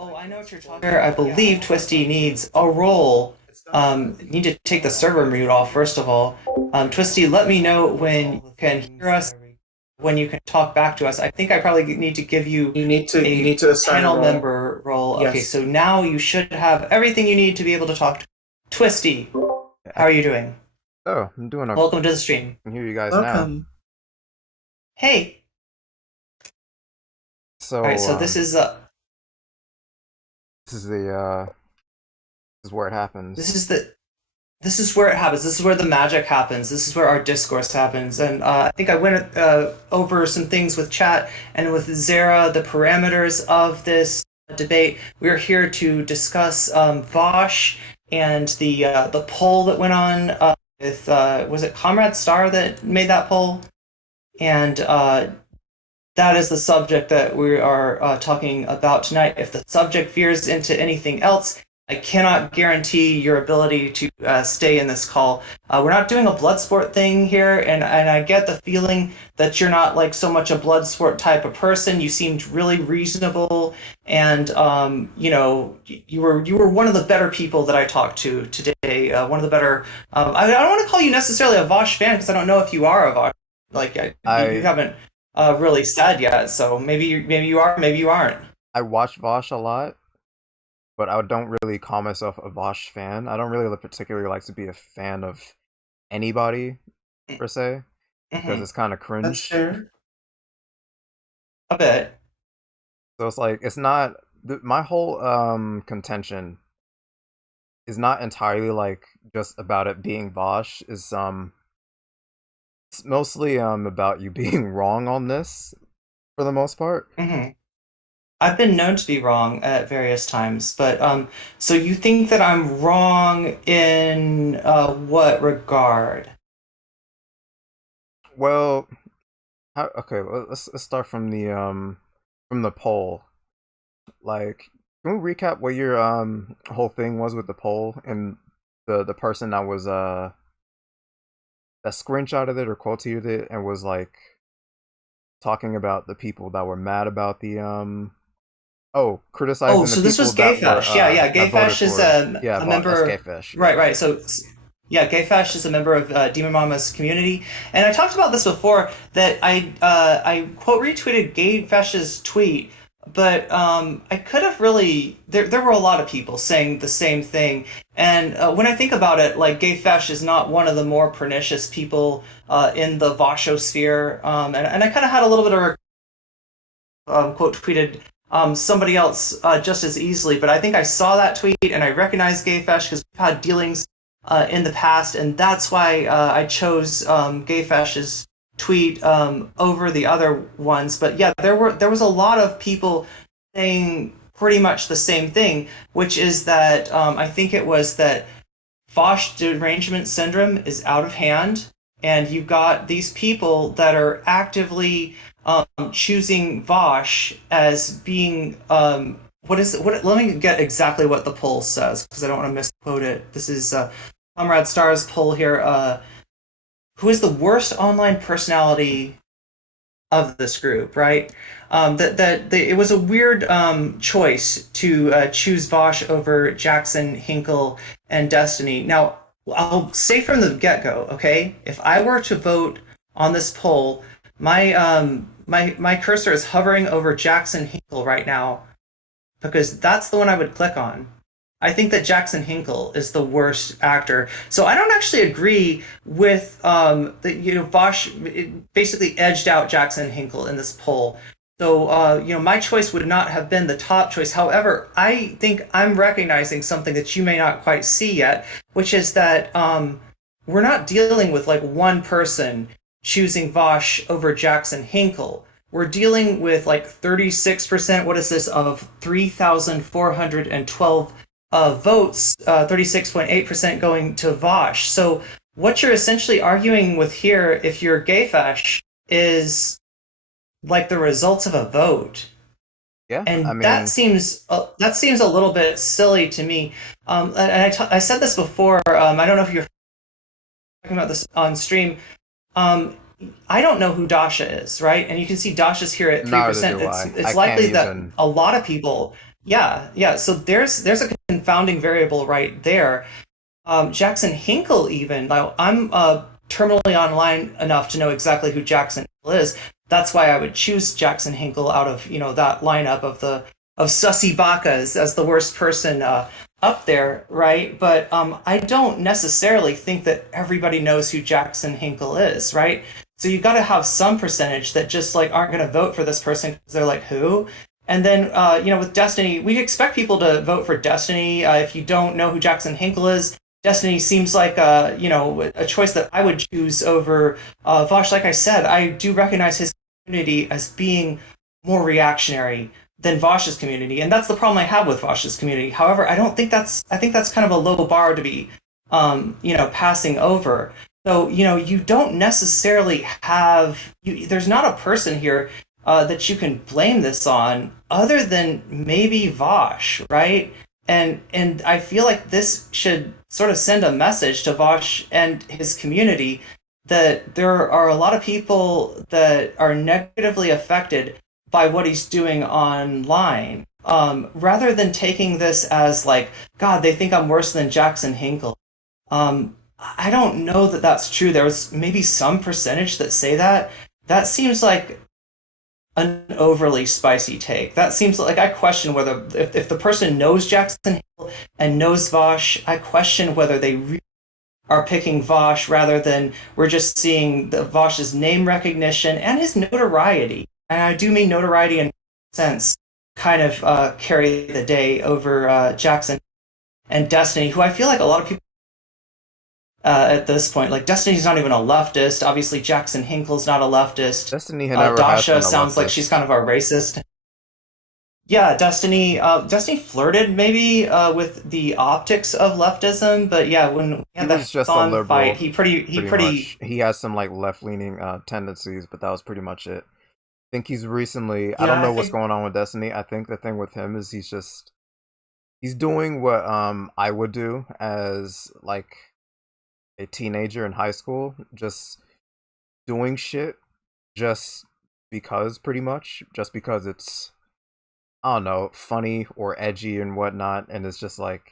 Oh, I know what you're talking about. I believe Twisty needs a role. Need to take the server mute off first of all. Twisty, let me know when you can hear us, when you can talk back to us. I think I probably need to give you You a need to assign a panel role. member role. Okay, Yes. so now you should have everything you need to be able to talk to Twisty. How are you doing? Oh, I'm doing okay. Welcome to the stream. I can hear you guys now. Welcome. Hey. So, All right, so this is this is this is where it happens. this is where it happens. This is where the magic happens. This is where our discourse happens. And I think I went over some things with chat and with Xera, the parameters of this debate. We're here to discuss Vaush and the poll that went on with was it Comrade Star that made that poll? And that is the subject that we are talking about tonight. If the subject veers into anything else, I cannot guarantee your ability to stay in this call. We're not doing a blood sport thing here, and I get the feeling that you're not like so much a blood sport type of person. You seemed really reasonable, and you know, you were one of the better people that I talked to today. One of the better. I don't want to call you necessarily a Vaush fan because I don't know if you are a Vaush. Like you haven't really said yet, so maybe you are, maybe you aren't. I watch Vaush a lot, but I don't really call myself a Vaush fan. I don't really particularly like to be a fan of anybody per se because it's kind of That's cringe. fair. A bit. So it's like it's not my whole contention is not entirely like just about it being Vaush. Is it's mostly about you being wrong on this for the most part. hmm I've been known to be wrong at various times, but so you think that I'm wrong in what regard? Well, okay, let's start from the poll. Like, can we recap what your whole thing was with the poll and the person that was that screenshotted it or quoted it and was like talking about the people that were mad about the Oh, criticizing the so this people was that were Gayfesh. Yeah, yeah. that voted Gayfesh is for yeah, a that's member. Gayfish. Right, right. So, yeah, Gayfesh is a member of Demon Mama's community, and I talked about this before that I quote retweeted Gayfesh's tweet, but I could have really there were a lot of people saying the same thing, and when I think about it, like Gayfesh is not one of the more pernicious people in the Voshosphere, and I kind of had a little bit of quote tweeted somebody else just as easily. But I think I saw that tweet and I recognized Gayfesh because we've had dealings in the past, and that's why I chose Gayfesh's tweet over the other ones. But yeah, there was a lot of people saying pretty much the same thing, which is that I think it was that Vaush derangement syndrome is out of hand, and you've got these people that are actively choosing Vaush as being what is it? What? Let me get exactly what the poll says because I don't want to misquote it. This is Comrade Star's poll here. Who is the worst online personality of this group, right? It was a weird choice to choose Vaush over Jackson, Hinkle, and Destiny. Now, I'll say from the get go, okay? If I were to vote on this poll, my cursor is hovering over Jackson Hinkle right now because that's the one I would click on. I think that Jackson Hinkle is the worst actor. So I don't actually agree with Vaush basically edged out Jackson Hinkle in this poll. So my choice would not have been the top choice. However, I think I'm recognizing something that you may not quite see yet, which is that we're not dealing with like one person choosing Vaush over Jackson Hinkle. We're dealing with like 36%, what is this, of 3,412 votes, 36.8% going to Vaush. So what you're essentially arguing with here, if you're gay fash, is like the results of a vote. Yeah, I And mean, that seems a little bit silly to me. I said this before. I don't know if you're talking about this on stream. Um, I don't know who Dasha is, right? And you can see Dasha's here at three neither percent. do It's I. it's I can't likely that even. a lot of people, yeah, yeah. So there's a confounding variable right there. Jackson Hinkle, even. Now, I'm terminally online enough to know exactly who Jackson Hinkle is. That's why I would choose Jackson Hinkle out of that lineup of Sussy Bakas as the worst person up there, right? But I don't necessarily think that everybody knows who Jackson Hinkle is, right? So you got to have some percentage that just like aren't going to vote for this person because they're like who. And then, with Destiny, we'd expect people to vote for Destiny. If you don't know who Jackson Hinkle is, Destiny seems like a choice that I would choose over Vosh. Like I said, I do recognize his community as being more reactionary than Vosh's community, and that's the problem I have with Vosh's community. However, I think that's kind of a low bar to be, passing over. So you don't necessarily there's not a person here that you can blame this on other than maybe Vosh, right? And I feel like this should sort of send a message to Vaush and his community that there are a lot of people that are negatively affected by what he's doing online. Rather than taking this as like, God, they think I'm worse than Jackson Hinkle. I don't know that that's true. There was maybe some percentage that say that. That seems like an overly spicy take. That seems like I question whether if the person knows Jackson Hill and knows Vosh, I question whether they really are picking Vosh rather than we're just seeing the Vosh's name recognition and his notoriety. And I do mean notoriety in a sense, kind of carry the day over Jackson and Destiny, who I feel like a lot of people at this point. Like Destiny's not even a leftist. Obviously, Jackson Hinkle's not a leftist. Destiny never has Dasha been a sounds like she's leftist. kind of a racist. Yeah, Destiny flirted maybe with the optics of leftism, but yeah, when we He had the was just a Thon fight, liberal, he pretty pretty much. He has some like left leaning tendencies, but that was pretty much it. I think he's recently. I yeah, don't I know what's think going on with Destiny. I think the thing with him is he's doing what I would do as like a teenager in high school, just doing shit just because, pretty much, just because it's, I don't know, funny or edgy and whatnot, and it's just like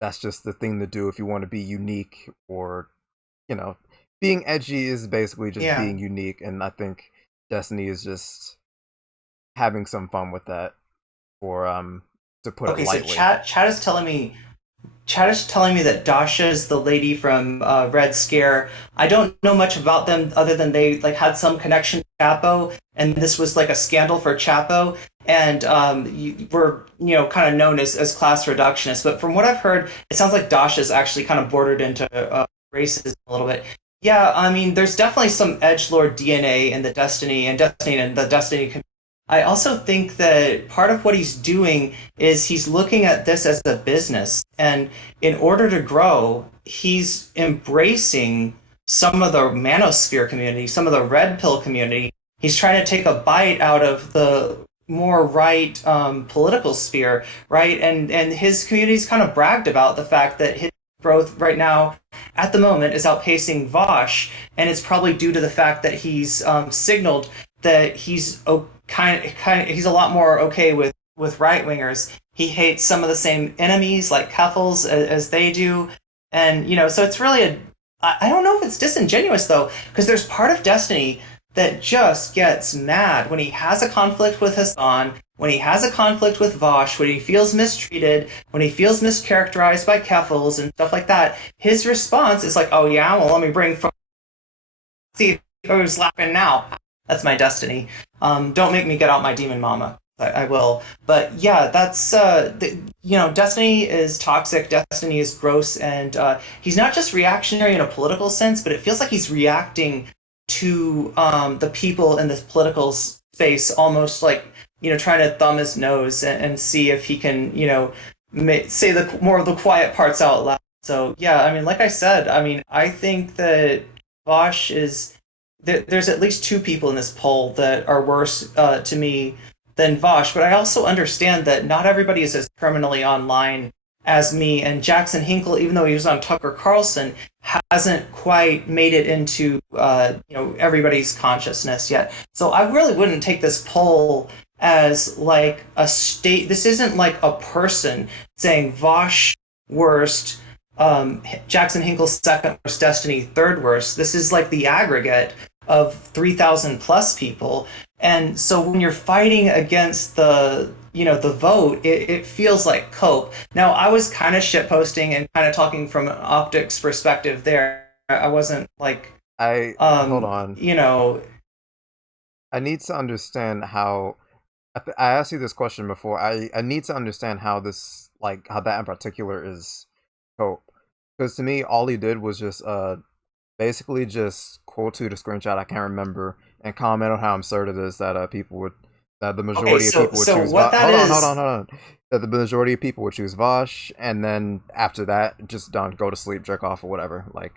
that's just the thing to do if you want to be unique, or you know, being edgy is basically just yeah. being unique, and I think Destiny is just having some fun with that, or to put it Okay, so lightly. Chad is telling me that Dasha is the lady from Red Scare. I don't know much about them other than they like had some connection to Chapo, and this was like a scandal for Chapo, and were kind of known as class reductionists. But from what I've heard, it sounds like Dasha's actually kind of bordered into racism a little bit. Yeah, I mean, there's definitely some edgelord DNA in the Destiny and the Destiny. I also think that part of what he's doing is he's looking at this as a business. And in order to grow, he's embracing some of the manosphere community, some of the red pill community. He's trying to take a bite out of the more right political sphere, right? And his community's kind of bragged about the fact that his growth right now at the moment is outpacing Vosh, and it's probably due to the fact that he's signaled that he's a lot more okay with right wingers. He hates some of the same enemies like Keffels as they do, and so it's really I don't know if it's disingenuous though, because there's part of Destiny that just gets mad when he has a conflict with Hassan, when he has a conflict with Vosh, when he feels mistreated, when he feels mischaracterized by Keffels and stuff like that. His response is like, "Oh yeah, well let me see who's laughing now." That's my Destiny. Don't make me get out my demon mama. I will. But yeah, that's Destiny is toxic. Destiny is gross, and he's not just reactionary in a political sense, but it feels like he's reacting to the people in this political space, almost like trying to thumb his nose and see if he can say the more of the quiet parts out loud. So yeah, I mean, like I said, I mean, I think that Vaush is there's at least two people in this poll that are worse to me than Vaush, but I also understand that not everybody is as terminally online as me. And Jackson Hinkle, even though he was on Tucker Carlson, hasn't quite made it into everybody's consciousness yet. So I really wouldn't take this poll as like a state. This isn't like a person saying Vaush worst, Jackson Hinkle second worst, Destiny third worst. This is like the aggregate of 3,000 plus people. And so when you're fighting against the vote, it feels like cope. Now, I was kind of shitposting and kind of talking from an optics perspective there. I wasn't like, I hold on. you know, I need to understand how. I asked you this question before. I need to understand how this, like, how that in particular is cope. Because to me, all he did was just basically just quote to the screenshot. I can't remember and comment on how absurd it is that people would that the okay, majority of people would so choose. what that is, Hold on. That the majority of people would choose Vosh, and then after that, just done, go to sleep, jerk off, or whatever. Like,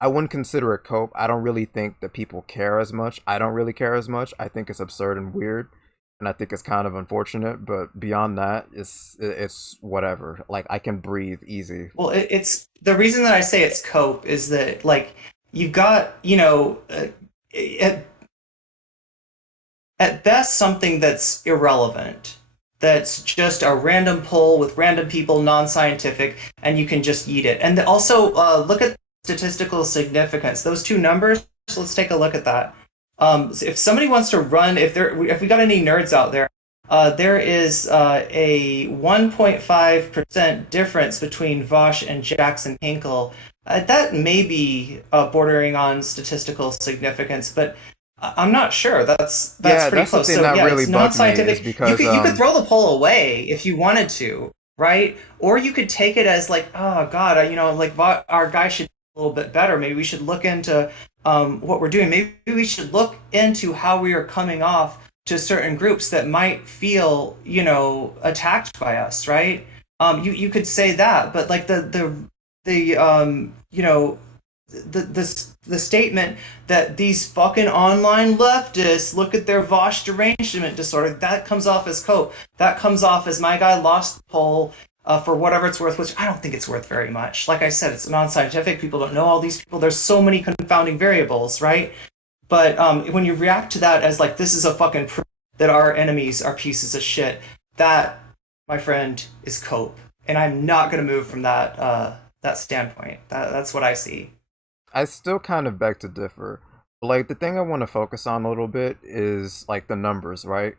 I wouldn't consider it cope. I don't really think that people care as much. I don't really care as much. I think it's absurd and weird, and I think it's kind of unfortunate. But beyond that, it's whatever. Like, I can breathe easy. well, it's the reason that I say it's cope is that like you've got at best something that's irrelevant, that's just a random poll with random people, non-scientific, and you can just eat it. And also look at statistical significance. Those two numbers. Let's take a look at that. If somebody wants to run, if we got any nerds out there, there is a 1.5% difference between Vaush and Jackson Hinkle. That may be bordering on statistical significance, but I'm not sure. That's Yeah, pretty that's the close. thing So that yeah, really it's bugs me is non-scientific. because You could throw the poll away if you wanted to, right? Or you could take it as like, oh God, like our guy should be a little bit better. Maybe we should look into what we're doing. Maybe we should look into how we are coming off to certain groups that might feel, attacked by us, right? You could say that, but like the the statement that these fucking online leftists look at their Vaush derangement disorder, that comes off as cope. That comes off as my guy lost the poll for whatever it's worth, which I don't think it's worth very much. Like I said, it's non-scientific. People don't know all these people. There's so many confounding variables, right? But when you react to that as like this is a fucking proof that our enemies are pieces of shit, that, my friend, is cope, and I'm not going to move from that standpoint. That's what I see. I still kind of beg to differ. Like, the thing I want to focus on a little bit is like the numbers, right?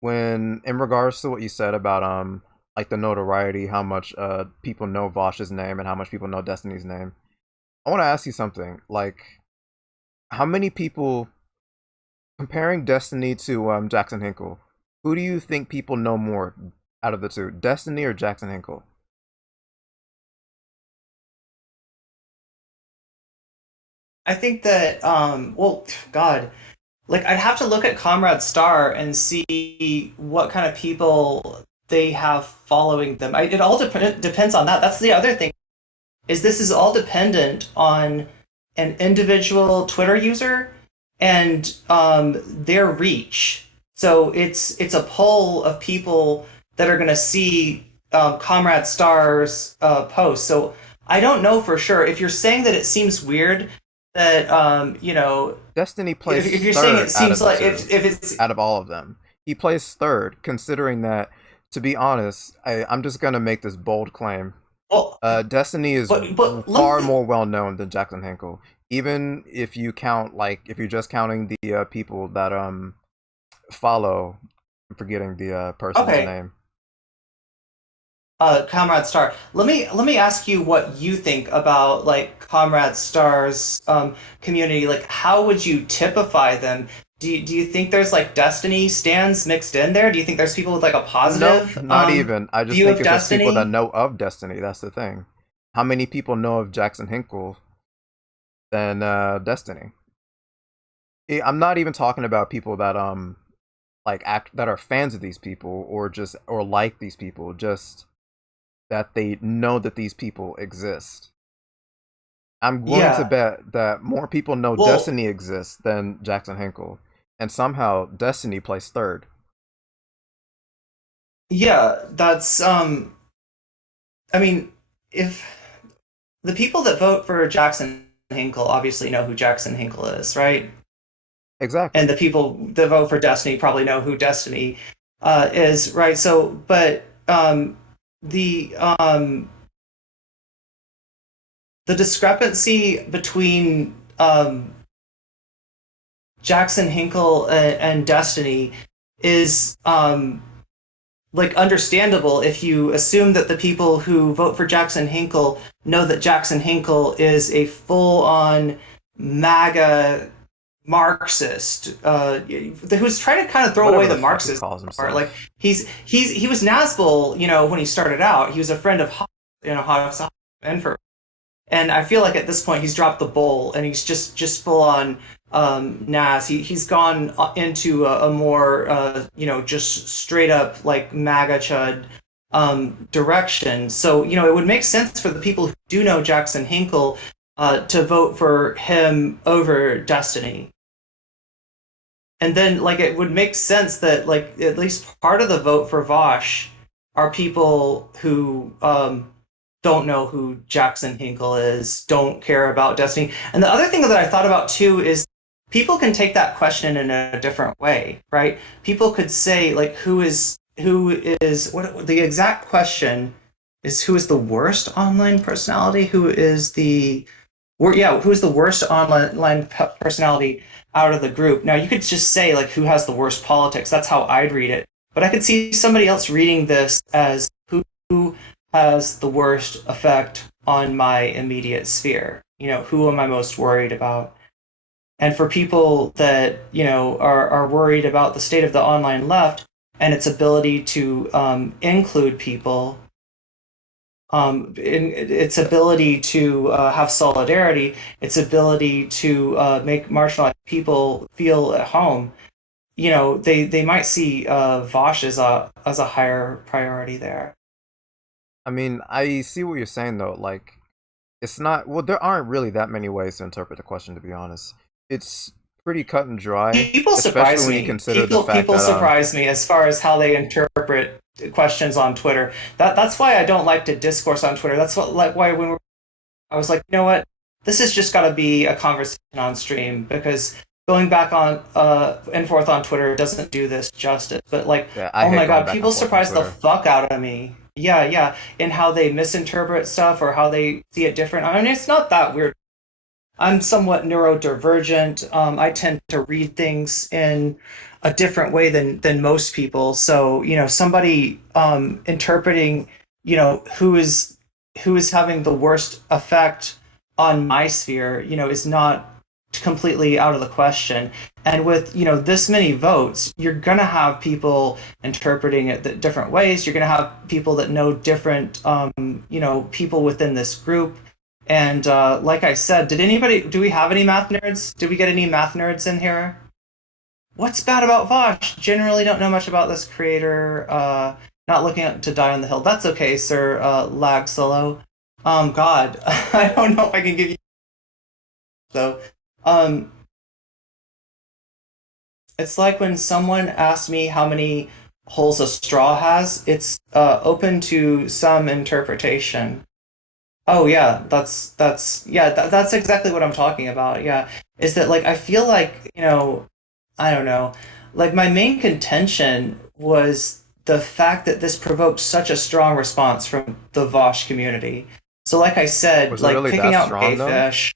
When in regards to what you said about like the notoriety, how much people know Vosh's name and how much people know Destiny's name. I want to ask you something. Like, how many people comparing Destiny to Jackson Hinkle? Who do you think people know more out of the two, Destiny or Jackson Hinkle? I think that well, God, like I'd have to look at Comrade Star and see what kind of people they have following them. It all depends on that. That's the other thing, is this is all dependent on an individual Twitter user and their reach. So it's a poll of people that are going to see Comrade Star's post. So I don't know for sure. If you're saying that it seems weird that Destiny if placed you're saying it third out of seems the like two, if it's out of all of them. He placed third, considering that, to be honest, I'm just gonna make this bold claim. well, Destiny is but let far me more well known than Jackson Hinkle. Even if you count, like, if you're just counting the people that follow, I'm forgetting the person's okay. name. Comrade Star. Let me ask you what you think about like Comrade Star's community. Like, how would you typify them? do you think there's like Destiny stands mixed in there? Do you think there's people with like a Nope, positive not even. I just view think of it's just people that Destiny? know of Destiny. That's the thing. How many people know of Jackson Hinkle than Destiny? I'm not even talking about people that like act that are fans of these people or just or like these people, just that they know that these people exist. I'm willing to Yeah. bet that more people know Well, Destiny exists than Jackson Hinkle, and somehow Destiny plays third. yeah, that's I mean, if the people that vote for Jackson Hinkle obviously know who Jackson Hinkle is, right? Exactly. And the people that vote for Destiny probably know who Destiny is, right? So, but the um, the discrepancy between Jackson Hinkle and Destiny is like understandable if you assume that the people who vote for Jackson Hinkle know that Jackson Hinkle is a full-on MAGA Marxist, who's trying to kind of throw away Whatever the the fuck he Marxist calls part. Like himself. he was Nazgul, when he started out. He was a friend of Hobbes and for and I feel like at this point he's dropped the bowl and he's just full on Nas. He's gone into a more just straight up like MAGA chud direction. So it would make sense for the people who do know Jackson Hinkle to vote for him over Destiny. And then like it would make sense that like at least part of the vote for Vaush are people who don't know who Jackson Hinkle is, don't care about Destiny. And the other thing that I thought about too is people can take that question in a different way, right? People could say like who is what the exact question is, who is the worst online personality? Who is the worst online personality out of the group? Now you could just say like who has the worst politics. That's how I'd read it. But I could see somebody else reading this as who has the worst effect on my immediate sphere. Who am I most worried about? And for people that are worried about the state of the online left and its ability to include people, in its ability to have solidarity, its ability to make marginalized people feel at home, they might see Vosh as a higher priority there. I mean, I see what you're saying though. Like, it's not. Well, there aren't really that many ways to interpret the question, to be honest. It's pretty cut and dry, People especially surprise when you me. consider the fact People that surprise me as far as how they interpret questions on Twitter. That's why I don't like to discourse on Twitter. That's what like why when I was like, you know what, this has just got to be a conversation on stream because going back on and forth on Twitter doesn't do this justice. But like, yeah, I oh hate my going god, back and people forth on surprise the Twitter. fuck out of me. Yeah, yeah, in how they misinterpret stuff or how they see it different. I mean, it's not that weird. I'm somewhat neurodivergent. I tend to read things in a different way than most people. So, somebody interpreting, who is having the worst effect on my sphere, is not completely out of the question. And with, this many votes, you're going to have people interpreting it different ways. You're going to have people that know different, people within this group. And like I said, do we have any math nerds? Did we get any math nerds in here? What's bad about Vosh? Generally don't know much about this creator. Not looking to die on the hill. That's okay, sir. Lag solo. God, I don't know if I can give you though. Um, it's like when someone asks me how many holes a straw has. It's open to some interpretation. Oh yeah, that's exactly what I'm talking about. Yeah, is that like I feel like, I don't know. Like my main contention was the fact that this provoked such a strong response from the Vosh community. So like I said, Was it like really picking that out strong though? Gayfish.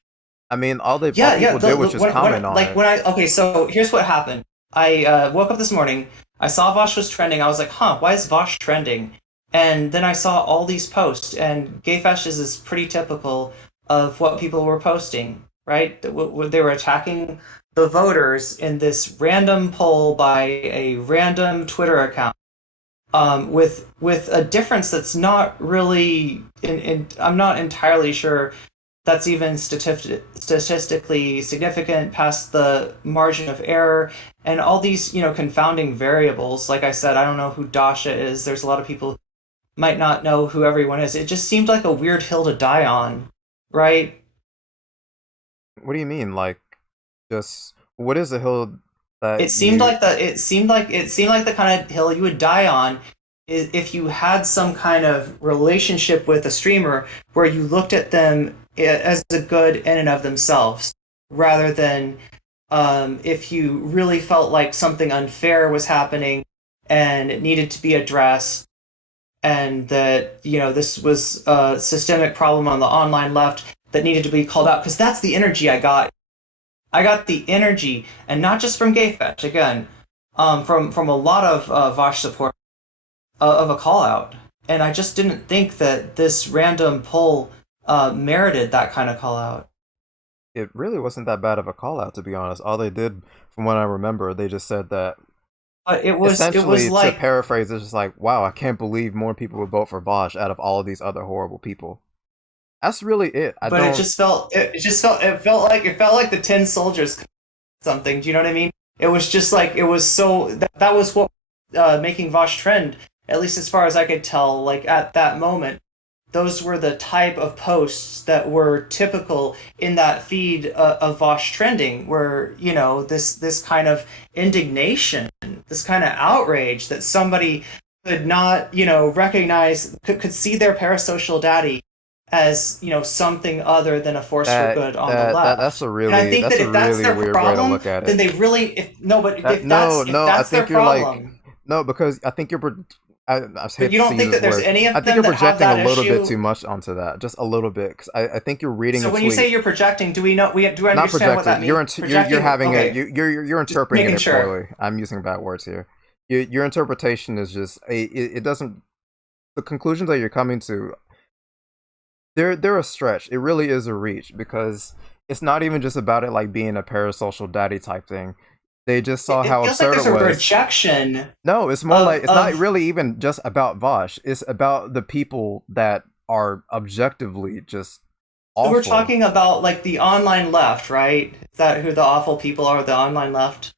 I mean, all Yeah, yeah. people did was just When comment on like it. when I okay, so here's what happened. I woke up this morning. I saw Vosh was trending. I was like, huh, why is Vosh trending? And then I saw all these posts, and gay fascism is pretty typical of what people were posting, right? They were attacking the voters in this random poll by a random Twitter account, with a difference that's not really I'm not entirely sure that's even statistically significant past the margin of error, and all these confounding variables. Like I said, I don't know who Dasha is. There's a lot of people who might not know who everyone is. It just seemed like a weird hill to die on, right? What do you mean? Like, just what is a hill that It seemed you? like the kind of hill you would die on if you had some kind of relationship with a streamer where you looked at them as a good in and of themselves, rather than if you really felt like something unfair was happening and it needed to be addressed, and that this was a systemic problem on the online left that needed to be called out, because that's the energy I got. I got the energy, and not just from GayFetch. Again, from a lot of Vaush support, of a call out, and I just didn't think that this random poll merited that kind of call out. It really wasn't that bad of a call out, to be honest. All they did, from what I remember, they just said that But it was essentially, to like, paraphrase, it's just like, wow, I can't believe more people would vote for Bosch out of all of these other horrible people. That's really it. I but don't. it felt like the Tin Soldiers something. Do you know what I mean? It was just like it was so that was what making Vosh trend, at least as far as I could tell. Like at that moment, those were the type of posts that were typical in that feed of Vosh trending, where this kind of indignation, this kind of outrage that somebody could not recognize, could see their parasocial daddy as something other than a force for That good on the that that left. And I think that's that a if that's really their weird way to problem, look at then it. they really, if no, but That if no, I that's their think you're like problem, no, because I think I but hate you to don't use think this that there's word. any I of think them you're that have projecting a that little bit issue. too much onto that, just a little bit. Because I think you're reading a So when you say tweet, you're projecting, do I not understand what that projecting. means? You're Projecting, having it. okay, You're just interpreting making it sure. poorly. I'm using bad words here. Your interpretation is just it doesn't. The conclusions that you're coming to, they're a stretch. It really is a reach because it's not even just about it like being a parasocial daddy type thing. They just saw It how feels like absurd it there's a was. rejection No, it's more like of it's not of. really even just about Vosh. It's about the people that are objectively just So we're awful. talking about like the online left, right? Is that who the awful people are? The online left.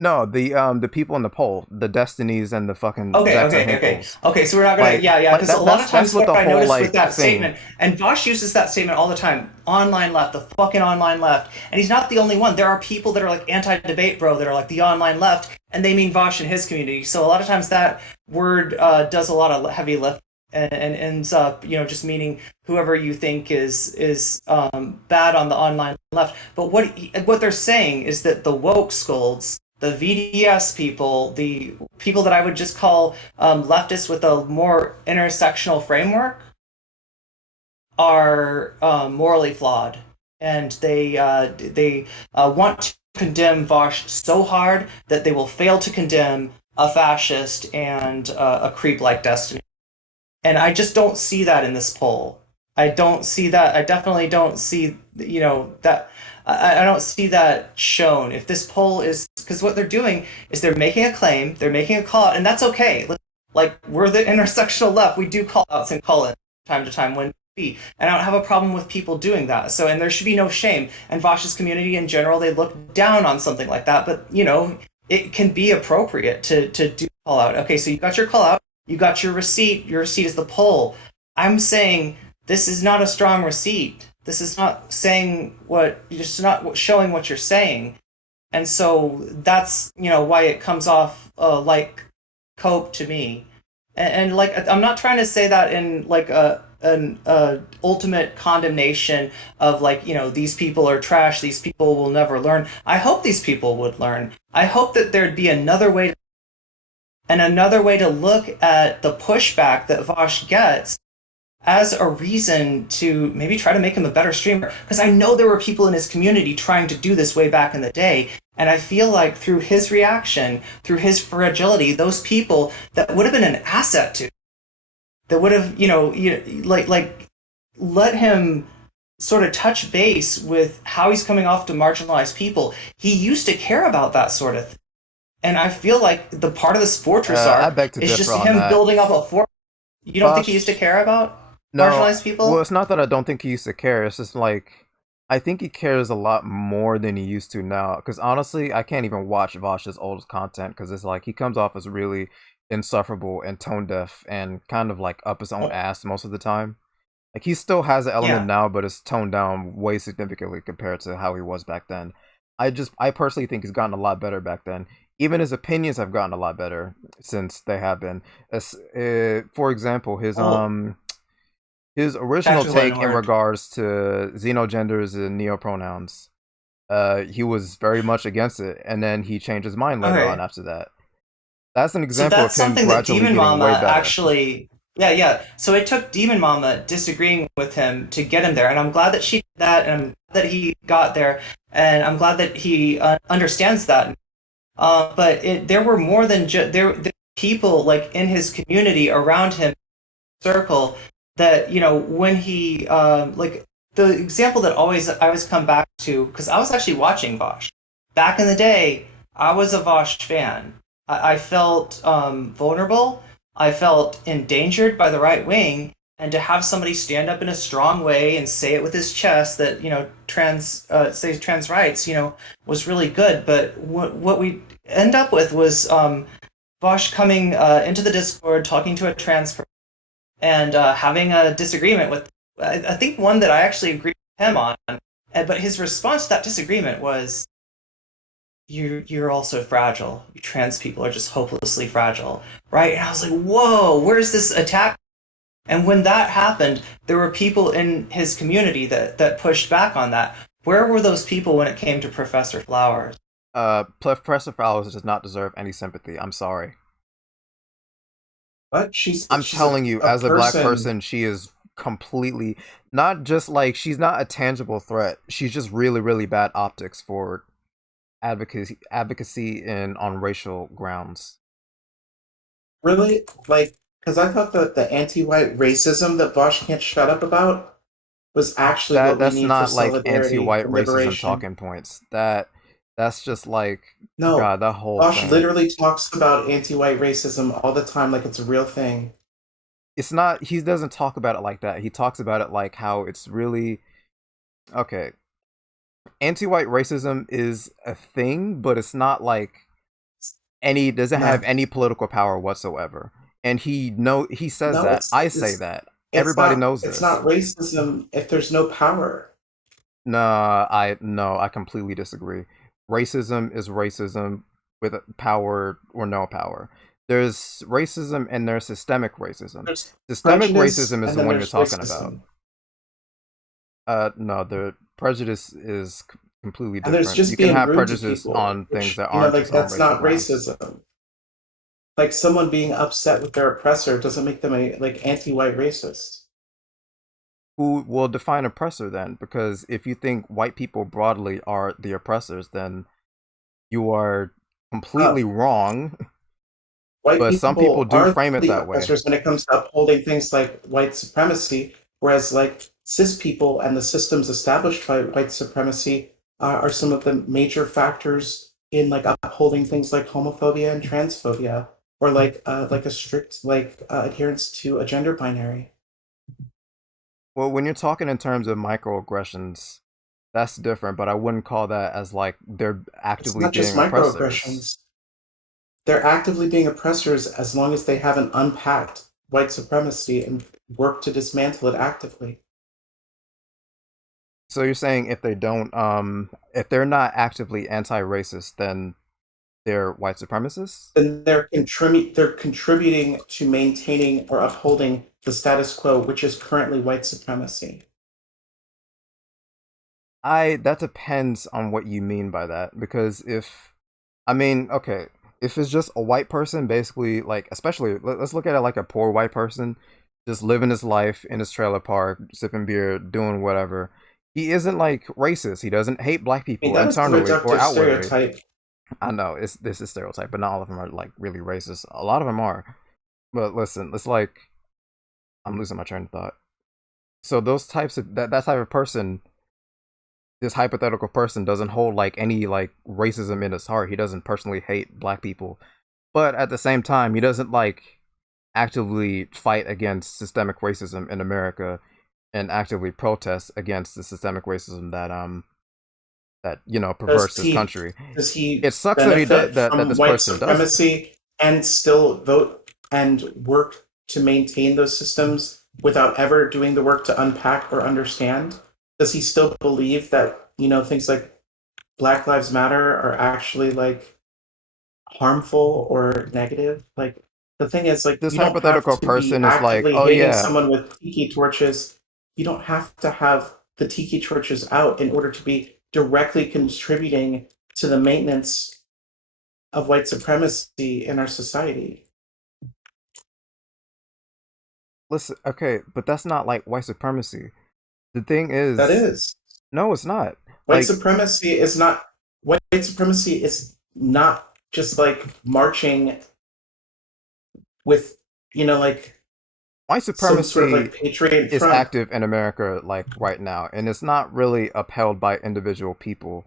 No, the people in the poll, the Destinies and the fucking Okay, Zacks and okay, okay, Hinkles. okay. So we're not gonna, yeah, yeah, because a That lot of that's times what what the I whole noticed with like that thing. statement, and Vosh uses that statement all the time, online left, the fucking online left, and he's not the only one. There are people that are like anti-debate bro that are like the online left, and they mean Vosh and his community. So a lot of times that word does a lot of heavy lift, and ends up just meaning whoever you think is bad on the online left. But what they're saying is that the woke scolds, the VDS people, the people that I would just call leftists with a more intersectional framework, are morally flawed, and they want to condemn Vosh so hard that they will fail to condemn a fascist and a creep like Destiny. And I just don't see that in this poll. I don't see that. I definitely don't see that. I don't see that shown. If this poll is, because what they're doing is they're making a claim, they're making a call out, and that's okay. Like we're the intersectional left, we do call outs and call in time to time when be, and I don't have a problem with people doing that. So, and there should be no shame. And Vosh's community in general, they look down on something like that, but it can be appropriate to do call out. Okay, so you got your call out, you got your receipt. Your receipt is the poll. I'm saying this is not a strong receipt. This is not saying what you're just not showing what you're saying, and so that's why it comes off like cope to me. And like I'm not trying to say that in like an ultimate condemnation of like these people are trash, these people will never learn. I hope these people would learn. I hope that there'd be another way, and another way to look at the pushback that Vosh gets as a reason to maybe try to make him a better streamer. Because I know there were people in his community trying to do this way back in the day. And I feel like through his reaction, through his fragility, those people that would have been an asset to, that would have, like let him sort of touch base with how he's coming off to marginalized people. He used to care about that sort of thing. And I feel like the part of this fortress I arc beg to is differ just on him that. building up a fort. You don't think he used to Vaush, care about no, marginalized well, people? it's not that I don't think he used to care. It's just like I think he cares a lot more than he used to now. Because honestly, I can't even watch Vaush's old content because it's like he comes off as really insufferable and tone deaf and kind of like up his own Oh, ass most of the time. Like he still has an element yeah. now, but it's toned down way significantly compared to how he was back then. I personally think he's gotten a lot better back then. Even his opinions have gotten a lot better since they have been. For example, Oh, his original tactical and take in oher. regards to xenogenders and neopronouns, he was very much against it, and then he changed his mind later on Okay. after that. That's an So example of that's him something that gradually Demon getting way Mama better. actually, yeah, yeah. So it took Demon Mama disagreeing with him to get him there, and I'm glad that she did that, and I'm glad that he got there, and I'm glad that he understands that. But there were more than just there were people like in his community around him circle that when he like the example that always I always come back to because I was actually watching Vaush back in the day. I was a Vaush fan. I felt vulnerable. I felt endangered by the right wing, and to have somebody stand up in a strong way and say it with his chest that say trans rights was really good. But what we end up with was Vaush coming into the Discord talking to a trans person and having a disagreement with, I think one that I actually agreed with him on, but his response to that disagreement was, you're also fragile. You trans people are just hopelessly fragile, right?" And I was like, "Whoa, where's this attack?" And when that happened, there were people in his community that pushed back on that. Where were those people when it came to Professor Flowers? Professor Flowers does not deserve any sympathy. I'm sorry. But she's I'm she's a, telling you, a as a black person. person, she is completely not just like she's not a tangible threat. She's just really, really bad optics for advocacy and on racial grounds. Really, like, because I thought that the anti-white racism that Vaush can't shut up about was actually what we That's need for not like solidarity anti-white and racism liberation. talking points. That's just like No, God, that whole Vaush thing. literally talks about anti-white racism all the time like it's a real thing. It's not. He doesn't talk about it like that. He talks about it like how it's really okay. Anti-white racism is a thing, but it's not like any doesn't have No, any political power whatsoever. And he says no, that. I say that. it's Everybody not knows it's this. not racism if there's no power. No, I completely disagree. Racism is racism with power or no power. There's racism and there's systemic racism. There's Systemic prejudice racism is and the then one you're there's talking about. racism. No, the prejudice is completely And there's different. You just can being have rude to prejudice people, on things which, that aren't like just on that's racial not grounds. racism. Like someone being upset with their oppressor doesn't make them a like anti-white racist. Who will define oppressor then? Because if you think white people broadly are the oppressors, then you are Uh, completely wrong. White But some people people do are frame it the that way. oppressors when it comes to upholding things like white supremacy, whereas like cis people and the systems established by white supremacy are some of the major factors in like upholding things like homophobia and transphobia, or like a strict adherence to a gender binary. Well, when you're talking in terms of microaggressions, that's different, but I wouldn't call that as like they're It's actively not just being oppressors. microaggressions. They're actively being oppressors as long as they haven't unpacked white supremacy and worked to dismantle it actively. So you're saying if they're not actively anti-racist, then they're white supremacists? Then they're contributing to maintaining or upholding the status quo, which is currently white supremacy. I That depends on what you mean by that because if I mean, okay, if it's just a white person basically like especially let's look at it like a poor white person just living his life in his trailer park, sipping beer, doing whatever. He isn't like racist. He doesn't hate black I mean, people that is a internally or reductive outwardly. stereotype. I know it's this is stereotype, but not all of them are like really racist. A lot of them are. But listen, it's like I'm losing my train of thought. So those types of that type of person, this hypothetical person doesn't hold like any like racism in his heart. He doesn't personally hate black people, but at the same time, he doesn't like actively fight against systemic racism in America and actively protest against the systemic racism that Does perverts this he country. does he It sucks that he does benefit that from this white person does it. supremacy and still vote and work to maintain those systems without ever doing the work to unpack or understand? Does he still believe that, things like Black Lives Matter are actually like harmful or negative? Like the thing is, like, This you don't have hypothetical to be person is like, actively oh hitting yeah, someone with tiki torches. You don't have to have the tiki torches out in order to be directly contributing to the maintenance of white supremacy in our society. listen, okay, but that's not like white supremacy. The thing That is, is. no, it's not. White Like supremacy is not white supremacy is not just like marching with, like white some sort of supremacy like patriot is front. active in America like right now, and it's not really upheld by individual people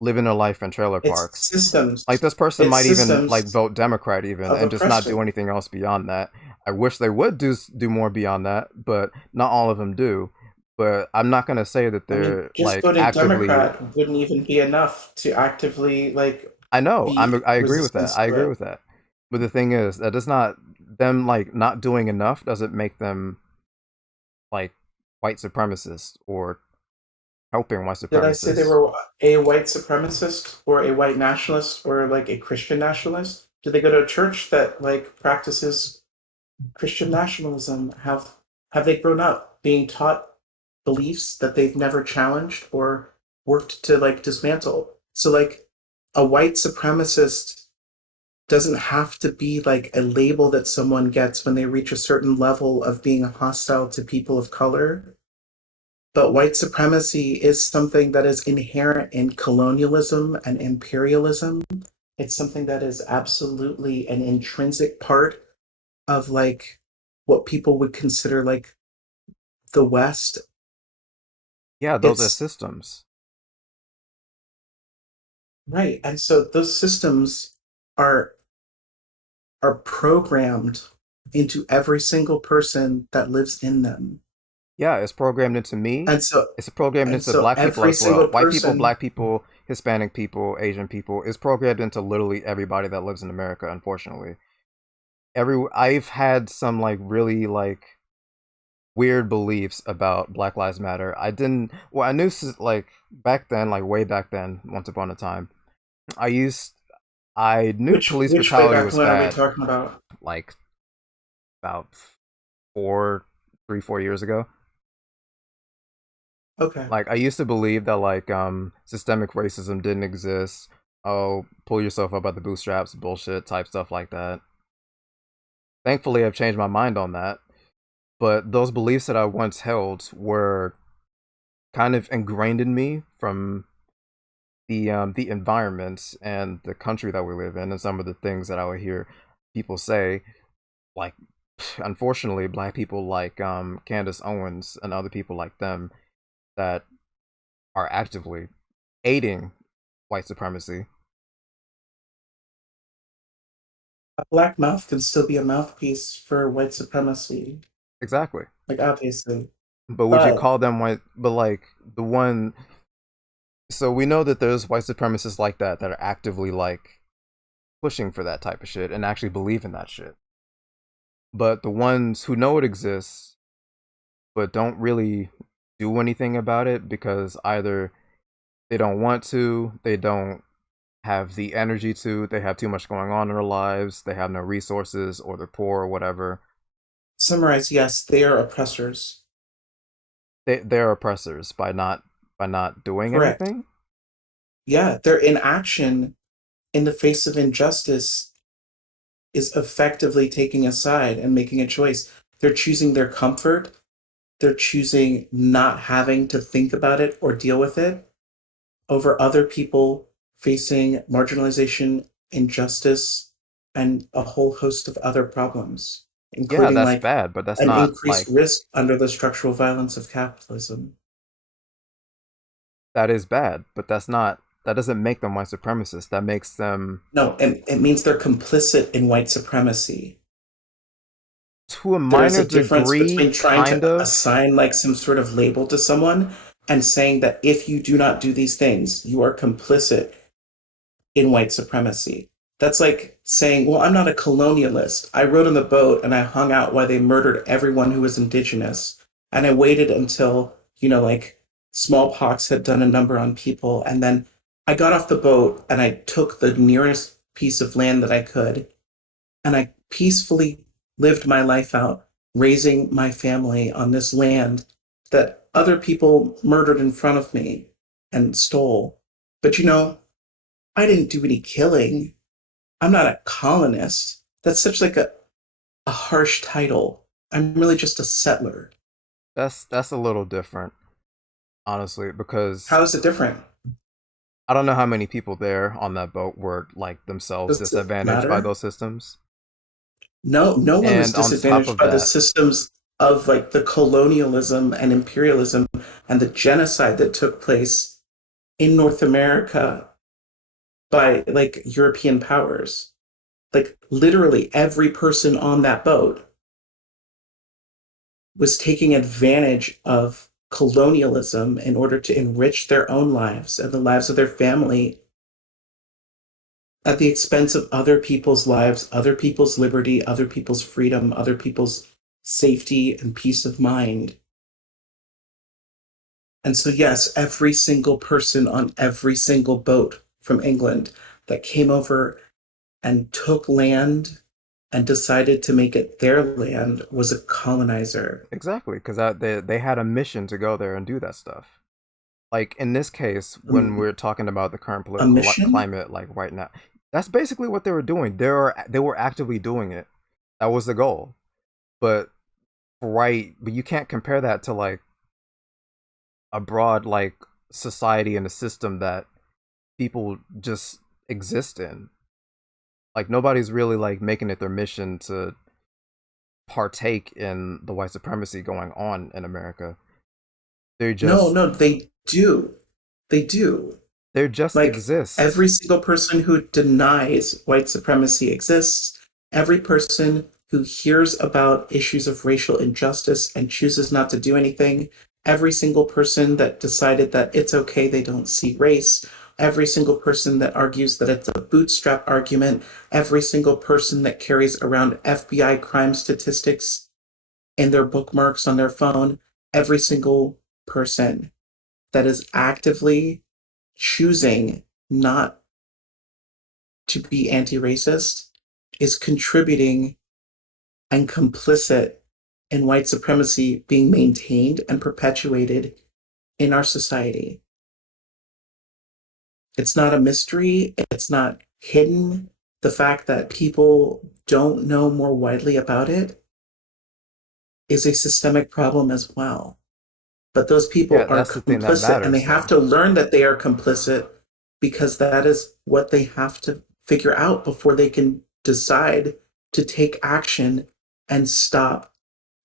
living their life in trailer It's parks. systems. Like this person It's might even like systems vote Democrat even of and just not do oppression. anything else beyond that. I wish they would do more beyond that, but not all of them do. But I'm not gonna say that I mean, they're just like voting actively. Democrat wouldn't even be enough to actively like I know. be I agree with that. resistance I to agree it. with that. But the thing is, that does not them like not doing enough doesn't make them like white supremacists or helping white Did I say they supremacists. were a white supremacist or a white nationalist or like a Christian nationalist? Did they go to a church that like practices Christian nationalism? Have they grown up being taught beliefs that they've never challenged or worked to like dismantle? So like a white supremacist doesn't have to be like a label that someone gets when they reach a certain level of being hostile to people of color. But white supremacy is something that is inherent in colonialism and imperialism. It's something that is absolutely an intrinsic part of like what people would consider like the West. Yeah, those are It's systems. right. And so those systems are are programmed into every single person that lives in them. Yeah, it's programmed into me. And so It's programmed and into so black people every as well. single White people, person black people, Hispanic people, Asian people. It's programmed into literally everybody that lives in America, unfortunately. I've had some like really like weird beliefs about Black Lives Matter. I knew like back then, like way back then, once upon a time. I used I knew police which way brutality back was when are we bad talking about? like about four, 3, 4 years ago. Okay. Like I used to believe that like systemic racism didn't exist. Oh, pull yourself up by the bootstraps, bullshit type stuff like that. Thankfully, I've changed my mind on that. But those beliefs that I once held were kind of ingrained in me from the environment and the country that we live in, and some of the things that I would hear people say. Like, unfortunately, black people like Candace Owens and other people like them that are actively aiding white supremacy. A black mouth can still be a mouthpiece for white supremacy, Exactly. like obviously. But would you But call them white? But like the one, so we know that there's white supremacists like that are actively like pushing for that type of shit and actually believe in that shit. But the ones who know it exists but don't really do anything about it because either they don't want to, they don't have the energy to, they have too much going on in their lives, they have no resources, or they're poor or whatever. summarize, yes, they are oppressors. They're oppressors by not doing Correct. anything. Yeah, their inaction in the face of injustice is effectively taking a side and making a choice. They're choosing their comfort. They're choosing not having to think about it or deal with it over other people facing marginalization, injustice, and a whole host of other problems. Yeah, including that's like bad, but that's an not increased like risk under the structural violence of capitalism. that is bad, but that doesn't make them white supremacists. That makes them No, it means they're complicit in white supremacy. to a There is minor a difference degree between trying kind to of. assign like some sort of label to someone and saying that if you do not do these things, you are complicit in white supremacy. That's like saying, well, I'm not a colonialist. I rode on the boat and I hung out while they murdered everyone who was indigenous. And I waited until, like smallpox had done a number on people. And then I got off the boat and I took the nearest piece of land that I could and I peacefully lived my life out, raising my family on this land that other people murdered in front of me and stole. But I didn't do any killing. I'm not a colonist. That's such like a harsh title. I'm really just a settler. That's a little different, honestly, because How is it different? I don't know how many people there on that boat were like themselves Does it disadvantaged by matter? those systems. No one was And on top disadvantaged of by the that, systems of like the colonialism and imperialism and the genocide that took place in North America by like European powers. Like literally every person on that boat was taking advantage of colonialism in order to enrich their own lives and the lives of their family at the expense of other people's lives, other people's liberty, other people's freedom, other people's safety and peace of mind. And so, yes, every single person on every single boat from England that came over and took land and decided to make it their land was a colonizer. exactly, because they had a mission to go there and do that stuff. Like in this case, when Um, we're talking about the current a political mission? climate, like right now, that's basically what they were doing. They were actively doing it. That was the goal. But but you can't compare that to like a broad like society and a system that people just exist in. Like nobody's really like making it their mission to partake in the white supremacy going on in America. They No, just no, they do. They do. they just Like exist. every single person who denies white supremacy exists, every person who hears about issues of racial injustice and chooses not to do anything, every single person that decided that it's okay they don't see race, every single person that argues that it's a bootstrap argument, every single person that carries around FBI crime statistics in their bookmarks on their phone, every single person that is actively choosing not to be anti racist is contributing and complicit in white supremacy being maintained and perpetuated in our society. It's not a mystery, it's not hidden. The fact that people don't know more widely about it is a systemic problem as well. But those Yeah, people are that's the thing that complicit and they matters have though. to learn that they are complicit because that is what they have to figure out before they can decide to take action and stop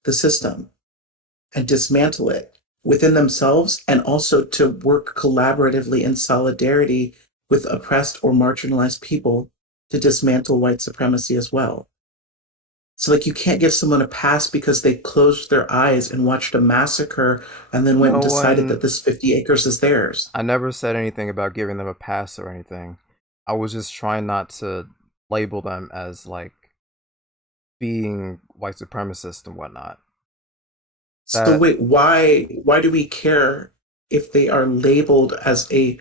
the system and dismantle it within themselves and also to work collaboratively in solidarity with oppressed or marginalized people to dismantle white supremacy as well. So, like, you can't give someone a pass because they closed their eyes and watched a massacre and then went and No decided one that this 50 acres is theirs. I never said anything about giving them a pass or anything. I was just trying not to label them as like being white supremacists and whatnot. So, That wait, why do we care if they are labeled as a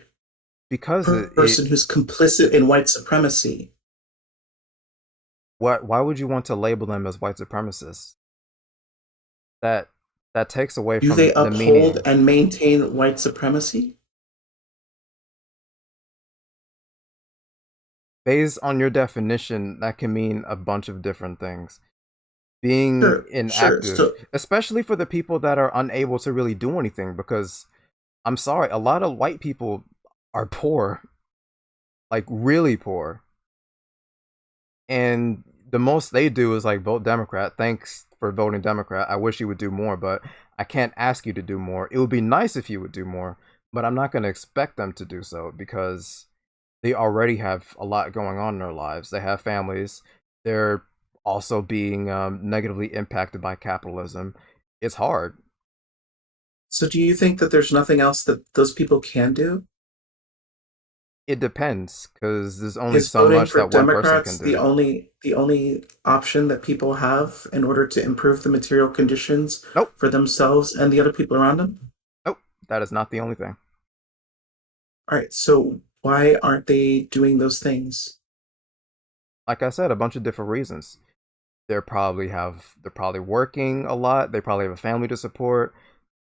because it person who's complicit in white supremacy? what why would you want to label them as white supremacists? That that takes away Do they from the uphold meaning. and maintain white supremacy? Based on your definition, that can mean a bunch of different things. Being Sure, sure. inactive, So especially for the people that are unable to really do anything, because I'm sorry, a lot of white people are poor, like really poor. And the most they do is like vote Democrat. Thanks for voting Democrat. I wish you would do more, but I can't ask you to do more. It would be nice if you would do more, but I'm not going to expect them to do so because they already have a lot going on in their lives. They have families. They're also being negatively impacted by capitalism. It's hard. So do you think that there's nothing else that those people can do? It depends because there's only Is so voting much for that one person can Democrats do. the only option that people have in order to improve the material conditions Nope. for themselves and the other people around them? Nope. That is not the only thing. All right, so why aren't they doing those things? Like I said, a bunch of different reasons. They're probably working a lot. They probably have a family to support.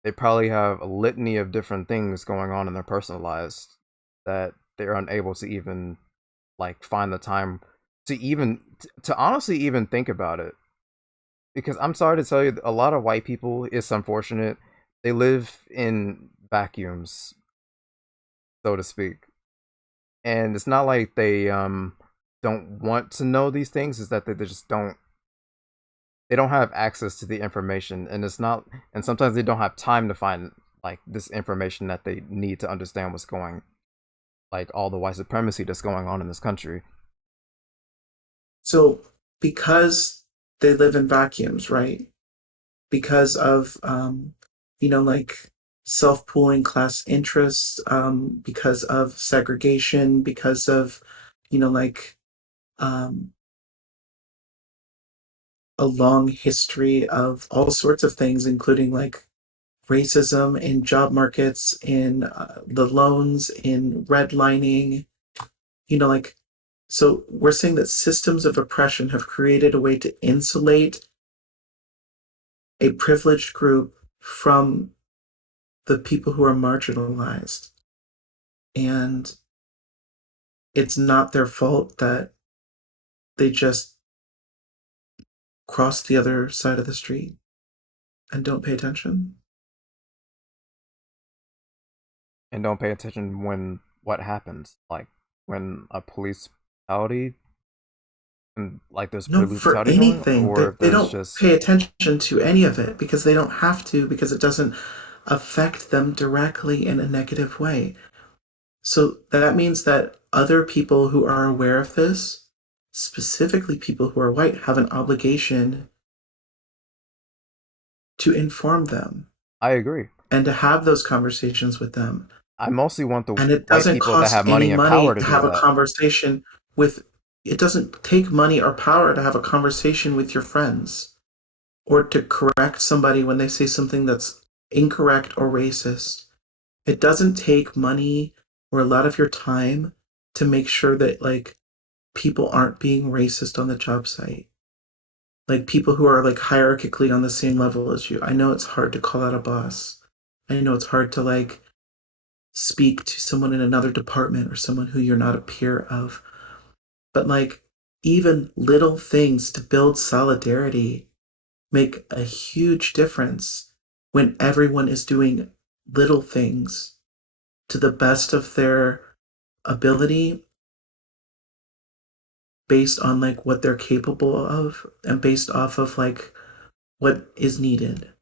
They probably have a litany of different things going on in their personal lives that they're unable to even like find the time to even to honestly even think about it. Because I'm sorry to tell you, a lot of white people, it's unfortunate, they live in vacuums, so to speak. And it's not like they don't want to know these things, it's that they just they don't have access to the information, and it's not, and sometimes they don't have time to find like this information that they need to understand what's going, like all the white supremacy that's going on in this country. So because they live in vacuums, right? Because of like self-pooling class interests, because of segregation, because of like um, a long history of all sorts of things, including like racism in job markets, in the loans, in redlining, like, so we're saying that systems of oppression have created a way to insulate a privileged group from the people who are marginalized. And it's not their fault that they just cross the other side of the street and don't pay attention. And don't pay attention when what happens, like when a police brutality and like there's No, police for brutality going, anything. or if They there's don't just pay attention to any of it because they don't have to, because it doesn't affect them directly in a negative way. So that means that other people who are aware of this, specifically people who are white, have an obligation to inform them I agree. and to have those conversations with them. I mostly want the And it white doesn't people that cost have any money and money power to to do have a that. conversation with, it doesn't take money or power to have a conversation with your friends or to correct somebody when they say something that's incorrect or racist. It doesn't take money or a lot of your time to make sure that like people aren't being racist on the job site. Like people who are like hierarchically on the same level as you. I know it's hard to call out a boss. I know it's hard to like speak to someone in another department or someone who you're not a peer of. But like even little things to build solidarity make a huge difference when everyone is doing little things to the best of their ability based on like what they're capable of and based off of like what is needed.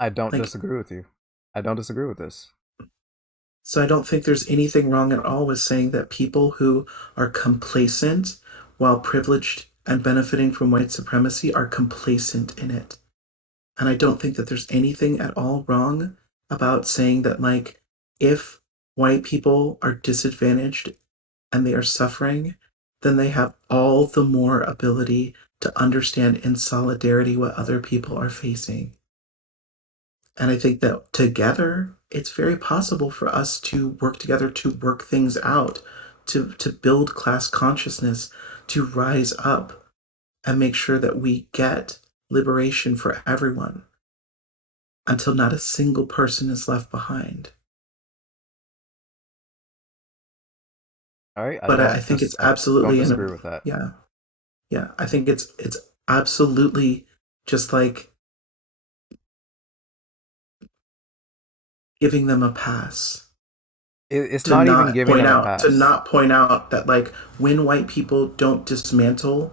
I don't Like, disagree with you. I don't disagree with this. so I don't think there's anything wrong at all with saying that people who are complacent while privileged and benefiting from white supremacy are complacent in it. And I don't think that there's anything at all wrong about saying that, like, if white people are disadvantaged and they are suffering, then they have all the more ability to understand in solidarity what other people are facing. And I think that together, it's very possible for us to work together to work things out, to build class consciousness, to rise up and make sure that we get liberation for everyone until not a single person is left behind. All right, But I think it's I don't absolutely disagree with that. yeah, yeah. I think it's absolutely just like giving them a pass It's not even giving them a to pass. not point out that like when white people don't dismantle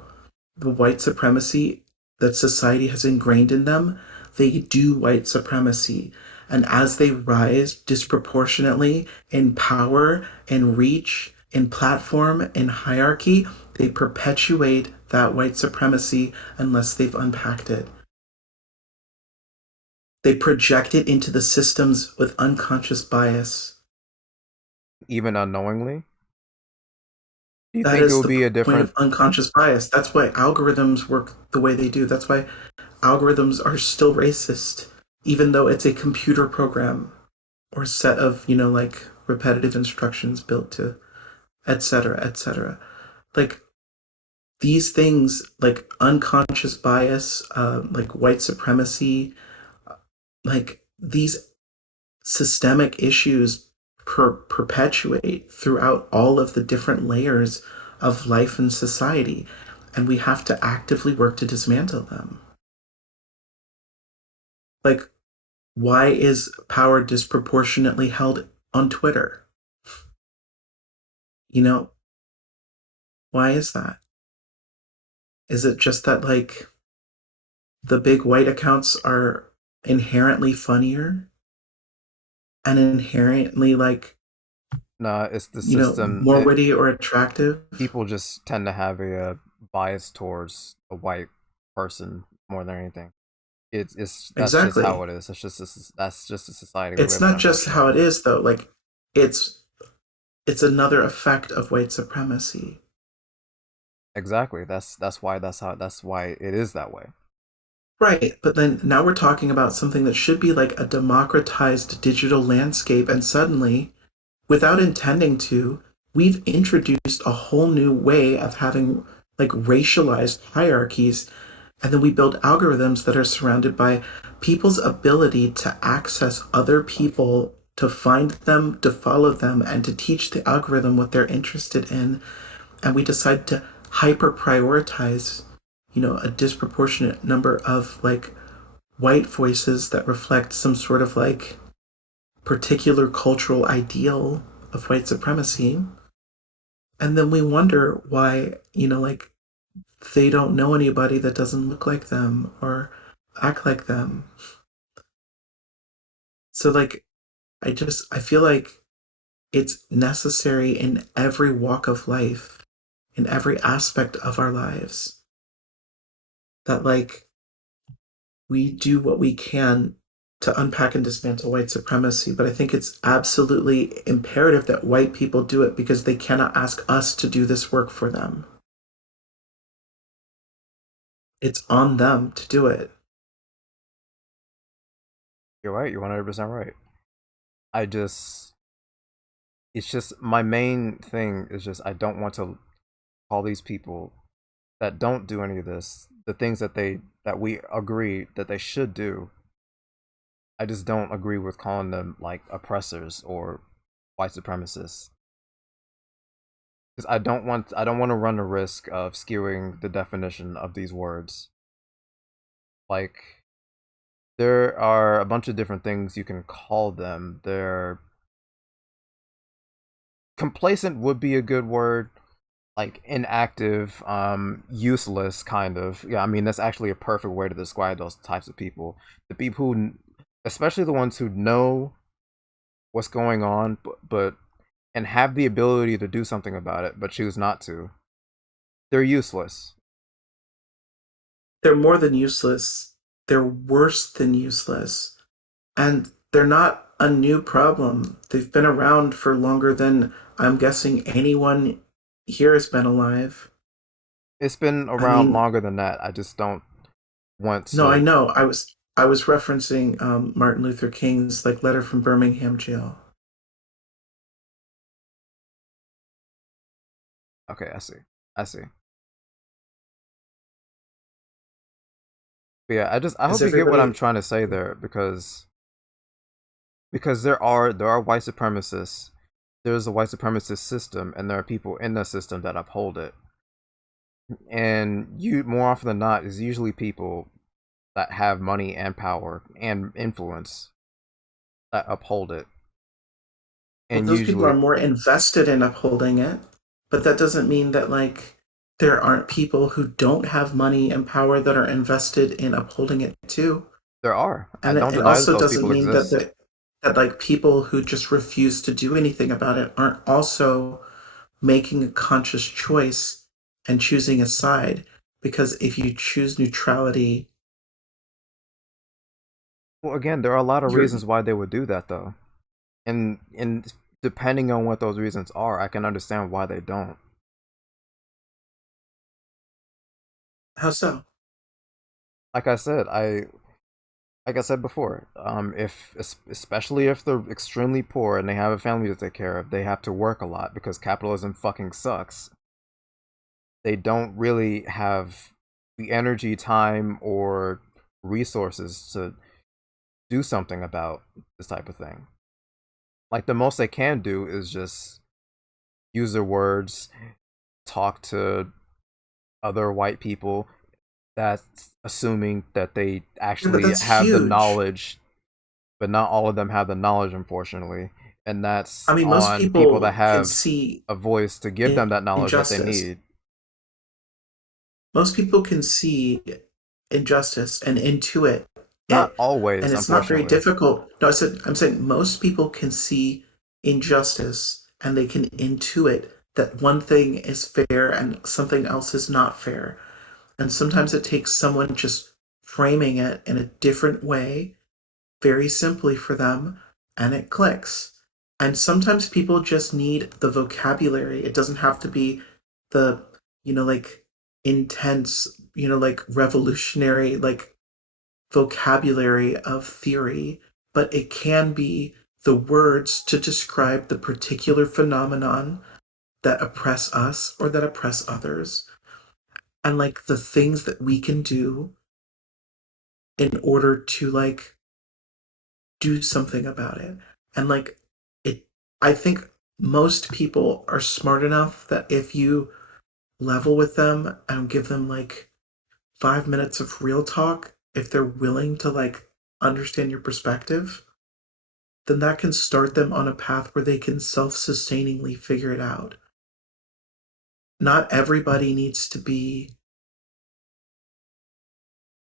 the white supremacy that society has ingrained in them, they do white supremacy. And as they rise disproportionately in power and reach, in platform and hierarchy, they perpetuate that white supremacy unless they've unpacked it. They project it into the systems with unconscious bias. Even unknowingly. Do you That think it is would the be a point different? of unconscious bias. That's why algorithms work the way they do. That's why algorithms are still racist, even though it's a computer program or set of, like repetitive instructions built to, etc., etc. Like these things, like unconscious bias, like white supremacy, like these systemic issues perpetuate throughout all of the different layers of life and society, and we have to actively work to dismantle them. Like, why is power disproportionately held on Twitter? You know, why is that? Is it just that, like, the big white accounts are inherently funnier and inherently, like, Nah, it's the system. more witty or attractive? People just tend to have a bias towards a white person more than anything. It's that's just how Exactly. it is. That's just the society we It's live in, not just how it unfortunately. is, though. Like, it's it's another effect of white supremacy. Exactly. That's why it is that way. Right, but then now we're talking about something that should be like a democratized digital landscape, and suddenly, without intending to, we've introduced a whole new way of having like racialized hierarchies, and then we build algorithms that are surrounded by people's ability to access other people, to find them, to follow them, and to teach the algorithm what they're interested in. And we decide to hyper prioritize, a disproportionate number of like white voices that reflect some sort of like particular cultural ideal of white supremacy. And then we wonder why, like they don't know anybody that doesn't look like them or act like them. So like I feel like it's necessary in every walk of life, in every aspect of our lives, that like we do what we can to unpack and dismantle white supremacy, but I think it's absolutely imperative that white people do it because they cannot ask us to do this work for them. It's on them to do it. You're right. You're 100% right. I just it's just my main thing is just I don't want to call these people that don't do any of this the things that we agree that they should do. I just don't agree with calling them like oppressors or white supremacists because I don't want to run the risk of skewing the definition of these words. Like there are a bunch of different things you can call them. They're complacent would be a good word, like inactive, useless kind of. Yeah, I mean that's actually a perfect way to describe those types of people. The people who, especially the ones who know what's going on, but and have the ability to do something about it, but choose not to. They're useless. They're more than useless, they're worse than useless. And they're not a new problem. They've been around for longer than I'm guessing anyone here has been alive. It's been I around mean, longer than that. I just don't want no, I to. know. I was referencing Martin Luther King's like letter from Birmingham jail. Okay, I see. I see. But yeah, I Is hope you get what I'm everybody trying to say there because there are white supremacists. There's a white supremacist system, and there are people in the system that uphold it. And you more often than not is usually people that have money and power and influence that uphold it. well, And those people are usually more invested in upholding it, but that doesn't mean that like there aren't people who don't have money and power that are invested in upholding it too. There are. I And don't it deny that also those doesn't people mean that exist. that like people who just refuse to do anything about it aren't also making a conscious choice and choosing a side. Because if you choose neutrality, Well, again, there are a lot of you're reasons why they would do that, though, and depending on what those reasons are, I can understand why they don't. how so? Like I said, like I said before, if especially if they're extremely poor and they have a family to take care of, they have to work a lot because capitalism fucking sucks. They don't really have the energy, time, or resources to do something about this type of thing. Like the most they can do is just use their words, talk to other white people. That's assuming that they Yeah, but actually that's have the huge. knowledge, but not all of them have the knowledge, unfortunately. And that's I mean, most on people that people can have see a voice to give them that knowledge that they injustice. need. Most people can see injustice and intuit Not it, and always, it's not very unfortunately. difficult. No, I'm saying most people can see injustice and they can intuit that one thing is fair and something else is not fair. And sometimes it takes someone just framing it in a different way, very simply for them, and it clicks. And sometimes people just need the vocabulary. It doesn't have to be the, like intense, like revolutionary, like vocabulary of theory, but it can be the words to describe the particular phenomenon that oppress us or that oppress others, and like the things that we can do in order to like do something about it. And like it I think most people are smart enough that if you level with them and give them like 5 minutes of real talk, if they're willing to like understand your perspective, then that can start them on a path where they can self-sustainingly figure it out. Not everybody needs to be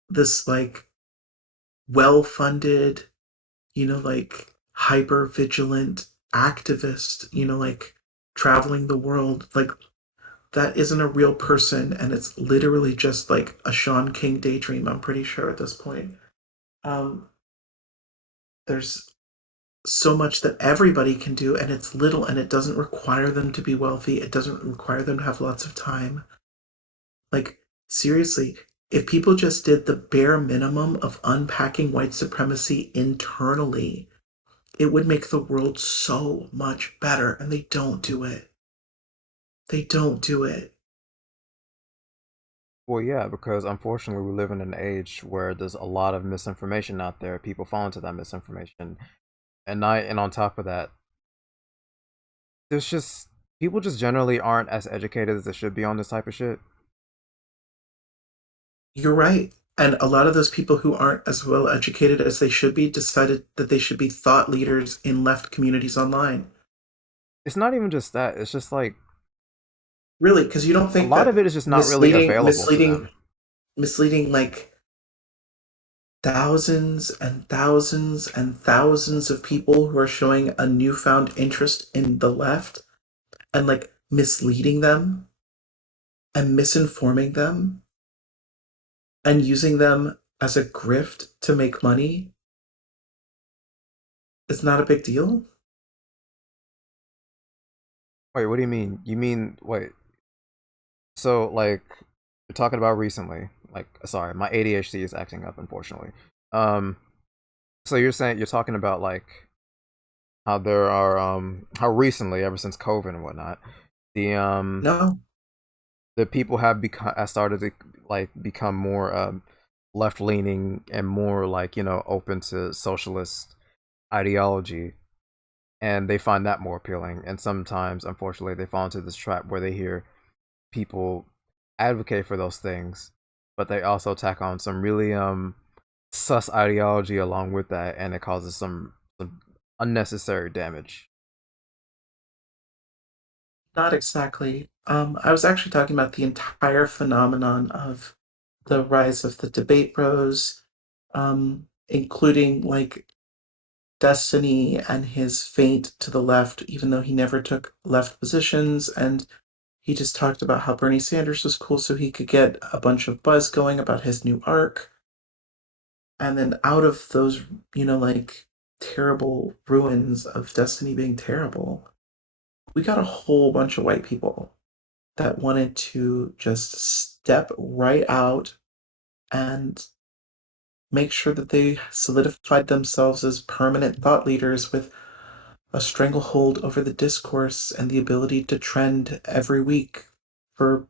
this like well-funded, like hyper vigilant activist, like traveling the world. Like that isn't a real person, and it's literally just like a Sean King daydream, I'm pretty sure at this point. Um, there's so much that everybody can do, and it's little, and it doesn't require them to be wealthy. It doesn't require them to have lots of time. Like, seriously, if people just did the bare minimum of unpacking white supremacy internally, it would make the world so much better, and they don't do it. They don't do it. Well, yeah, because unfortunately we live in an age where there's a lot of misinformation out there. People fall into that misinformation, and on top of that, there's just people just generally aren't as educated as they should be on this type of shit. You're right. And a lot of those people who aren't as well educated as they should be decided that they should be thought leaders in left communities online. It's not even just that. It's just like Really, because you don't a think lot of that it is just not really available to them. misleading like thousands and thousands and thousands of people who are showing a newfound interest in the left and like misleading them and misinforming them and using them as a grift to make money is not a big deal. Wait, what do you mean? You mean wait? So like you're talking about recently? Like, sorry, my ADHD is acting up, unfortunately. Um, so you're saying you're talking about like how there are how recently, ever since COVID and whatnot, the No, the people have become have started to like become more left leaning and more like open to socialist ideology, and they find that more appealing. And sometimes, unfortunately, they fall into this trap where they hear people advocate for those things, but they also tack on some really sus ideology along with that, and it causes some unnecessary damage. not exactly. I was actually talking about the entire phenomenon of the rise of the debate bros, including like Destiny and his feint to the left, even though he never took left positions. And he just talked about how Bernie Sanders was cool so he could get a bunch of buzz going about his new arc. And then out of those, like terrible ruins of Destiny being terrible, we got a whole bunch of white people that wanted to just step right out and make sure that they solidified themselves as permanent thought leaders with a stranglehold over the discourse and the ability to trend every week for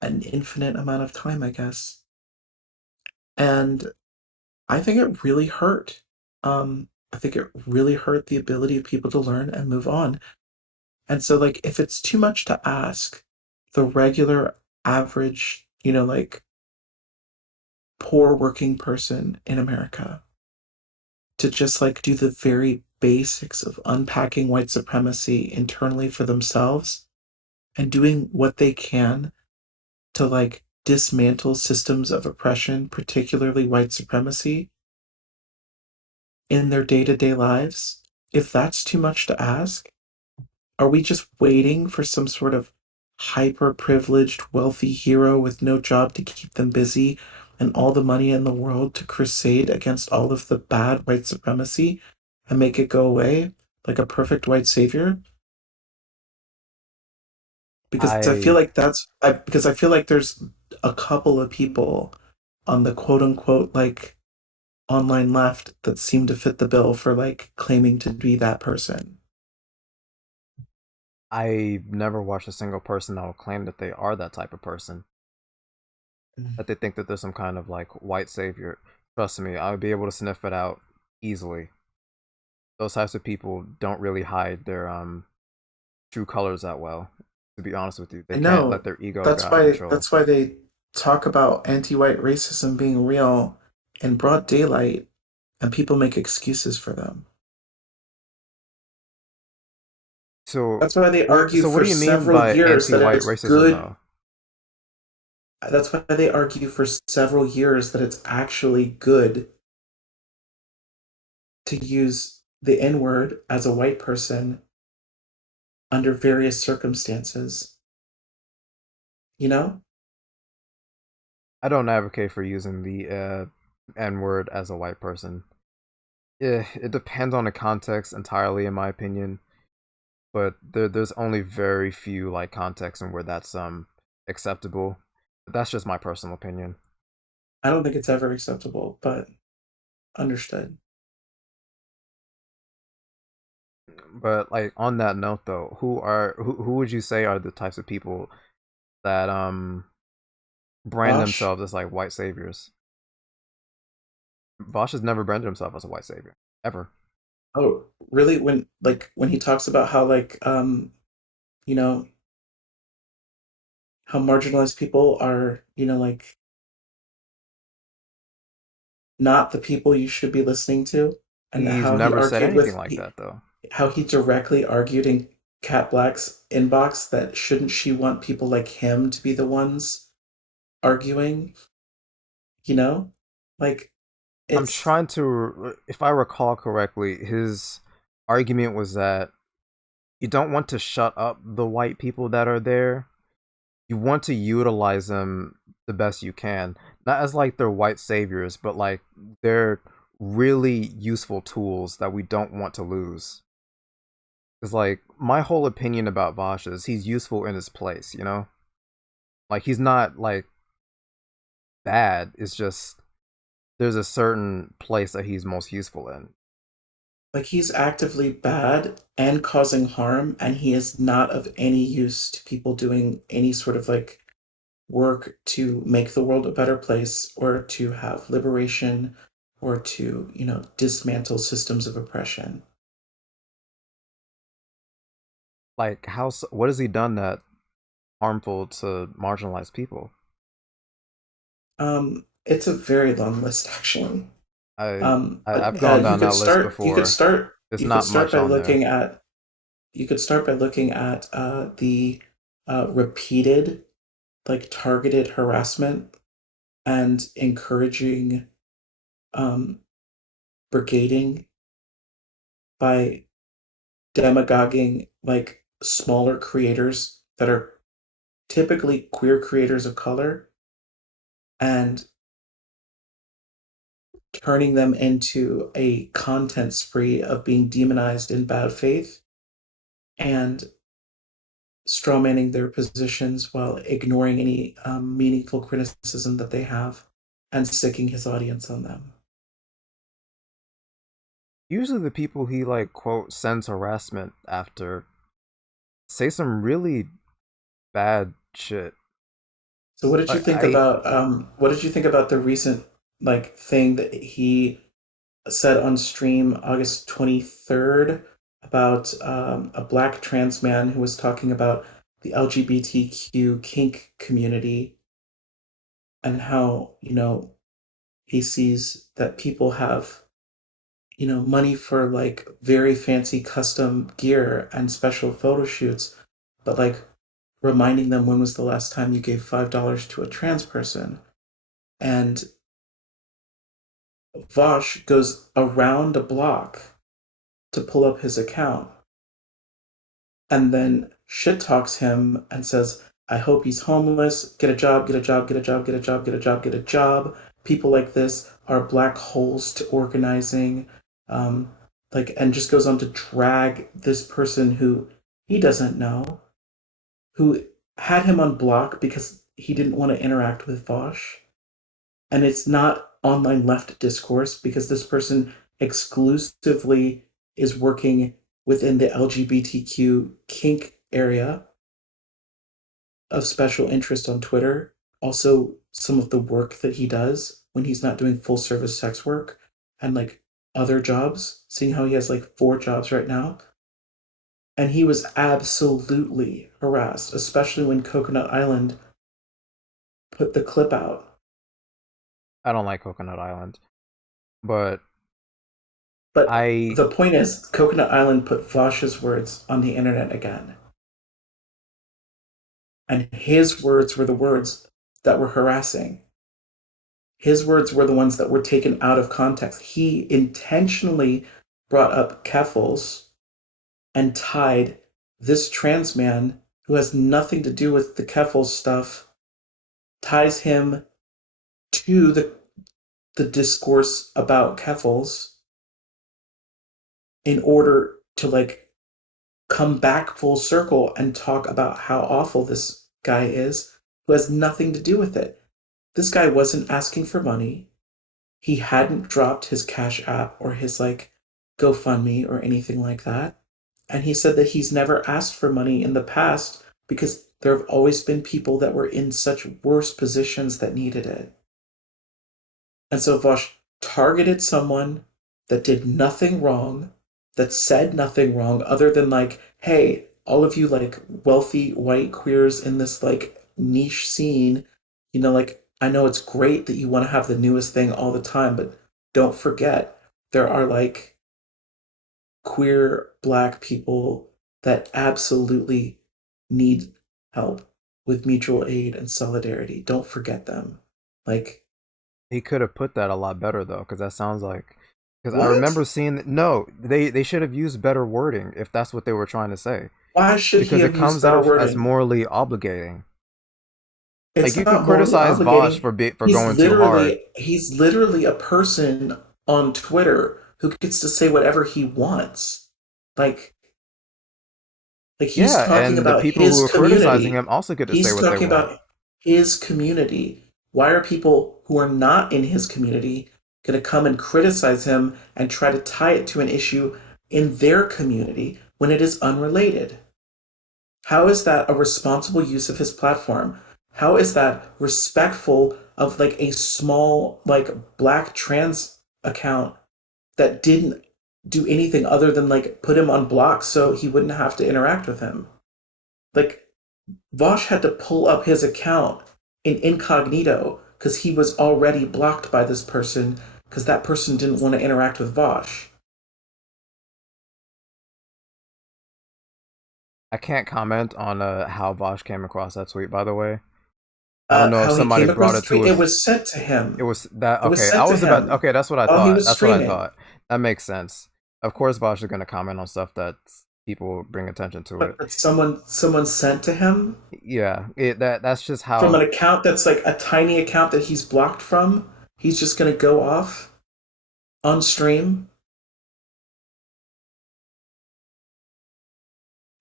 an infinite amount of time, I guess. And I think it really hurt. I think it really hurt the ability of people to learn and move on. And so, like, if it's too much to ask, the regular, average, like, poor working person in America to just, like, do the very basics of unpacking white supremacy internally for themselves and doing what they can to, like, dismantle systems of oppression, particularly white supremacy, in their day to day lives, if that's too much to ask, are we just waiting for some sort of hyper privileged, wealthy hero with no job to keep them busy and all the money in the world to crusade against all of the bad white supremacy and make it go away like a perfect white savior? Because I feel I like because I feel like there's a couple of people on the quote unquote like online left that seem to fit the bill for like claiming to be that person. I never watched a single person that will claim that they are that type of person. That they think that there's some kind of like white savior. Trust me, I would be able to sniff it out easily. Those types of people don't really hide their true colors that well. To be honest with you, they I can't let know. their ego get That's out of why control. that's why they talk about anti-white racism being real in broad daylight and people make excuses for them. So, That's why they argue what for do you mean several by years that anti-white it's racism, good. though? That's why they argue for several years that it's actually good to use the N-word as a white person under various circumstances. You know? I don't advocate for using the N-word as a white person. It depends on the context entirely, in my opinion. But there's only very few like contexts and where that's acceptable. But that's just my personal opinion. I don't think it's ever acceptable, but understood. But like on that note though, who would you say are the types of people that brand Vaush? themselves as like white saviors? Vaush has never branded himself as a white savior. Ever. Oh, really? When he talks about how you know, how marginalized people are, like not the people you should be listening to, and He's how he never said argued anything with like that though. how he directly argued in Cat Black's inbox that shouldn't she want people like him to be the ones arguing, you know? Like I'm it's trying to, if I recall correctly, his argument was that you don't want to shut up the white people that are there. You want to utilize them the best you can. Not as like they're white saviors, but like they're really useful tools that we don't want to lose. It's like my whole opinion about Vaush is he's useful in his place, you know? Like he's not like bad. It's just there's a certain place that he's most useful in. like he's actively bad and causing harm, and he is not of any use to people doing any sort of like work to make the world a better place or to have liberation or to, dismantle systems of oppression. Like what has he done that harmful to marginalized people? It's a very long list actually. I, Um, I've but gone you down could that list start. You could before. start. There's You could not start much by on there. looking at. you could start by looking at the repeated, like targeted harassment and encouraging um, brigading by demagoguing like smaller creators that are typically queer creators of color and turning them into a content spree of being demonized in bad faith and strawmanning their positions while ignoring any meaningful criticism that they have and sicking his audience on them. Usually the people he like quote sends harassment after say some really bad shit. So Like I what did you think about the recent like thing that he said on stream August 23rd about a black trans man who was talking about the LGBTQ kink community and how, he sees that people have, money for like very fancy custom gear and special photo shoots, but like reminding them when was the last time you gave $5 to a trans person. And Vaush goes around a block to pull up his account and then shit talks him and says, I hope he's homeless, get a job, get a job, get a job, get a job, get a job, get a job. People like this are black holes to organizing. Um, and just goes on to drag this person who he doesn't know, who had him on block because he didn't want to interact with Vosh. And it's not online left discourse because this person exclusively is working within the LGBTQ kink area of special interest on Twitter. Also, some of the work that he does when he's not doing full service sex work and like other jobs, seeing how he has like four jobs right now. And he was absolutely harassed, especially when Coconut Island put the clip out. don't like Coconut Island, but But I the point is, Coconut Island put Vosh's words on the internet again. And his words were the words that were harassing. His words were the ones that were taken out of context. He intentionally brought up Keffels and tied this trans man who has nothing to do with the Keffels stuff, ties him to the discourse about Keffels in order to like come back full circle and talk about how awful this guy is who has nothing to do with it. This guy wasn't asking for money. He hadn't dropped his Cash App or his like GoFundMe or anything like that. And he said that he's never asked for money in the past because there have always been people that were in such worse positions that needed it. And so Vosh targeted someone that did nothing wrong, that said nothing wrong other than like, hey, all of you like wealthy white queers in this like niche scene, like I know it's great that you want to have the newest thing all the time, but don't forget there are like queer black people that absolutely need help with mutual aid and solidarity. Don't forget them. Like, he could have put that a lot better though, because that sounds like because I what? remember seeing no, they should have used better wording if that's what they were trying to say, Why should he because it have used comes better off as wording? morally obligating. Like It's you can not morally criticize Vosh obligating. for for going too hard. He's literally a person on Twitter who gets to say whatever he wants. Like he's Yeah, talking and the about people who his are criticizing community. him also get to say He's what they talking want. about his community. Why are people who are not in his community going to come and criticize him and try to tie it to an issue in their community when it is unrelated? How is that a responsible use of his platform? How is that respectful of like a small like black trans account that didn't do anything other than like put him on block so he wouldn't have to interact with him? Like Vosh had to pull up his account in incognito because he was already blocked by this person because that person didn't want to interact with Vosh. I can't comment on how Vaush came across that tweet. By the way, I don't know if How he somebody came brought across the it to tweet, it his. was sent to It him. was that It was okay. I sent to was about him okay. That's what I while he thought. was That's what I streaming. thought. That makes sense. Of course, Vaush is gonna comment on stuff that people bring attention to it. But someone sent to him Yeah, that's just from an how. account that's like a tiny account that he's blocked from. He's just gonna go off on stream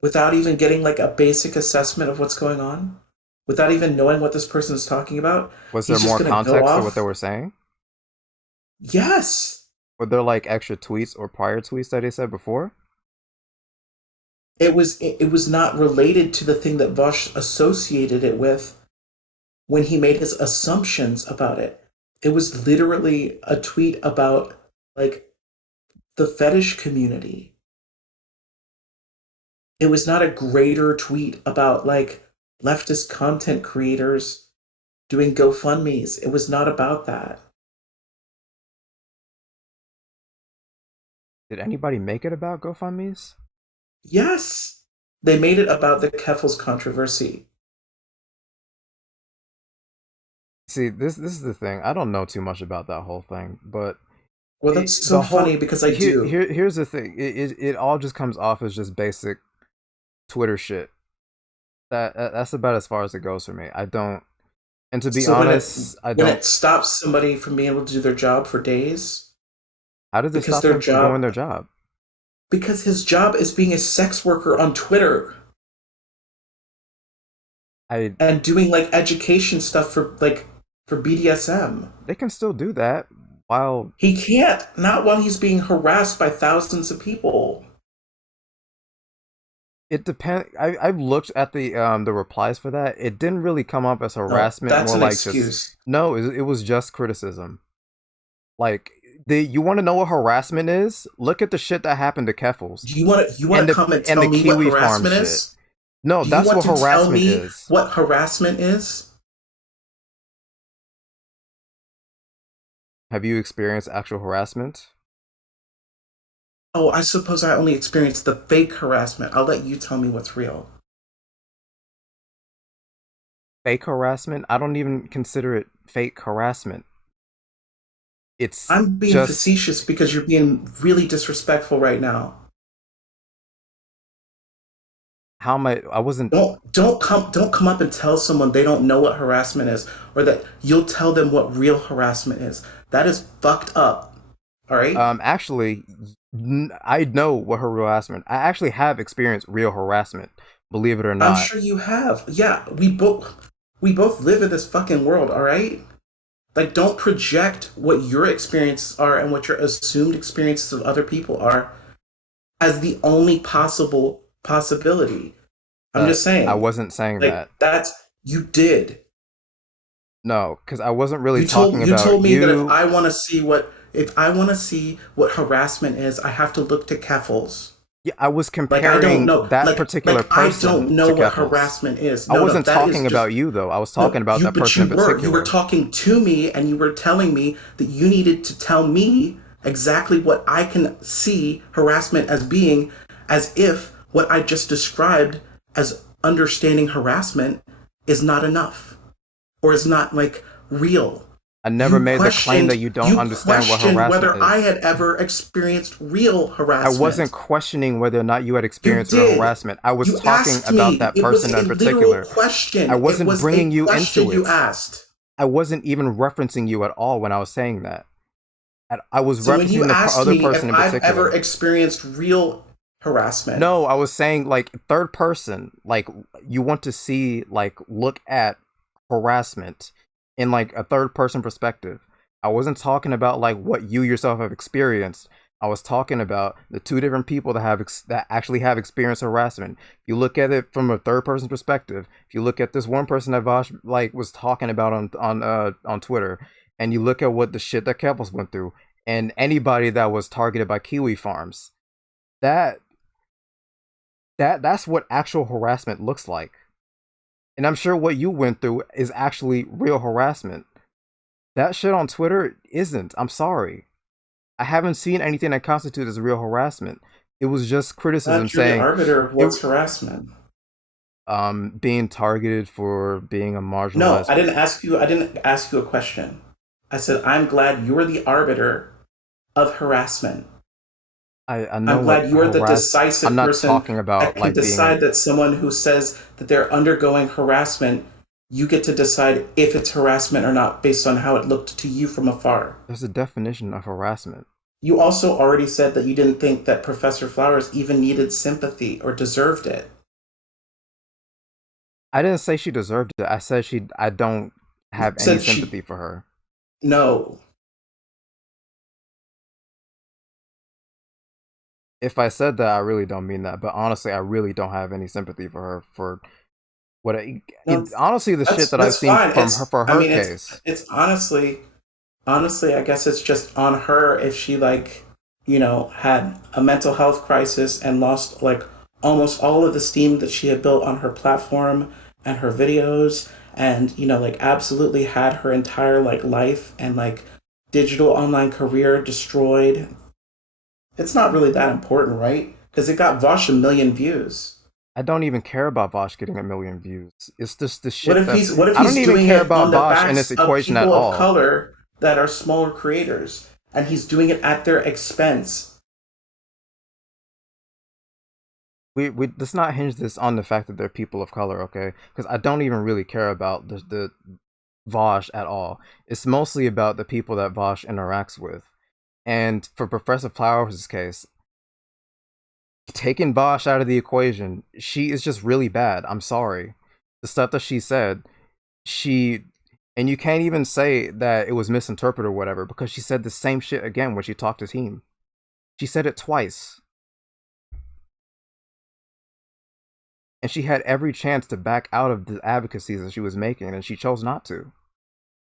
without even getting like a basic assessment of what's going on, without even knowing what this person is talking about. Was there He's just more gonna go context to what they off. were saying? Yes, Were there like extra tweets or prior tweets that he said before? it was not related to the thing that Vosh associated it with when he made his assumptions about it. It was literally a tweet about like the fetish community. It was not a greater tweet about like leftist content creators doing GoFundMe's. It was not about that. Did anybody make it about GoFundMe's? Yes, they made it about the Keffels controversy. See, this is the thing. I don't know too much about that whole thing, but Well, that's the so whole funny because I do. here's the thing. It all just comes off as just basic Twitter shit. That's about as far as it goes for me. I don't, and to be So honest, I when don't. it stops somebody from being able to do their job for days How does it because stop their them from doing job their job? because his job is being a sex worker on Twitter I and doing like education stuff for BDSM. They can still do that while He can't, not while he's being harassed by thousands of people. it depends. I've looked at the replies for that. It didn't really come up as No, harassment. that's More an like just excuse. no. It was just criticism. Like you want to know what harassment is? Look at the shit that happened to Keffels You want and to come and the tell me what Kiwi farm harassment shit. is? No, Do you that's want what to tell harassment me is. what harassment is? Have you experienced actual harassment? Oh, I suppose I only experienced the fake harassment. I'll let you tell me what's real. Fake harassment? I don't even consider it fake harassment. It's I'm being just facetious because you're being really disrespectful right now. how am I wasn't Don't come up and tell someone they don't know what harassment is or that you'll tell them what real harassment is. That is fucked up. All right? actually I know what harassment. I actually have experienced real harassment, believe it or I'm not. sure you have. Yeah, we both live in this fucking world, all right? Like don't project what your experiences are and what your assumed experiences of other people are as the only possible possibility. I'm just I saying. wasn't saying Like that. that's you did. No, because I wasn't really You told talking you about told me that you. if I want to see what harassment is, I have to look to Keffels. Yeah, I was Like I don't comparing know, that particular I don't person know to what Keffels. harassment is. I No, wasn't that is talking just about you though. I was talking no. about You that but person in you were particular. talking to me, and you were telling me that you needed to tell me exactly what I can see harassment as being, as if what I just described as understanding harassment is not enough or is not like real. I never You made the claim that questioned you don't you understand what questioned harassment whether I is. had ever experienced real I wasn't harassment. questioning whether or not you had You experienced real did. harassment. I was You talking asked about me. that It was person a in literal particular. I question. It wasn't was a bringing you into question you it. asked. I wasn't even referencing you at all when I was saying that. I was So when you referencing the asked other me if person in I've ever particular. experienced real harassment, No, I was saying like third person. Like you want to see like look at harassment in like a third person perspective. I wasn't talking about like what you yourself have experienced. I was talking about the two different people that that actually have experienced harassment. If you look at it from a third person perspective, if you look at this one person that Vaush like was talking about on Twitter, and you look at what the shit that Kevels went through, and anybody that was targeted by Kiwi farms, that that's what actual harassment looks like. And I'm sure what you went through is actually real harassment. That shit on Twitter isn't. I'm sorry. I haven't seen anything that constitutes as real harassment. It was just criticism you're the saying arbiter of it. what's harassment. being targeted for being a No, marginalized. I didn't ask you a question. I said I'm glad you're the arbiter of harassment. I know I'm what glad you're the harass. I'm decisive not person talking about that can like being a. decide that someone who says that they're undergoing harassment, you get to decide if it's harassment or not based on how it looked to you from afar. There's a definition of harassment. You also already said that you didn't think that Professor Flowers even needed sympathy or deserved it. I didn't say she deserved it. I said she. I don't You have any said she, sympathy for her. no. If I said that, I really don't mean that. But honestly, I really don't have any sympathy for her for what. No, Honestly, the shit that I've that's seen fine. from her for I her mean case. it's honestly, I guess it's just on her if she like, had a mental health crisis and lost like almost all of the steam that she had built on her platform and her videos and like absolutely had her entire like life and like digital online career destroyed. It's not really that important, right? Because it got Vosh 1 million views. I don't even care about Vaush getting 1 million views. It's just the What shit if that I don't he's even doing care it on about the Vaush and this backs of equation at people of all. color that are smaller creators and he's doing it at their expense? We let's not hinge this on the fact that they're people of color, okay? Because I don't even really care about the Vaush at all. It's mostly about the people that Vaush interacts with. And for Professor Flowers' case, taking Vaush out of the equation, she is just really bad. I'm sorry. The stuff that she said, she and you can't even say that it was misinterpreted or whatever because she said the same shit again when she talked to Team. She said it twice. And she had every chance to back out of the advocacies that she was making, and she chose not to.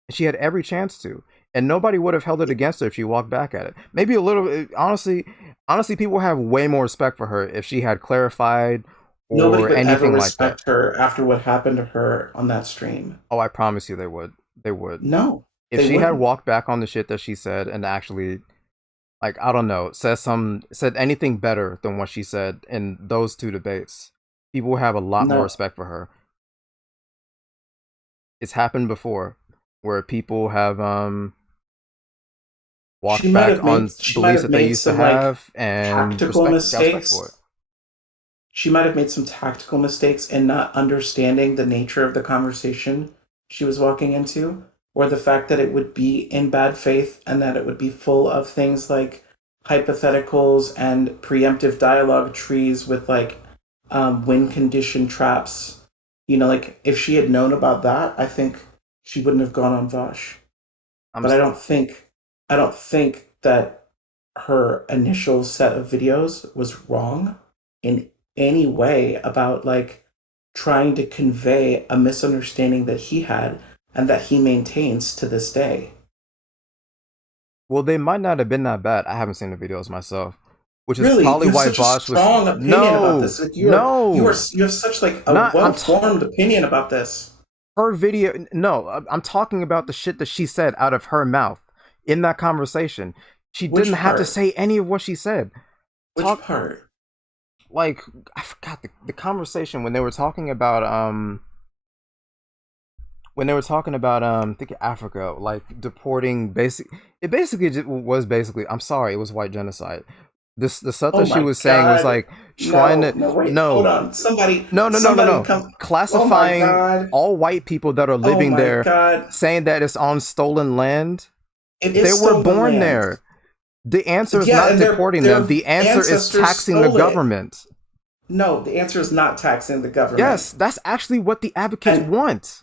And she had every chance to. And nobody would have held it against her if she walked back at it. Maybe a little honestly, people have way more respect for her if she had clarified Nobody or would ever anything like that. respect her after what happened to her on that stream. Oh, I promise you they would. They would. No, If they she had wouldn't. walked back on the shit that she said and actually like I don't know, said anything better than what she said in those two debates, people would have a lot more No. respect for her. It's happened before where people have walked back on She might beliefs have that they made used to some like have and tactical got respect for it. mistakes. She might have made some tactical mistakes in not understanding the nature of the conversation she was walking into, or the fact that it would be in bad faith and that it would be full of things like hypotheticals and preemptive dialogue trees with like win condition traps. Like if she had known about that, I think she wouldn't have gone on Vosh. I'm But I don't think that her initial set of videos was wrong in any way about like trying to convey a misunderstanding that he had and that he maintains to this day. well, they might not have been that bad. I haven't seen the videos myself, which is Really, probably you have why such a Vosh was strong opinion about no, this. Like no, you have such like a not. well formed opinion about this. Her video. No, I'm talking about the shit that she said out of her mouth in that conversation. She Which didn't have to part? say any of what she said. Which Talk part? like I forgot the conversation when they were talking about I think Africa like deporting it basically was basically I'm sorry it was white genocide. The stuff Oh that she my was saying was god. like trying No, to no, wait, hold no on. Somebody no come. Oh my classifying god. all white people that are Oh living my there god. saying that it's on stolen land. It They is were stolen born land. there. The answer is Yeah, not and deporting them. their The answer is ancestors taxing the stole it. government. No, the answer is not taxing the government. Yes, that's actually what the advocates And want.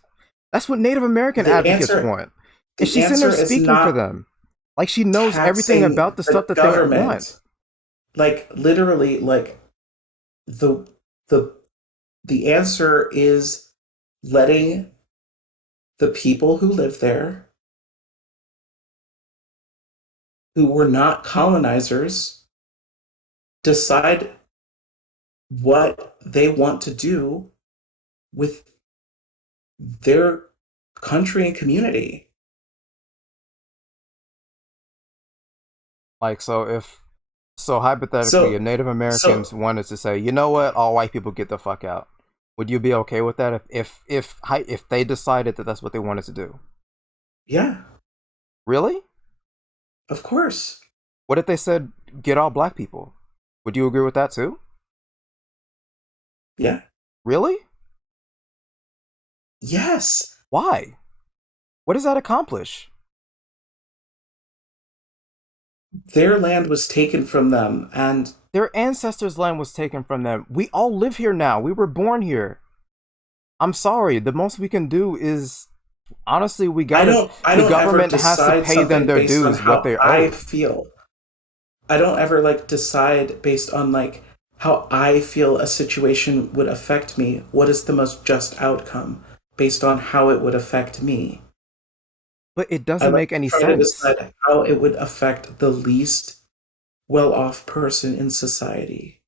That's what Native American the advocates answer want. And the she's in there answer is speaking for not them. Like she knows everything taxing about the stuff the that they want. government. Like literally, like the the the answer is letting the people who live there, who were not colonizers, decide what they want to do with their country and community. Like so hypothetically, So if Native so Americans wanted to say, you know what, all white people get the fuck out. Would you be okay with that if they decided that that's what they wanted to do? Yeah, Really? of course. What if they said get all black people? Would you agree with that too? Yeah. Really? Yes. Why? What does that accomplish? Their land was taken from them, and Their ancestors' land was taken from them. We all live here now. We were born here. I'm sorry. The most we can do is honestly, we gotta. I The don't ever government has to decide pay them something their based on dues, what how they I owe. feel. I don't ever like decide based on like how I feel a situation would affect me. What is the most just outcome based on how it would affect me? But it I doesn't like make any try to sense. decide how it would affect the least well-off person in society.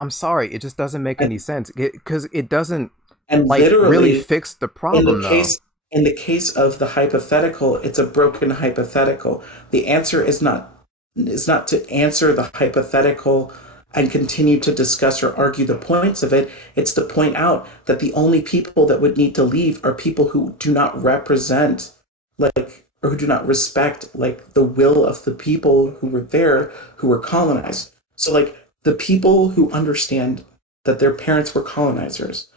I'm sorry. It just doesn't make any And, sense because it doesn't and like really literally, fix the in the problem though. case in the case of the hypothetical, it's a broken hypothetical. The answer is not to answer the hypothetical and continue to discuss or argue the points of it. It's to point out that the only people that would need to leave are people who do not represent like or who do not respect like the will of the people who were there who were colonized. So like the people who understand that their parents were colonizers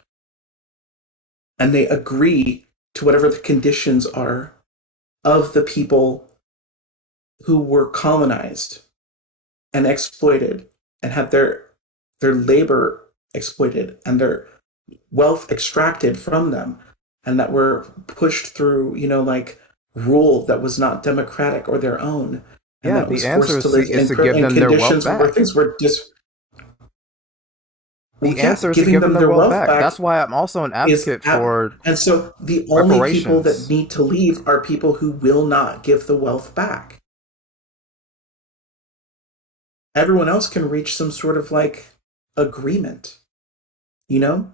and they agree to whatever the conditions are of the people who were colonized and exploited and had their labor exploited and their wealth extracted from them and that were pushed through, like rule that was not democratic or their own and Yeah, that the was answer forced to live is to give in them their wealth conditions where back. things were well, The yeah, answer is to giving give them them their their wealth wealth back. back That's why I'm also an is advocate for and so the only people that reparations. need to leave are people who will not give the wealth back. Everyone else can reach some sort of like agreement, you know?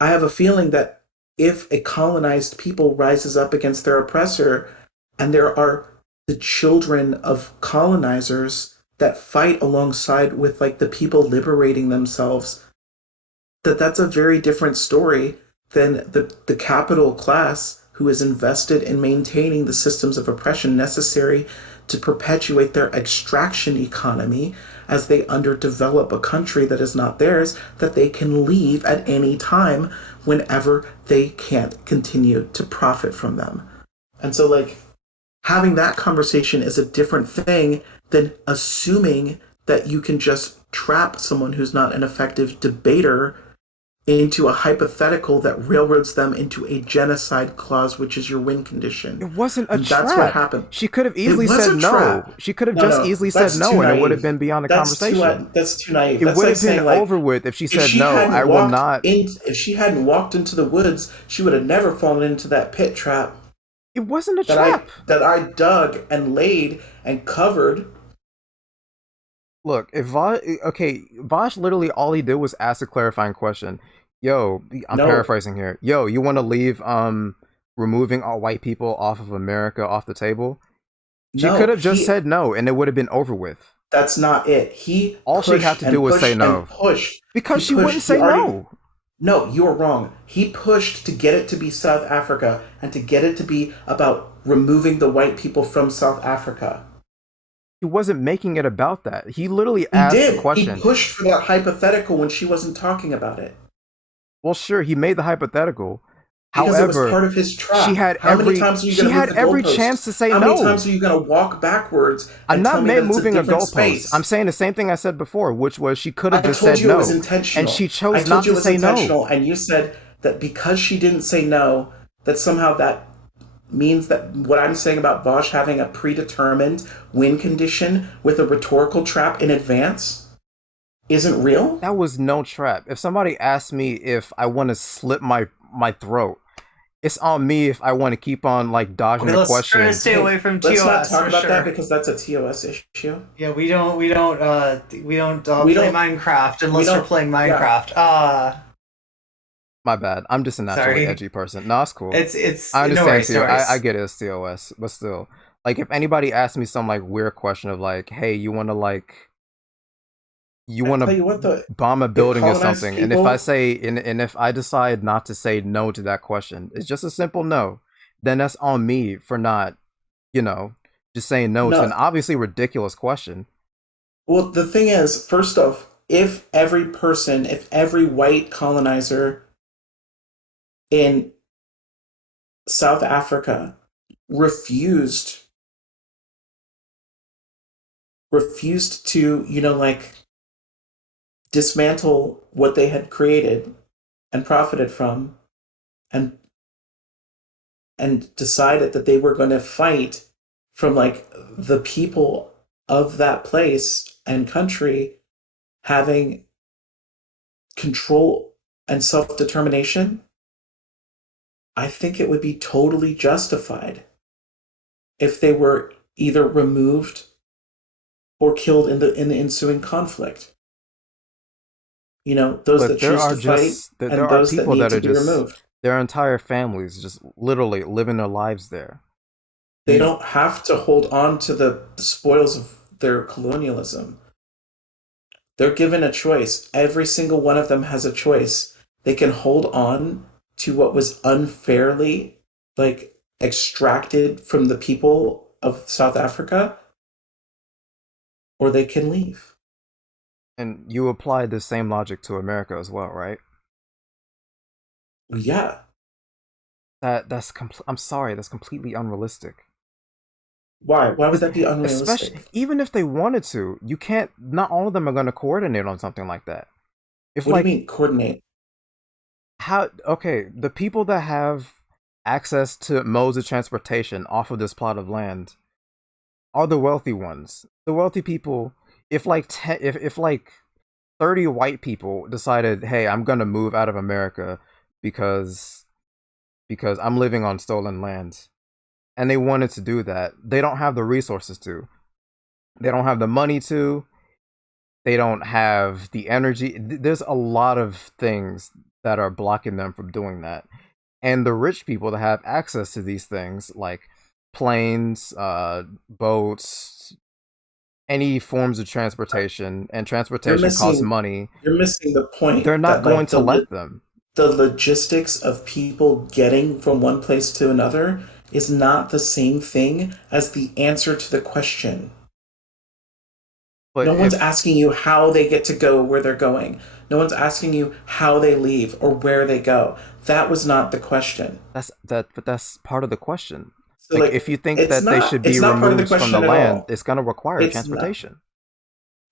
I have a feeling that if a colonized people rises up against their oppressor and there are the children of colonizers that fight alongside with like the people liberating themselves, that's a very different story than the capital class who is invested in maintaining the systems of oppression necessary to perpetuate their extraction economy as they underdevelop a country that is not theirs, that they can leave at any time whenever they can't continue to profit from them. And so, like, having that conversation is a different thing than assuming that you can just trap someone who's not an effective debater into a hypothetical that railroads them into a genocide clause, which is your win condition. It wasn't a And that's what trap. happened. She could have It easily was said a no. trap. She could have No, just no, easily said that's too no, and it would have naive. been beyond the conversation. That's too naive. It That's would like have been saying like over with if she if said she no. hadn't I will walked not. if she hadn't walked into the woods, she would have never fallen into that pit trap It wasn't a trap. that I dug and laid and covered. Look, if Vaush literally all he did was ask a clarifying question. Yo, I'm No, paraphrasing here. Yo, you want to leave removing all white people off of America off the table? She could no, have just said no, and it would have been over with. that's not it. He All she had pushed to do and was say pushed and no pushed. because she wouldn't He say already no. No, you are wrong. He pushed to get it to be South Africa and to get it to be about removing the white people from South Africa. He wasn't making it about that. He literally He asked the did. He question. pushed for that hypothetical when she wasn't talking about it Well, sure, he made the hypothetical. because it was However, part of his trap. she had How many times are you going to move the every chance goalpost? to say How many no. times are you going to walk backwards I'm and not tell me that it's a moving a different goalpost. I'm space? saying the same thing I said before, which was she could I have just told said you it was no, and intentional. she I chose told not you it to was say no. intentional, and you said that because she didn't say no, that somehow that means that what I'm saying about Vaush having a predetermined win condition with a rhetorical trap in advance isn't real? That was no trap. If somebody asks me if I want to slit my throat, it's on me if I want to keep on like dodging Okay, the let's try to question. stay away from Let's not TOS talk for about that sure. because that's a TOS issue. Yeah, we don't We play don't. Minecraft We unless we're don't. playing Yeah. Minecraft. My bad. I'm just a naturally Sorry. edgy person. No, it's cool. It's I no understand worries, no too. I worries. get it as TOS, but still, like if anybody asks me some like weird question of like, hey, you want to like you I want tell to you what, though, bomb a if building or colonized something, and if I people, say and if I decide not to say no to that question, it's just a simple no, then that's on me for not, you know, just saying no to no. an obviously ridiculous question. Well, the thing is, first off, if every white colonizer in South Africa refused refused to, like dismantle what they had created and profited from, and decided that they were going to fight from like the people of that place and country having control and self-determination, I think it would be totally justified if they were either removed or killed in the ensuing conflict. Those that But there choose are to fight just there and are those that people need that to are be just removed. their entire families just literally living their lives there. They You don't have to hold on to the spoils of their colonialism. They're given a choice. Every single one of them has a choice. They can hold on to what was unfairly like extracted from the people of South Africa, or they can leave. and you apply the same logic to America as well, right? Yeah. I'm sorry, that's completely unrealistic. Why? Why would Because that be especially unrealistic? even if they wanted to, you can't. Not all of them are going to coordinate on something like that. If What do you like mean coordinate? how okay, the people that have access to modes of transportation off of this plot of land are the wealthy ones. The wealthy people. If like if like 30 white people decided, hey, I'm gonna move out of America because I'm living on stolen land, and they wanted to do that, they don't have the resources to. They don't have the money to. They don't have the energy. There's a lot of things that are blocking them from doing that. And the rich people that have access to these things, like planes, boats, any forms of transportation, and You're transportation costs missing money, you're missing the they're point not that going like to let them. the logistics of people getting from one place to another is not the same thing as the answer to the question. But No one's if asking you how they get to go where they're going. No one's asking you how they leave or where they go. That was not the question. but that's part of the question. So Like, like if you think that they should be it's not part of the removed from the question at land, all. it's going to require It's not transportation.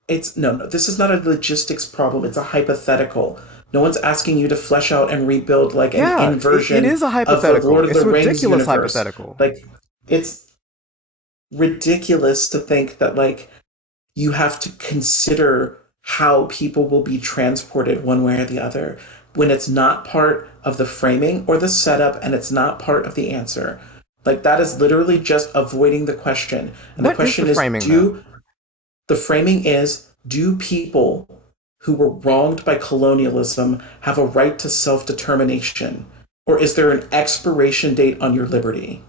it's no, this is not a logistics problem. It's a hypothetical. No one's asking you to flesh out and rebuild like an Yeah, it inversion is a of the hypothetical. Lord of It's the a Rings ridiculous universe. hypothetical. Like it's ridiculous to think that like you have to consider how people will be transported one way or the other when it's not part of the framing or the setup and it's not part of the answer. Like that is literally just avoiding the question. And the What is the question is framing then? do people who were wronged by colonialism have a right to self-determination? Or is there an expiration date on your liberty?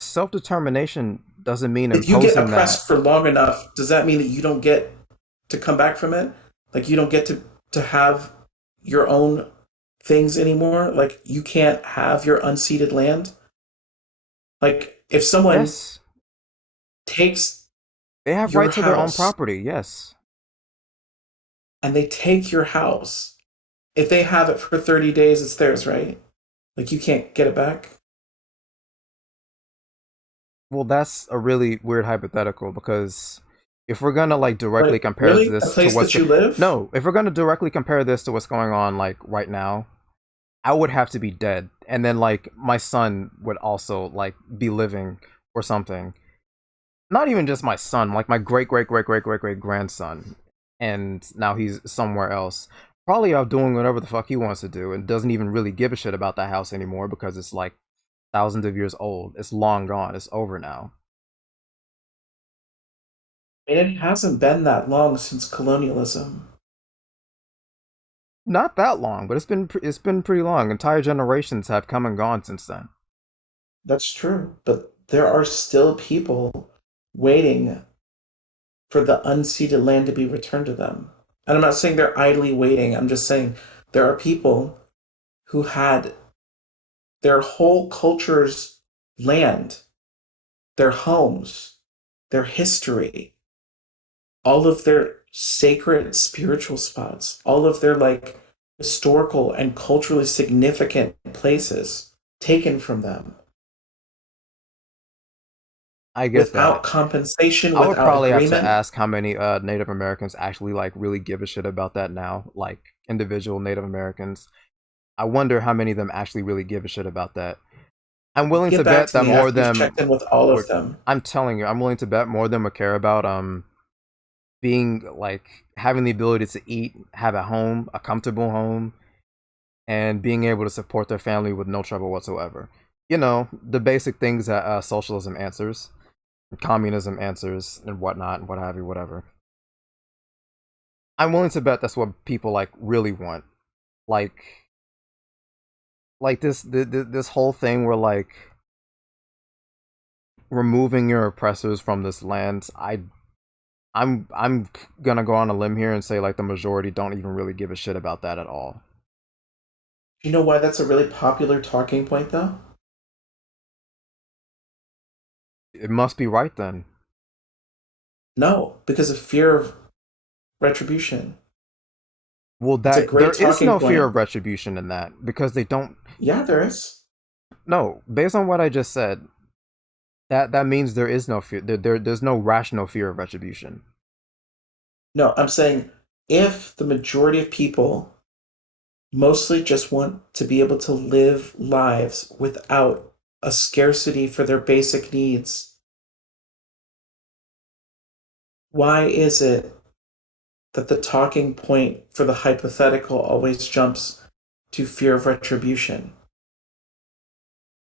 Self determination doesn't mean If you get imposing that. oppressed for long enough, does that mean that you don't get to come back from it? Like you don't get to have your own things anymore? Like you can't have your unceded land? Like if someone Yes, takes they have your right to their own house property. Yes. and they take your house, if they have it for 30 days, it's theirs, right? Like you can't get it back. Well, that's a really weird hypothetical because if we're gonna like directly Like compare really? A this to place what's that you live? no, if we're gonna directly compare this to what's going on like right now, I would have to be dead, and then like my son would also like be living or something. Not even just my son, like my great grandson, and now he's somewhere else, probably out doing whatever the fuck he wants to do, and doesn't even really give a shit about that house anymore because it's like thousands of years old. It's long gone. It's over now. I mean, it hasn't been that long since colonialism. Not that long, but it's been pretty long. Entire generations have come and gone since then. That's true. But there are still people waiting for the unceded land to be returned to them. And I'm not saying they're idly waiting. I'm just saying there are people who had their whole culture's land, their homes, their history, all of their sacred spiritual spots, all of their like historical and culturally significant places taken from them I get without that. compensation, I would without probably have to agreement. ask how many Native Americans actually like really give a shit about that now, like individual Native Americans. I wonder how many of them actually really give a shit about that. I'm willing to Get back bet to that me more of after you've them checked in with all of would. them. I'm telling you, I'm willing to bet more of them would care about being like having the ability to eat, have a home, a comfortable home, and being able to support their family with no trouble whatsoever. You know, the basic things that socialism answers, communism answers, and whatnot, and what have you, whatever. I'm willing to bet that's what people like really want. Like, this whole thing where like removing your oppressors from this land. I'm gonna go on a limb here and say like the majority don't even really give a shit about that at all. You know why that's a really popular talking point, though? It must be right then. No, because of fear of retribution. Well, It's a that great there is talking no fear point. of retribution in that because they don't. Yeah, there is. No, based on what I just said, that means there is no fear. There's no rational fear of retribution. No, I'm saying if the majority of people mostly just want to be able to live lives without a scarcity for their basic needs, why is it that the talking point for the hypothetical always jumps to fear of retribution?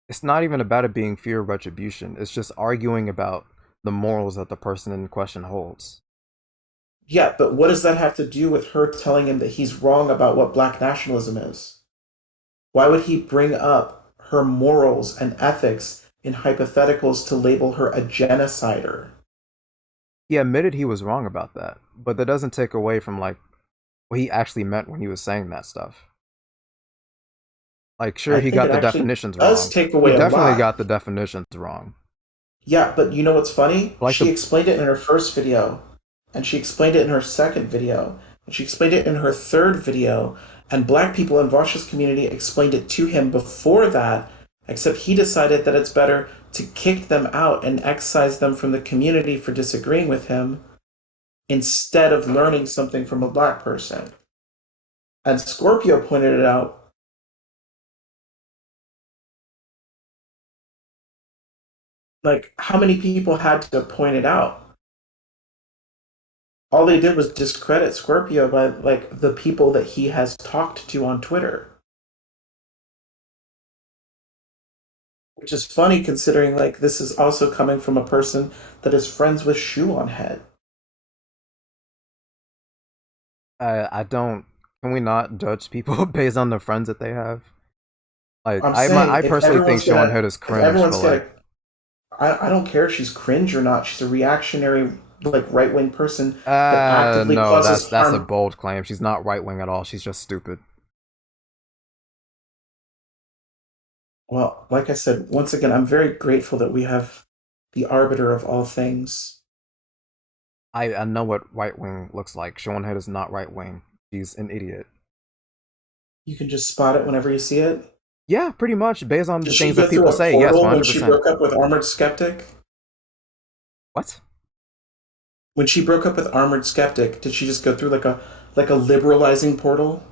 It's not even about it being fear of retribution. It's just arguing about the morals that the person in question holds. Yeah, but what does that have to do with her telling him that he's wrong about what black nationalism is? Why would he bring up her morals and ethics in hypotheticals to label her a genocider? He admitted he was wrong about that, but that doesn't take away from like what he actually meant when he was saying that stuff. Like, sure, I he think got it the actually definitions does wrong. take He away a definitely lot. got the definitions wrong. Yeah, but you know what's funny? Like She the explained it in her first video, and she explained it in her second video, and she explained it in her third video, and black people in Vaush's community explained it to him before that, except he decided that it's better to kick them out and excise them from the community for disagreeing with him instead of learning something from a black person. And Scorpio pointed it out. Like, how many people had to point it out? All they did was discredit Scorpio by like the people that he has talked to on Twitter. Which is funny considering like this is also coming from a person that is friends with Shoe on Head. I don't. Can we not judge people based on the friends that they have? Like, I'm saying I personally think Sean Hood is if cringe, but everyone's like, gonna I don't care if she's cringe or not. She's a reactionary like right wing person that actively no, causes that's a harm. bold claim. She's not right wing at all. She's just stupid. Well, like I said, once again, I'm very grateful that we have the arbiter of all things. I know what right wing looks like. Sean Hood is not right wing. She's an idiot. You can just spot it whenever you see it. Yeah, pretty much based on Did the she things go that through people a say. Yes, portal one when hundred she percent. broke up with Armored Skeptic? What? When she broke up with Armored Skeptic, did she just go through like a liberalizing portal?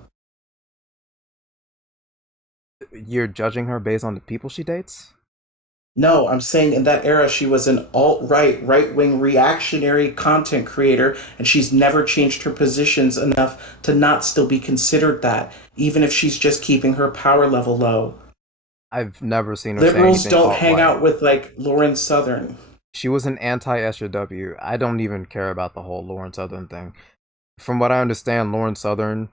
You're judging her based on the people she dates? No, I'm saying in that era she was an alt-right, right-wing reactionary content creator, and she's never changed her positions enough to not still be considered that, even if she's just keeping her power level low. I've never seen her say Liberals anything don't alt hang right. out with like Lauren Southern. She was an anti SJW. I don't even care about the whole Lauren Southern thing. From what I understand, Lauren Southern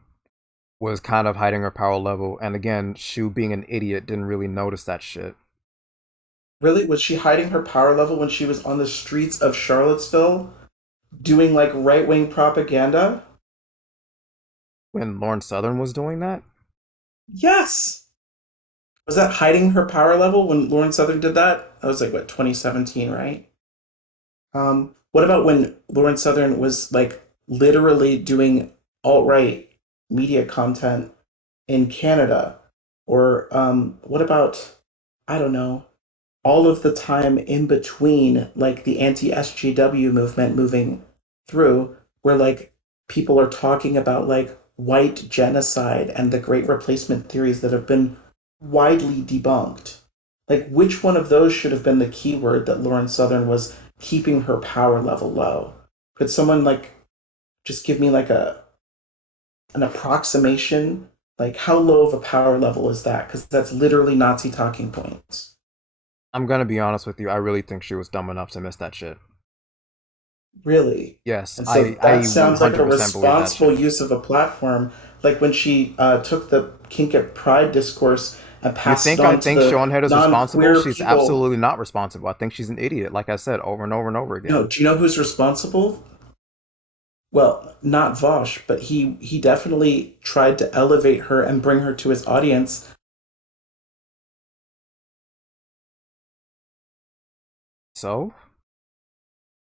was kind of hiding her power level, and again, Shu being an idiot didn't really notice that shit. Really? Was she hiding her power level when she was on the streets of Charlottesville doing like right wing propaganda. When Lauren Southern was doing that? Yes. Was that hiding her power level when Lauren Southern did that? That was like what, 2017, right? What about when Lauren Southern was like literally doing alt-right media content in Canada? Or what about, I don't know, all of the time in between, like the anti-SJW movement moving through, where like people are talking about like white genocide and the great replacement theories that have been widely debunked. Like, which one of those should have been the keyword that Lauren Southern was keeping her power level low? Could someone like just give me like a an approximation? Like, how low of a power level is that? Because that's literally Nazi talking points. I'm gonna be honest with you, I really think she was dumb enough to miss that shit. Really. Yes, And so I that sounds like a 100% believe that responsible shit. use of a platform, like when she took the kink at pride discourse and You passed it think I on to think the Sean Head is responsible? non-queer She's people. absolutely not responsible. I think she's an idiot, like I said over and over and over No, again. do you know who's responsible? Well, not Vaush, but he definitely tried to elevate her and bring her to his audience. So,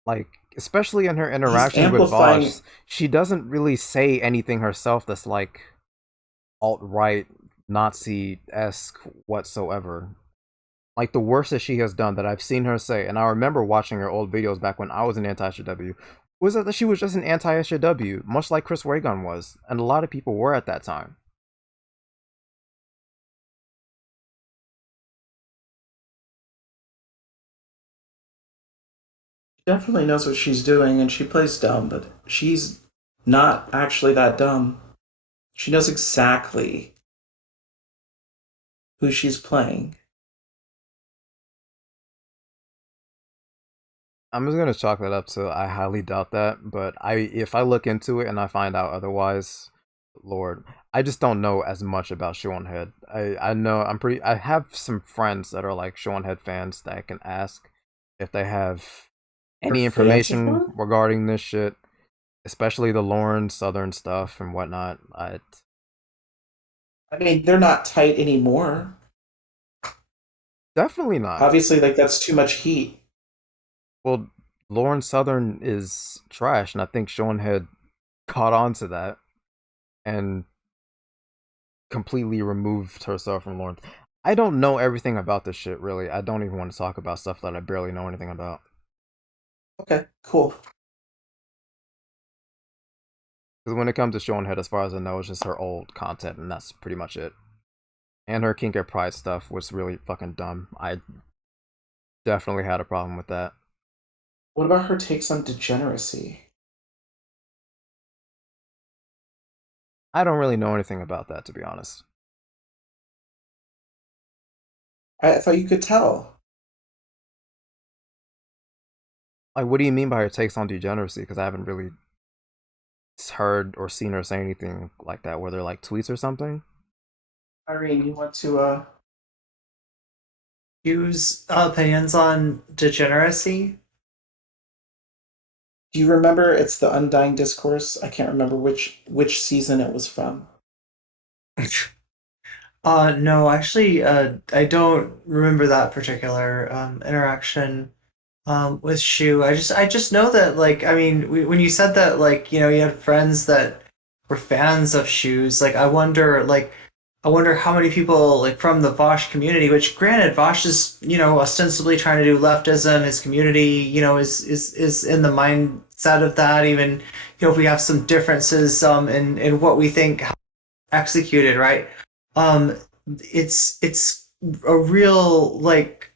like, especially in her He's interactions with amplifying. Vosh, she doesn't really say anything herself that's like alt right, Nazi esque whatsoever. Like the worst that she has done that I've seen her say, and I remember watching her old videos back when I was an anti-SJW, was that she was just an anti-SJW, much like Chris Wagon was, and a lot of people were at that time. Definitely knows what she's doing, and she plays dumb, but she's not actually that dumb. She knows exactly who she's playing. I'm just gonna chalk that up to I highly doubt that, but I if I look into it and I find out otherwise, Lord, I just don't know as much about Sean Head. I know I have some friends that are like Sean Head fans that I can ask if they have Her any fans of information her? regarding this shit, especially the Lauren Southern stuff and whatnot. I I mean, they're not tight anymore. definitely not. Obviously, like that's too much heat. Well, Lauren Southern is trash, and I think Sean Head caught on to that and completely removed herself from Lauren. I don't know everything about this shit, really. I don't even want to talk about stuff that I barely know anything about. Okay, cool. Because when it comes to Sean Head, as far as I know, it's just her old content, and that's pretty much it. And her Kink at Pride stuff was really fucking dumb. I definitely had a problem with that. What about her takes on degeneracy? I don't really know anything about that, to be honest. I thought you could tell. Like, what do you mean by her takes on degeneracy? Because I haven't really heard or seen her say anything like that, whether like tweets or something. Irene, you want to Use opinions on degeneracy. do you remember it's the Undying Discourse? I can't remember which season it was from. No, actually, I don't remember that particular interaction with Shu. I just know that, like, I mean, when you said that, like, you had friends that were fans of Shu's, like, I wonder how many people, like, from the Vaush community, which, granted, Vaush is, ostensibly trying to do leftism. His community, is in the mindset of that, even, if we have some differences, in what we think executed, right? Um, it's a real, like,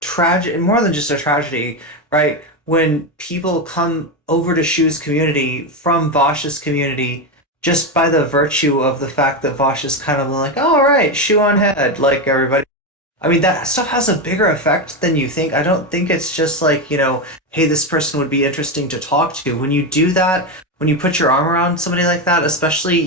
tragic, more than just a tragedy, right? When people come over to Shu's community from Vosh's community just by the virtue of the fact that Vosh is kind of like, all right, Shu on head, like everybody. I mean, that stuff has a bigger effect than you think. I don't think it's just like, hey, this person would be interesting to talk to. When you do that, when you put your arm around somebody like that, especially,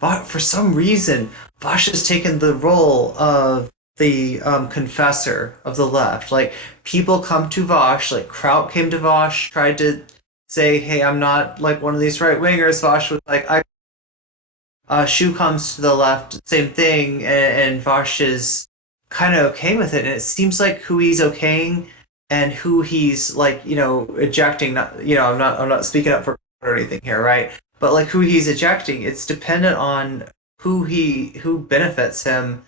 for some reason, Vosh has taken the role of the confessor of the left. Like, people come to Vosh, like Kraut came to Vosh, tried to say, hey, I'm not like one of these right wingers. Vaush was like, I Shu comes to the left, same thing, and Vaush is kind of okay with it. And it seems like who he's okaying and who he's like, ejecting. Not, I'm not speaking up for or anything here, right? But like who he's ejecting, it's dependent on who benefits him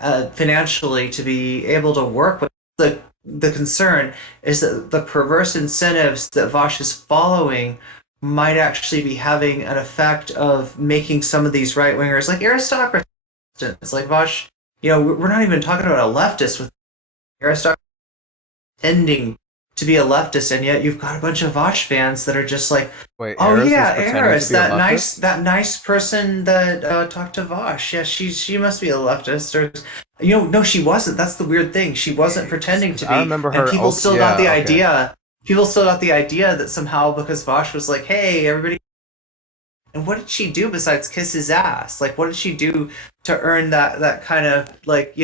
financially to be able to work with. The concern is that the perverse incentives that Vaush is following might actually be having an effect of making some of these right wingers like aristocracy. It's like Vaush, we're not even talking about a leftist with aristocracy tending to be a leftist, and yet you've got a bunch of Vaush fans that are just like, Wait, oh Eris is yeah, pretending Eris, to be a that leftist? nice person that talked to Vaush. Yeah, she must be a leftist, or no, she wasn't. That's the weird thing. She wasn't pretending to I be, remember and her. people Oh, still got the yeah, okay. idea. People still got the idea that somehow because Vaush was like, hey, everybody. And what did she do besides kiss his ass? Like, what did she do to earn that kind of like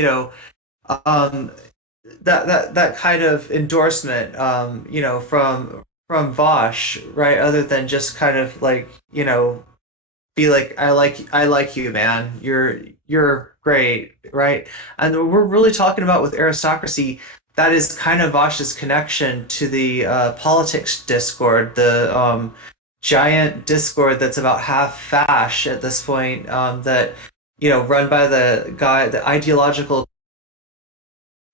um that kind of endorsement from Vaush, right? Other than just kind of like be like, I like you, man. You're great, right? And we're really talking about with aristocracy. That is kind of Vosh's connection to the politics Discord, the giant Discord that's about half fash at this point. That run by the guy, the ideological,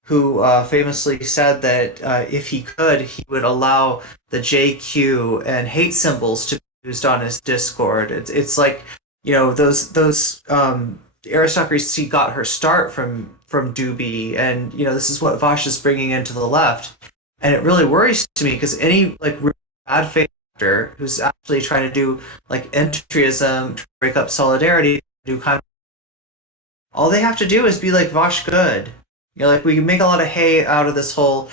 who famously said that if he could, he would allow the JQ and hate symbols to be used on his Discord. It's like those aristocracy got her start from Doobie, and this is what Vosh is bringing into the left, and it really worries to me because any like really bad faith actor who's actually trying to do like entryism, to break up solidarity, do kind of all they have to do is be like Vosh good. Like we can make a lot of hay out of this whole,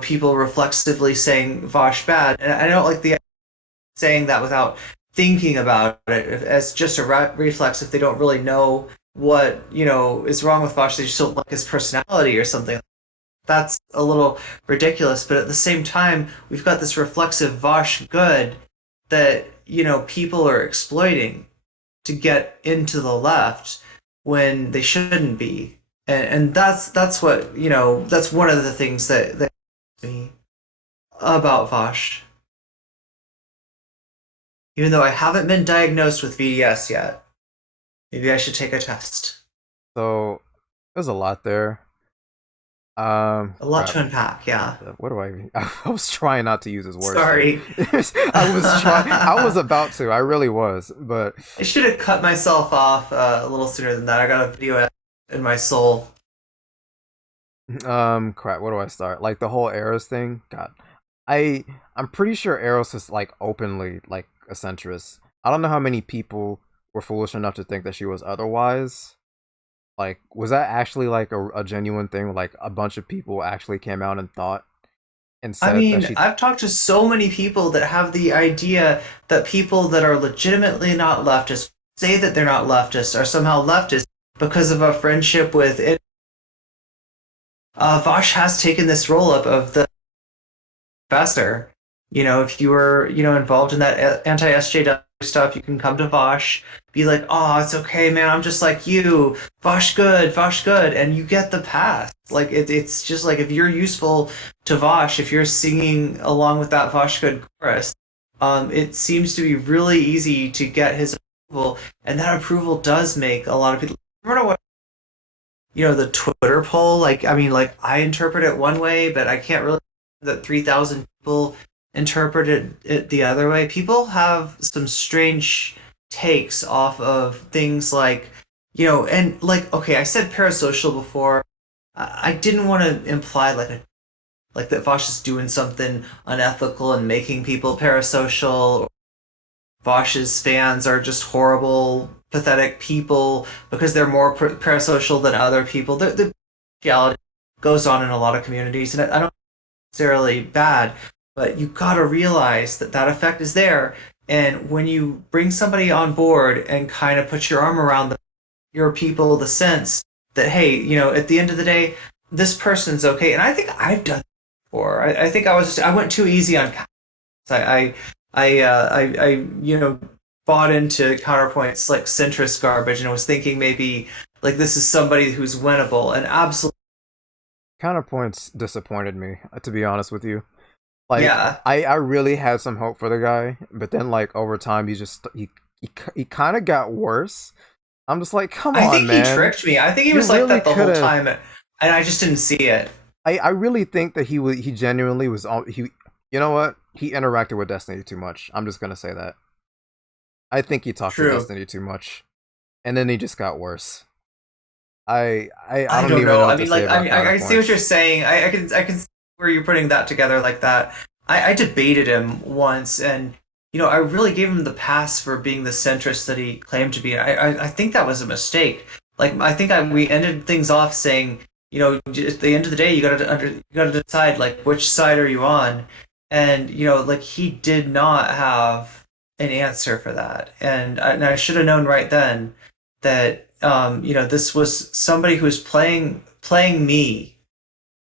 people reflexively saying Vosh bad, and I don't like the saying that without thinking about it as just a reflex if they don't really know what is wrong with Vosh. They just don't like his personality or something. That's a little ridiculous, but at the same time, we've got this reflexive Vosh good that people are exploiting to get into the left when they shouldn't be, and that's what that's one of the things that me about Vosh. Even though I haven't been diagnosed with VDS yet, maybe I should take a test. So there's a lot there. A lot Crap. to unpack. Yeah. What do I even? I was trying not to use his words there. Sorry. I was trying. I was about to. I really was, but I should have cut myself off a little sooner than that. I got a video in my soul. crap. Where do I start? Like the whole Eros thing. God, I'm pretty sure Eros is like openly like a centrist. I don't know how many people were foolish enough to think that she was otherwise. Like, was that actually like a genuine thing? Like a bunch of people actually came out and thought and I said that mean, she. I've talked to so many people that have the idea that people that are legitimately not leftist say that they're not leftist are somehow leftist because of a friendship with it. Vosh has taken this roll up of the professor. If you were, involved in that anti-SJW stuff, you can come to Vosh, be like, oh, it's okay, man. I'm just like you. Vosh good. And you get the pass. Like, it's just like if you're useful to Vosh, if you're singing along with that Vosh good chorus, it seems to be really easy to get his approval. And that approval does make a lot of people. Remember what the Twitter poll, like I mean, like I interpret it one way, but I can't really that 3,000 people interpreted it the other way. People have some strange takes off of things like and like okay, I said parasocial before. I didn't want to imply like that Vosh is doing something unethical and making people parasocial. Vosh's fans are just horrible, pathetic people because they're more parasocial than other people. The reality goes on in a lot of communities, and I don't necessarily bad, but you gotta realize that that effect is there. And when you bring somebody on board and kind of put your arm around your people, the sense that hey, at the end of the day, this person's okay. And I think I've done that before. I think I went too easy on. I I bought into Counterpoint's like centrist garbage and was thinking maybe like this is somebody who's winnable, and absolutely, Counterpoints disappointed me, to be honest with you. Like yeah. I really had some hope for the guy, but then like over time he kind of got worse. I'm just like, come I on, think he man. tricked me. I think he You was like really that the could whole have. time, and I just didn't see it. I really think that he genuinely was all he. You know what? He interacted with Destiny too much. I'm just gonna say that. I think he talked to True. Destiny too much, and then he just got worse. I I don't don't even know. know I what to mean, say like, about I see what you're counterpoints. saying. I can see where you're putting that together like that. I debated him once, and I really gave him the pass for being the centrist that he claimed to be. I think that was a mistake. Like, I think we ended things off saying, at the end of the day, you gotta decide like which side are you on, and like he did not have an answer for that, and I should have known right then that this was somebody who was playing me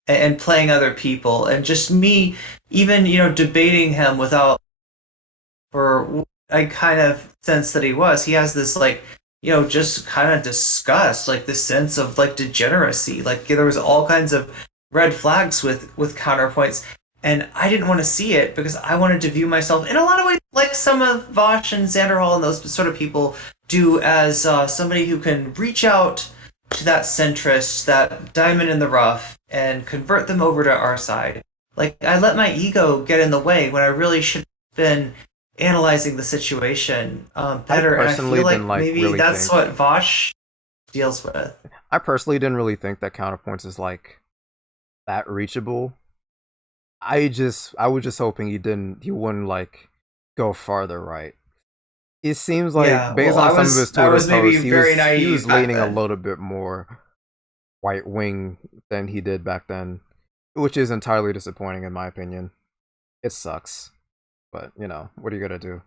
and playing other people, and just me even debating him without, or I kind of sense that he has this like just kind of disgust, like this sense of like degeneracy. Like there was all kinds of red flags with counterpoints, and I didn't want to see it because I wanted to view myself in a lot of ways like some of Vaush and Xanderhall and those sort of people do, as somebody who can reach out to that centrist, that diamond in the rough, and convert them over to our side. Like I let my ego get in the way when I really should have been analyzing the situation I better, and I personally feel didn't like like maybe really that's think. what Vosh deals with. I personally didn't really think that counterpoints is like that reachable. I was just hoping he wouldn't like go farther right. It seems like Yeah, based well, on some of his I Twitter was maybe posts, very he naive was back leaning a then. little bit more right wing than he did back then, which is entirely disappointing in my opinion. It sucks, but what are you gonna do?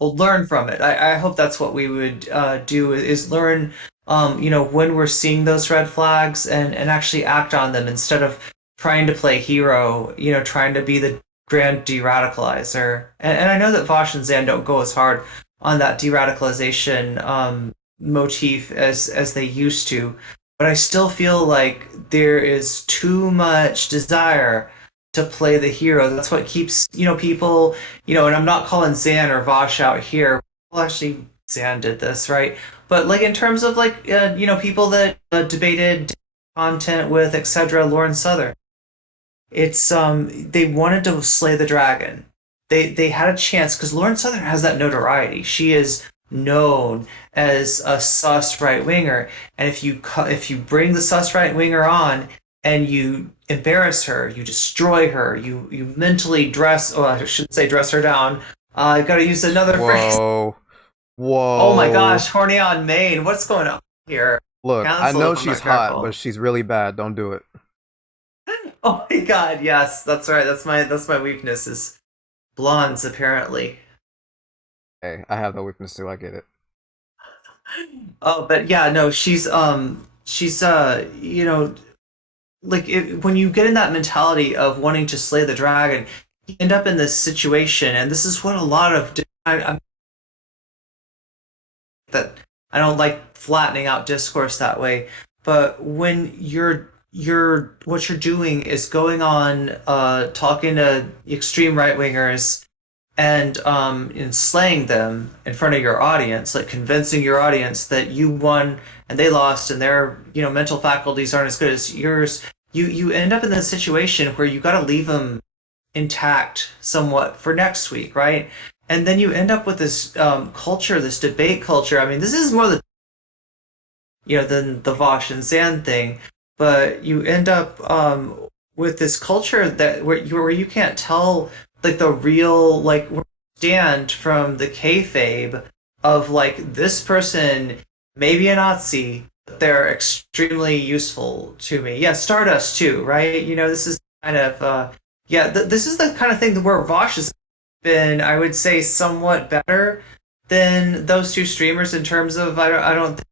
We'll learn from it. I hope that's what we would do, is learn, when we're seeing those red flags, and actually act on them instead of trying to play hero, trying to be the grand de-radicalizer. And I know that Vosh and Zan don't go as hard on that de-radicalization motif as they used to, but I still feel like there is too much desire to play the hero. That's what keeps, people, and I'm not calling Zan or Vosh out here. Well, actually, Zan did this, right? But like in terms of like, people that debated content with, etc., Lauren Southern, it's they wanted to slay the dragon. They had a chance because Lauren Southern has that notoriety. She is known as a sus right winger, and if you bring the sus right winger on and you embarrass her, you destroy her, you mentally dress. Oh, I shouldn't say dress her down. I got to use another phrase. Whoa, Oh my whoa! gosh, horny on Maine. What's going on here? Look, I Cancel know if I'm she's not hot, but careful. she's really bad. Don't do it. Oh my god, yes, that's right. That's my weakness is blondes apparently. Hey, I have no weakness too. I get it. Oh, but yeah, no, she's like when you get in that mentality of wanting to slay the dragon, you end up in this situation, and this is what a lot of I'm that I don't like flattening out discourse that way, but when you're what you're doing is going on talking to extreme right wingers and slaying them in front of your audience, like convincing your audience that you won and they lost, and their mental faculties aren't as good as yours. You end up in this situation where you got to leave them intact somewhat for next week, right? And then you end up with this culture, this debate culture. I mean, this is more the than the Vosh and Zan thing, but you end up with this culture that where you can't tell like the real like stand from the kayfabe of like this person may be a Nazi, but they're extremely useful to me. Yeah, Stardust too, right? This is kind of yeah, this is the kind of thing where Vosh has been, I would say, somewhat better than those two streamers in terms of I don't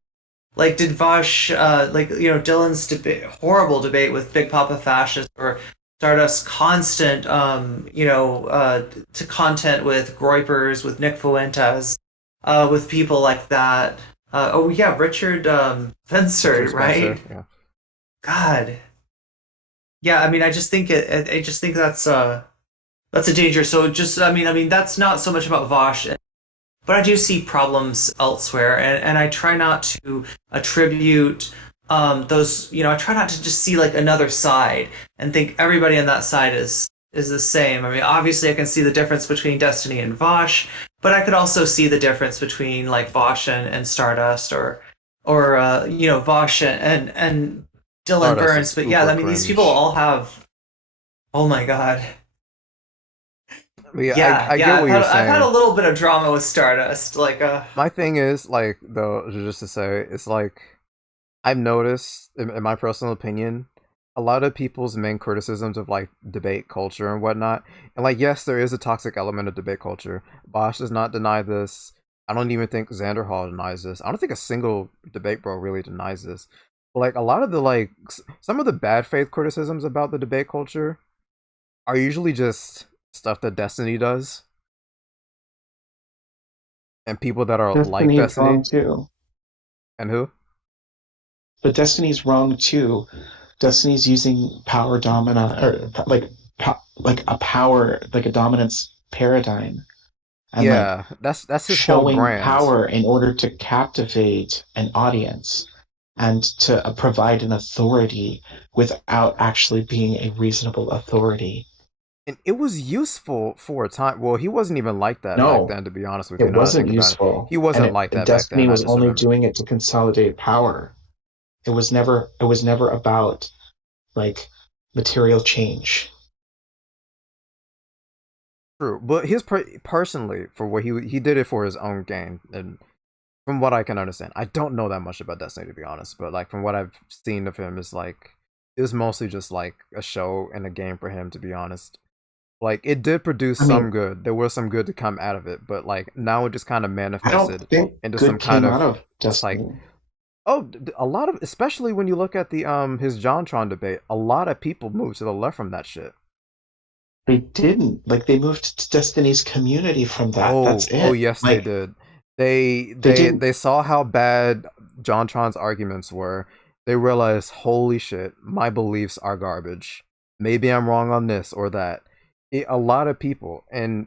like, did Vosh, like, Dylan's debate, horrible debate with Big Papa Fascist, or Stardust's constant, to content with Groypers, with Nick Fuentes, with people like that. Oh yeah, Richard Richard Spencer, Spencer, right? yeah. God, yeah. I mean, I just think I just think that's a danger. So just, I mean, that's not so much about Vaush, but I do see problems elsewhere, and I try not to attribute those. I try not to just see like another side and think everybody on that side is the same. I mean, obviously, I can see the difference between Destiny and Vosh, but I could also see the difference between like Vosh and Stardust, or Vosh and Dylan Stardust Burns. is But yeah, uber I mean, these people cringe. all have. Oh my god. But yeah, Yeah, I yeah. get what you're I've had a saying. little bit of drama with Stardust, like My thing is like though, just to say, it's like I've noticed, in my personal opinion, a lot of people's main criticisms of like debate culture and whatnot. And like, yes, there is a toxic element of debate culture. Bosch does not deny this. I don't even think Xander Hall denies this. I don't think a single debate bro really denies this. But like a lot of the like some of the bad faith criticisms about the debate culture are usually just stuff that Destiny does and people that are like Destiny's Destiny. wrong too. And who? But Destiny's wrong too. Destiny's using power domina or like a power like a dominance paradigm and like Yeah, that's his whole showing brand. power in order to captivate an audience and to provide an authority without actually being a reasonable authority. And it was useful for a time. Well, he wasn't even like that back No, then, to be honest with you. it Now that I wasn't think about it, useful. he And wasn't like that back Destiny then. I was just only remember. doing it to consolidate power. It was never about like material change. True, but personally, for what he did it for his own gain, and from what I can understand, I don't know that much about Destiny to be honest. But like from what I've seen of him, is like it was mostly just like a show and a game for him, to be honest. Like it did produce I mean, some good. There was some good to come out of it, but like now it just kind of I don't manifested think into some good kind came out of of just like, Destiny. oh, a lot of, especially when you look at the his JonTron debate, a lot of people moved to the left from that shit. They didn't. Like they moved to Destiny's community from that. That's Oh it. yes, they Like did. They they they didn't. they saw how bad JonTron's arguments were. They realized, holy shit, my beliefs are garbage. Maybe I'm wrong on this or that. A lot of people, and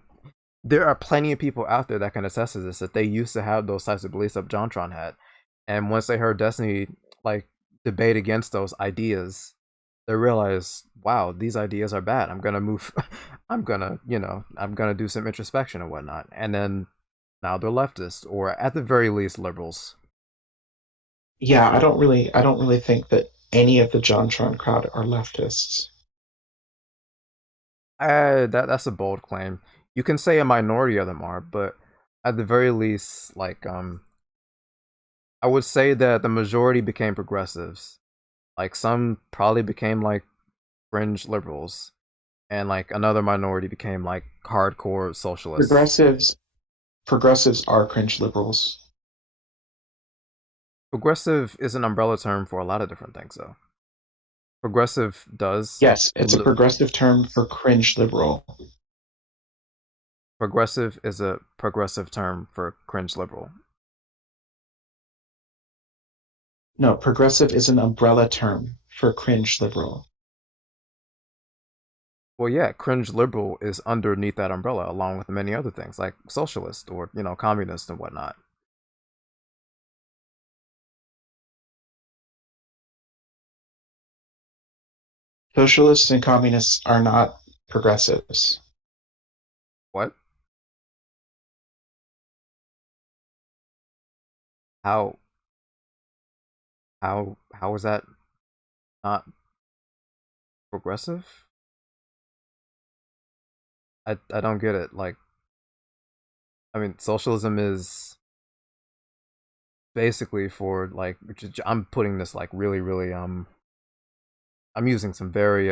there are plenty of people out there that can attest to this, that they used to have those types of beliefs that JonTron had, and once they heard Destiny like debate against those ideas, they realized, wow, these ideas are bad. I'm gonna move. I'm gonna do some introspection and whatnot, and then now they're leftists, or at the very least liberals. Yeah, I don't really think that any of the JonTron crowd are leftists. That's a bold claim. You can say a minority of them are, but at the very least, like I would say that the majority became progressives. Like some probably became like fringe liberals, and like another minority became like hardcore socialists. Progressives progressives are cringe liberals. Progressive is an umbrella term for a lot of different things, though. Progressive does. Yes, it's a progressive term for cringe liberal. Progressive is a progressive term for cringe liberal. No, progressive is an umbrella term for cringe liberal. Well, yeah, cringe liberal is underneath that umbrella, along with many other things like socialist or communist and whatnot. Socialists and communists are not progressives. What? How? How is that not progressive? I don't get it. Like, I mean, socialism is basically for like, I'm putting this like really I'm using some very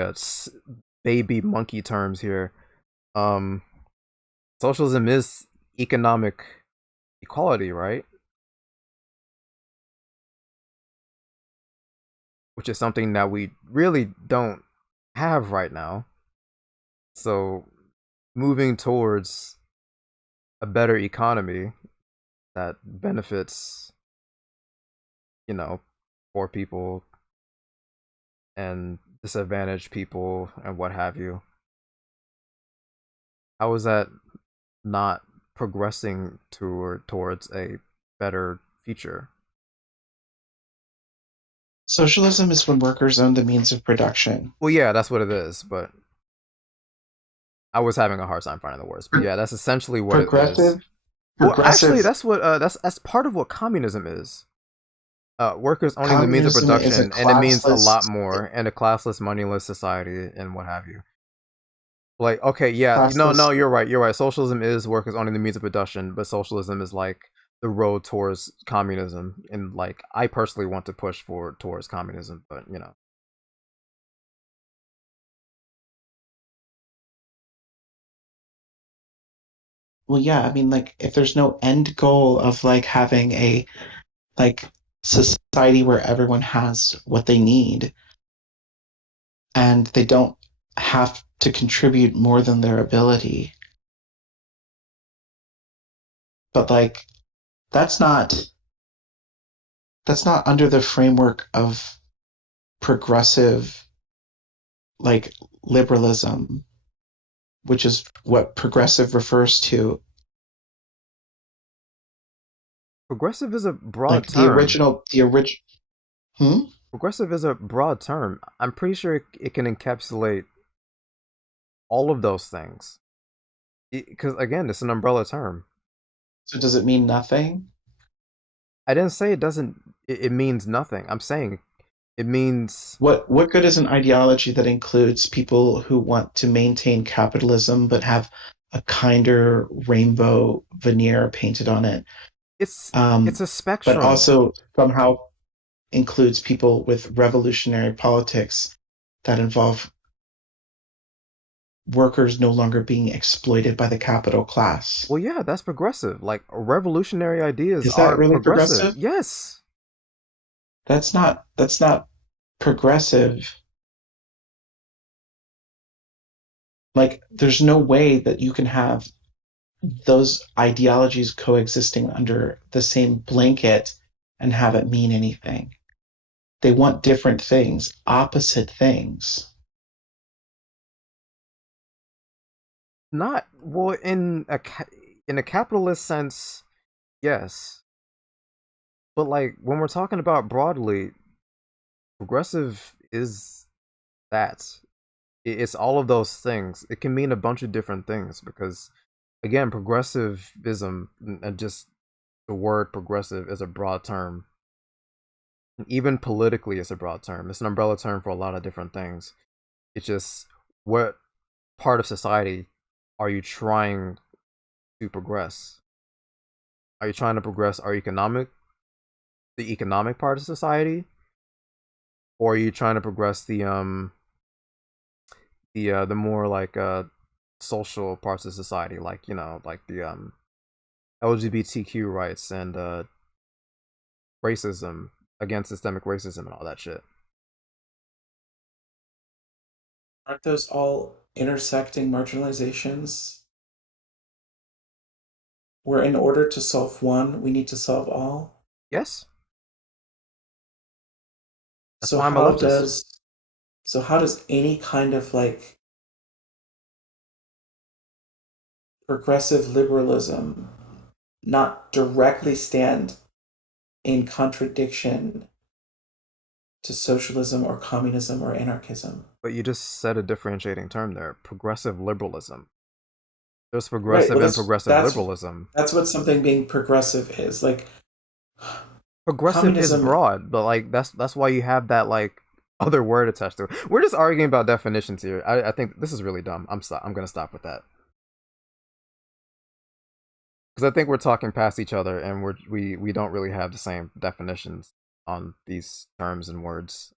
baby monkey terms here. Um, Socialism is economic equality, right? Which is something that we really don't have right now. So moving towards a better economy that benefits, you know, poor people and disadvantaged people and what have you. How is that not progressing towards a better future? Socialism is when workers own the means of production. Well, yeah, that's what it is, but I was having a hard time finding the words. But yeah, that's essentially what it is. Progressive, Well, actually, progressive that's what that's part of what communism is. Workers owning the means of communism is a production, and it means a lot classless, more, and a classless, moneyless society, and what have you. Like, okay, yeah, no, classless. you're right, you're right. Socialism is workers owning the means of production, but socialism is like the road towards communism, and like I personally want to push for towards communism, but you know, Well, yeah, I mean, like, if there's no end goal of like having a like society where everyone has what they need and they don't have to contribute more than their ability, but like that's not that's not under the framework of progressive like liberalism, which is what progressive refers to. progressive is a broad Like the term. original, the original. Hmm? Progressive is a broad term. I'm pretty sure it can encapsulate all of those things. Because again, it's an umbrella term. So does it mean nothing? I didn't say it doesn't. It means nothing. I'm saying it means What good is an ideology that includes people who want to maintain capitalism but have a kinder rainbow veneer painted on it, it's um, it's a but spectrum. also somehow includes people with revolutionary politics that involve workers no longer being exploited by the capital class? Well, yeah, that's progressive. Like revolutionary ideas Is that are really progressive. progressive? Yes. That's not progressive. Like there's no way that you can have those ideologies coexisting under the same blanket and have it mean anything. They want different things, opposite things. Not well in a capitalist sense, yes. But like when we're talking about broadly, progressive is that. It's all of those things. It can mean a bunch of different things because again, progressivism and just the word progressive is a broad term. Even politically, it's a broad term. It's an umbrella term for a lot of different things. It's just what part of society are you trying to progress? Are you trying to progress the economic part of society, or are you trying to progress the more like social parts of society, like you know, like the LGBTQ rights and racism against systemic racism and all that shit. Aren't those all intersecting marginalizations? Where in order to solve one, we need to solve all? Yes, that's So why I'm a how leftist. does so how does any kind of like progressive liberalism not directly stand in contradiction to socialism or communism or anarchism? But you just said a differentiating term there: progressive liberalism. There's Right. progressive Well, and that's progressive that's liberalism. that's what something being progressive is. Like Progressive is communism. broad, but like that's why you have that like other word attached to it. We're just arguing about definitions here. I think this is really dumb. I'm gonna stop with that because I think we're talking past each other and we don't really have the same definitions on these terms and words.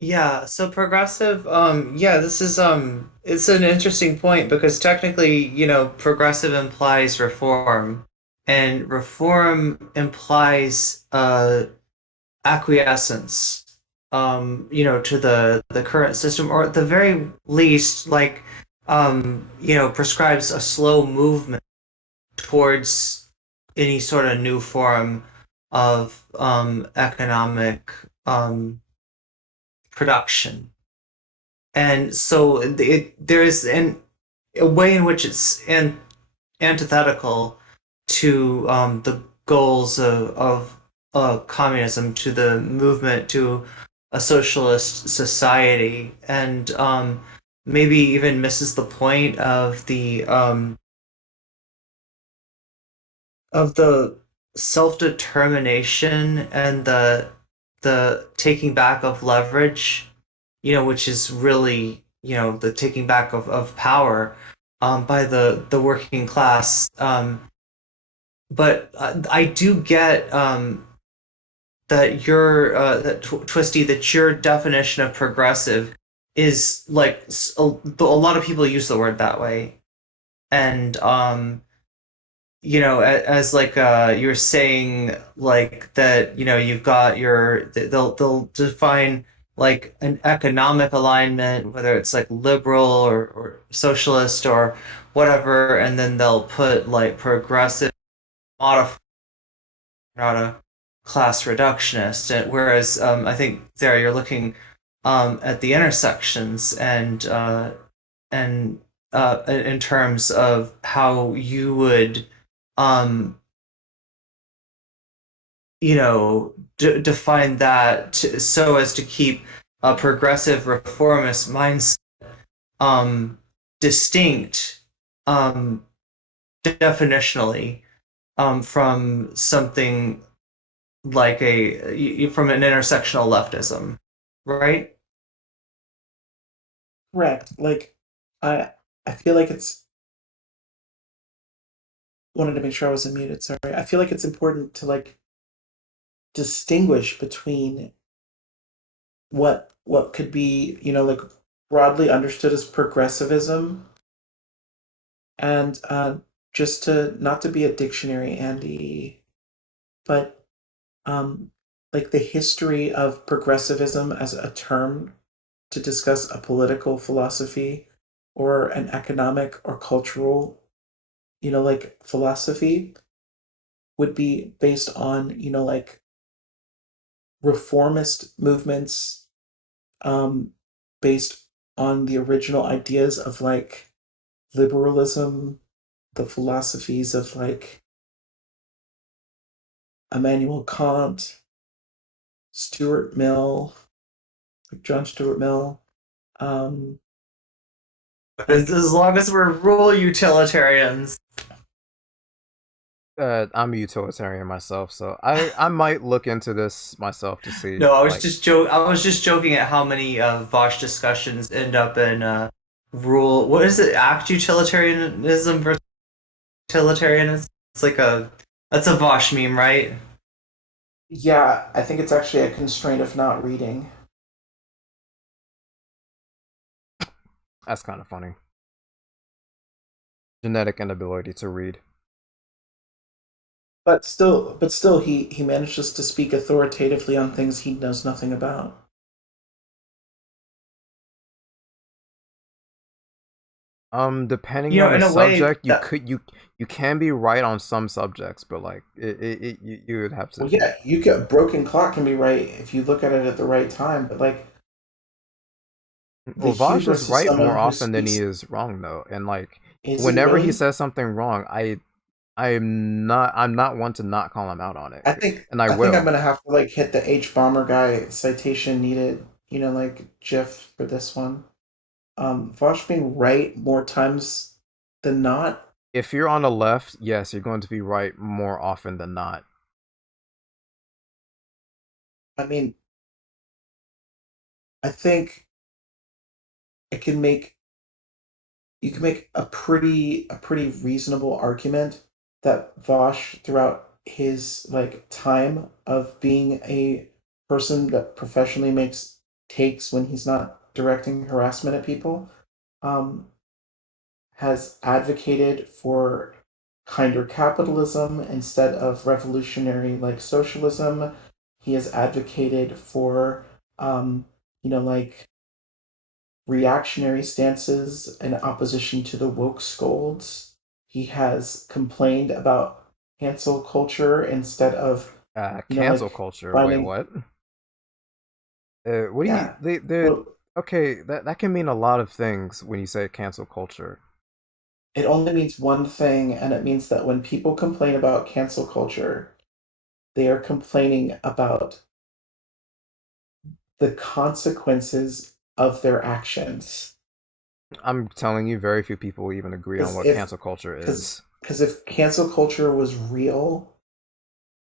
Yeah, so progressive, yeah, this is it's an interesting point because technically, progressive implies reform, and reform implies acquiescence, to the current system, or at the very least, like, prescribes a slow movement towards any sort of new form of economic production. And so there is a way in which it's antithetical to the goals of communism, to the movement to a socialist society, and maybe even misses the point of the self determination and the taking back of leverage, which is really, the taking back of power by the working class. But I do get that Twisty, that your definition of progressive is like a lot of people use the word that way, and as like you're saying, like that, you've got they'll define like an economic alignment, whether it's like liberal or socialist or whatever, and then they'll put like progressive modified, not a class reductionist. And whereas I think there you're looking at the intersections, and in terms of how you would um define that so as to keep a progressive reformist mindset um distinct, um definitionally, from something like from an intersectional leftism, right? Correct. Like, I I feel like it's wanted to make sure I wasn't muted. Sorry. I feel like it's important to like distinguish between what could be, like broadly understood as progressivism and just to not to be a dictionary Andy, but um like the history of progressivism as a term to discuss a political philosophy or an economic or cultural, like philosophy would be based on, like reformist movements um based on the original ideas of like liberalism, the philosophies of like Immanuel Kant, Stuart Mill, like John Stuart Mill. Um, like, As long as we're rule utilitarians. I'm a utilitarian myself, so I might look into this myself to see No, like I was just joking at how many Vaush discussions end up in rule. What is it? Act utilitarianism versus utilitarianism. It's like a that's a Vaush meme, right? yeah, I think it's actually a constraint of not reading. that's kind of funny. Genetic inability to read. But still, he manages to speak authoritatively on things he knows nothing about. Depending on the In a way subject, that you can be right on some subjects, but like you would have Well, to. yeah, you get broken clock can be right if you look at it at the right time, but like the Well, Vaush is hubris of right more someone who often than he speaks, is wrong, though, and like is he whenever he really? says something wrong, I'm not one to not call him out on it, and I I think I'm will. gonna have to like hit the H bomber guy citation needed, like GIF for this one. Vosh being right more times than not. If you're on the left, yes, you're going to be right more often than not. I mean, I think it can make you can make a pretty reasonable argument that Vosh throughout his like time of being a person that professionally makes takes when he's not directing harassment at people. Um, has advocated for kinder capitalism instead of revolutionary like socialism. He has advocated for um, like reactionary stances in opposition to the woke scolds. He has complained about cancel culture instead of, Cancel like culture. Wait, finding, what? What do you yeah. they Well, okay, that can mean a lot of things when you say cancel culture. it only means one thing, and it means that when people complain about cancel culture, they are complaining about the consequences of their actions. I'm telling you, very few people even agree on Because what if cancel culture because is. because if cancel culture was real,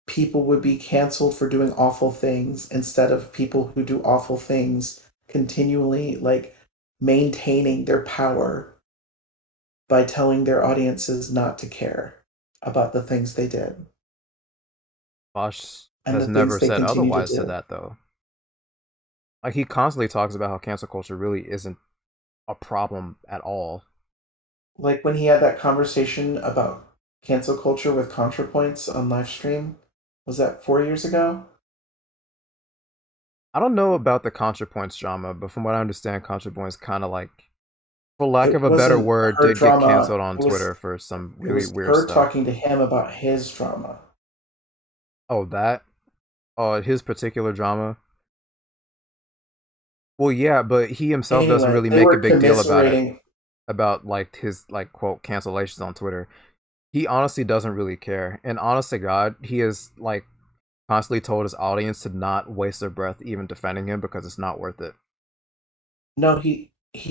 people would be canceled for doing awful things instead of people who do awful things continually like maintaining their power by telling their audiences not to care about the things they did Vaush and has the never things they said continue to otherwise to do. that though. Like he constantly talks about how cancel culture really isn't a problem at all. Like when he had that conversation about cancel culture with ContraPoints on live stream, was that 4 years ago? I don't know about the ContraPoints drama, but from what I understand, ContraPoints kind of like, for lack of It a better wasn't word, her did get drama. canceled on It Twitter was for some it really was weird her stuff. talking to him about his drama. Oh, that? Oh, his particular drama? Well, yeah, but he himself doesn't Anyway, really they make a were big deal about it, commiserating. about like his like quote cancellations on Twitter. He honestly doesn't really care. And honest to God, he has like constantly told his audience to not waste their breath even defending him because it's not worth it. No, he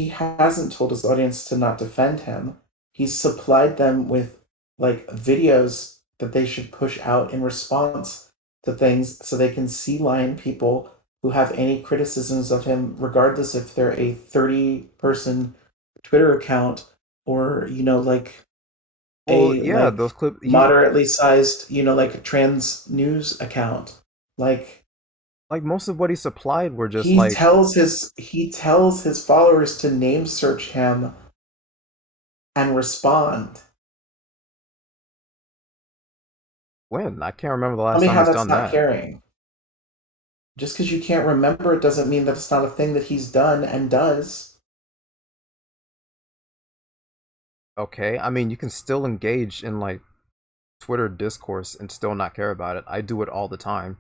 hasn't told his audience to not defend him. He's supplied them with like videos that they should push out in response to things so they can see lion people who have any criticisms of him, regardless if they're a 30-person Twitter account or, like Well, a yeah, like those clips he moderately sized, like trans news account. Like like most of what he supplied were just he like tells his followers to name search him and respond. when? I can't remember the Tell last me time how he's that's done not that. caring. Just because you can't remember it doesn't mean that it's not a thing that he's done and does. Okay, I mean you can still engage in like Twitter discourse and still not care about it. I do it all the time.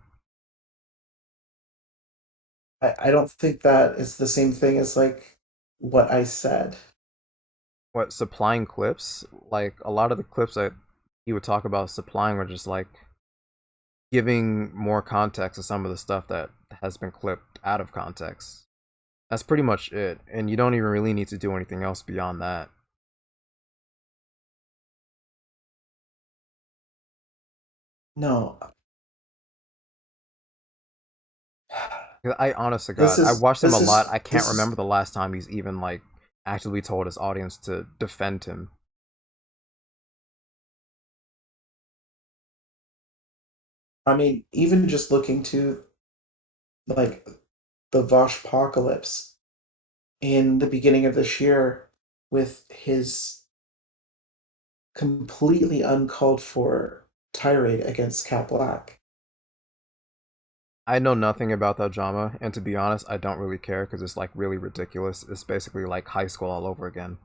I don't think that is the same thing as like what I said. What, supplying clips? Like a lot of the clips that he would talk about supplying were just like giving more context to some of the stuff that has been clipped out of context. That's pretty much it, and you don't even really need to do anything else beyond that. No, 'Cause I, honest to this God, I is watched him a this lot. is I can't this remember is. the last time he's even like actively told his audience to defend him. I mean, even just looking to like the Vaush apocalypse in the beginning of this year with his completely uncalled for tirade against Cat Black. I know nothing about that drama, and to be honest, I don't really care because it's like really ridiculous. It's basically like high school all over again.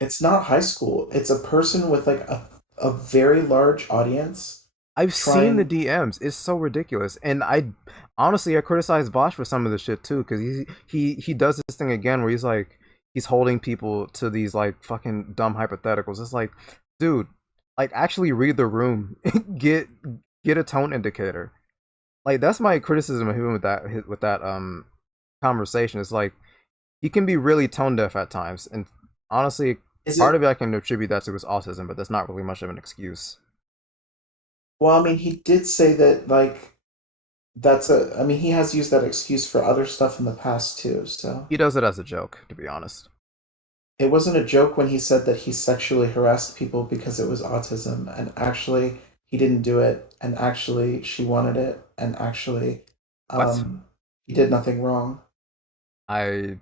It's not high school. It's a person with like a very large audience I've seen the trying. DMs. It's so ridiculous, and I honestly I criticize Vaush for some of the shit too because he does this thing again where he's like he's holding people to these like fucking dumb hypotheticals. It's like, dude, like actually read the room, get get a tone indicator. Like that's my criticism of him with that conversation. It's like he can be really tone deaf at times, and honestly, Is part of it? it I can attribute that to his autism, but that's not really much of an excuse. Well, I mean, he did say that like that's a. I mean, he has used that excuse for other stuff in the past too. So He does it as a joke, to be honest. it wasn't a joke when he said that he sexually harassed people because it was autism, and actually he didn't do it, and actually she wanted it, and actually What? um, he did nothing wrong. I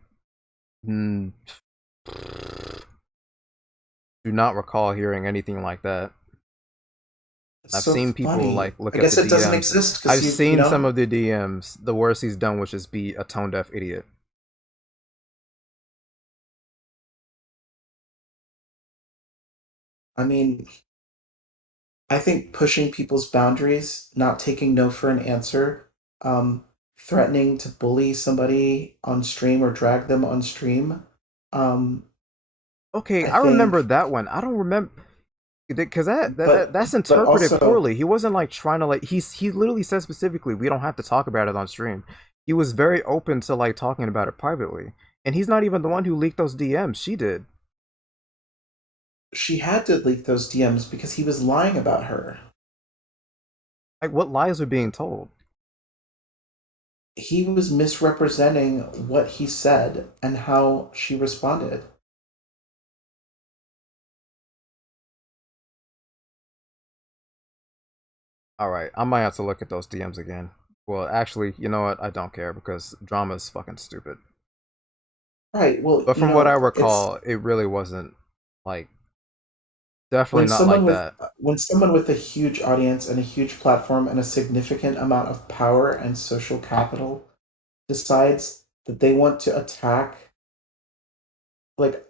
mm, do not recall hearing anything like that. It's I've so seen people funny. like look I at the guess it doesn't DMs. exist because I've you seen some know. of the DMs. The worst he's done was just be a tone deaf idiot. I mean, I think pushing people's boundaries, not taking no for an answer, um, threatening to bully somebody on stream or drag them on stream. Um, Okay, I I remember think, that one. I don't remember because that's but interpreted also poorly. He wasn't like trying to like he literally said specifically we don't have to talk about it on stream. He was very open to like talking about it privately, and he's not even the one who leaked those DMs. She did. she had to leak those DMs because he was lying about her. Like what lies were being told? He was misrepresenting what he said and how she responded. All right, I might have to look at those DMs again. Well, actually, you know what? I don't care because drama is fucking stupid. Right. Well, But you from what I know, it's recall, it really wasn't like definitely not like that. when someone with a huge audience and a huge platform and a significant amount of power and social capital decides that they want to attack like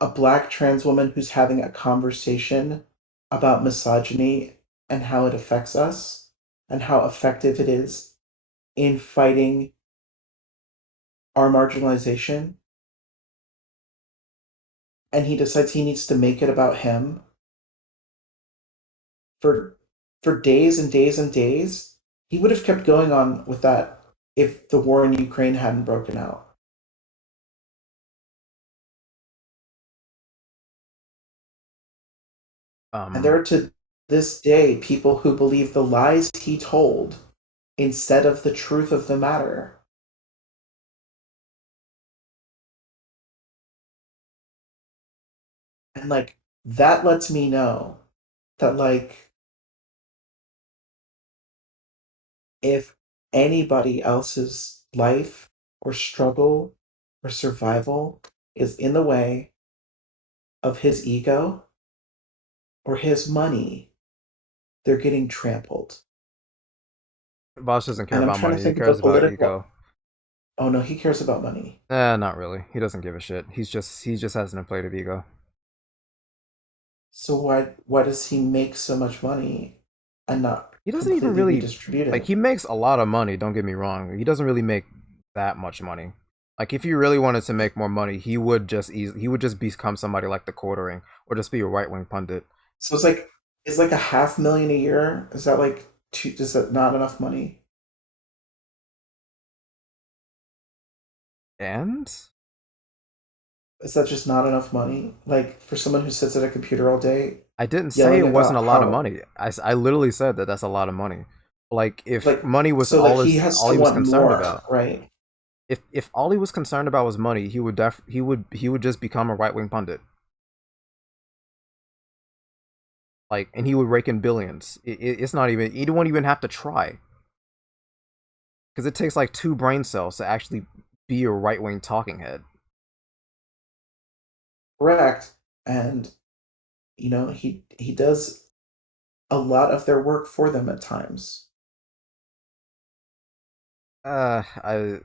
a black trans woman who's having a conversation about misogyny and how it affects us and how effective it is in fighting our marginalization, and he decides he needs to make it about him for days and days and days. He would have kept going on with that if the war in Ukraine hadn't broken out. And there Um, are to this day people who believe the lies he told instead of the truth of the matter. And like that lets me know that like if anybody else's life or struggle or survival is in the way of his ego or his money, they're getting trampled. Vaush doesn't care And I'm about trying to money. He think of a cares about political. ego. Oh no, he cares about money. Not really. He doesn't give a shit. He just has an inflated ego. So why does he make so much money and not He doesn't even completely really redistribute like it? he makes a lot of money, don't get me wrong. He doesn't really make that much money. Like if he really wanted to make more money, he would just become somebody like the quartering or just be a right-wing pundit. So it's like a half million a year. Is that like too? Is that not enough money? And Is that just not enough money? Like for someone who sits at a computer all day I didn't say yelling it wasn't about a lot of how money. I literally said that that's a lot of money. Like if like money was so like he has all to he was want concerned more, about, right? if all he was concerned about was money, he would just become a right wing pundit. Like, and he would rake in billions. It's not even you don't even have to try because it takes like two brain cells to actually be a right wing talking head. Correct. And you know, he does a lot of their work for them at times. I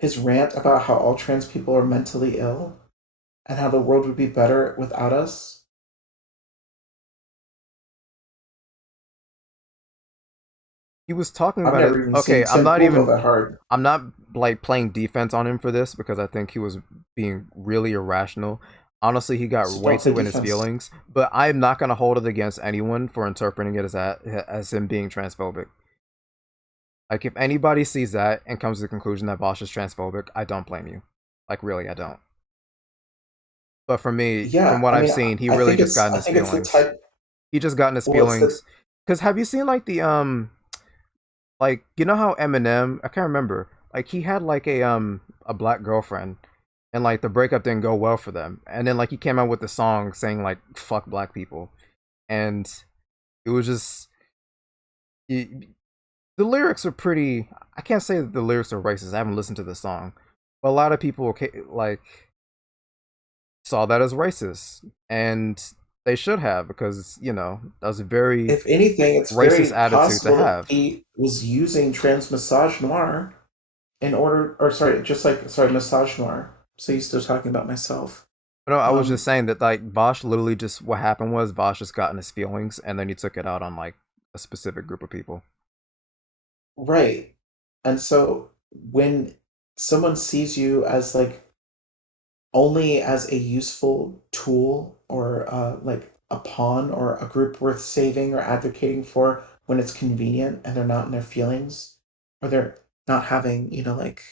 His rant about how all trans people are mentally ill and how the world would be better without us. he was talking I've about it. never even Okay, seen Tim Pool go that hard. I'm not like playing defense on him for this because I think he was being really irrational. Honestly, he got So way don't play too in his defense. feelings, but I'm not gonna hold it against anyone for interpreting it as him being transphobic. Like if anybody sees that and comes to the conclusion that Vaush is transphobic, I don't blame you. Like really, I don't. But for me, from Yeah, what I I've mean, seen, he really just got in I his think it's the feelings. type. He just got in his Well, it's the feelings. Cause have you seen like the like you know how Eminem, I can't remember, like he had like a black girlfriend and like the breakup didn't go well for them. And then like he came out with the song saying like fuck black people. And it was just the lyrics are pretty. I can't say that the lyrics are racist. I haven't listened to the song, but a lot of people like saw that as racist, and they should have because that was a very If anything, it's racist very attitude to possible that have. he was using trans misogynoir in order, or sorry, just like, sorry, misogynoir. So you're still talking about myself. But no, I was just Um, saying that like Vaush literally just what happened was Vaush just got in his feelings and then he took it out on like a specific group of people. right. And so when someone sees you as like only as a useful tool or like a pawn or a group worth saving or advocating for when it's convenient and they're not in their feelings or they're not having, like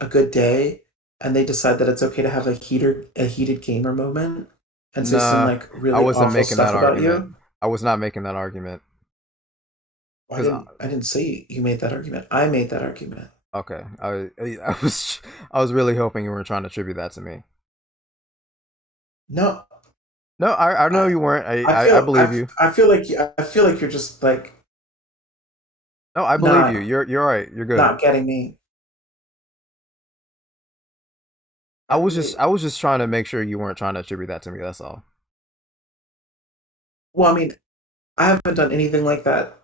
a good day and they decide that it's okay to have a heated gamer moment and say some Nah, like I really wasn't awful making that stuff about argument. you. I was not making that argument Well, I because didn't I didn't say you made that argument. I made that argument. okay, I was really hoping you weren't trying to attribute that to me. No, No, I know I you weren't. I I feel believe you. I feel like you're just like No, I believe you. not You're right. You're good. not getting me. I was just trying to make sure you weren't trying to attribute that to me. That's all. Well, I mean, I haven't done anything like that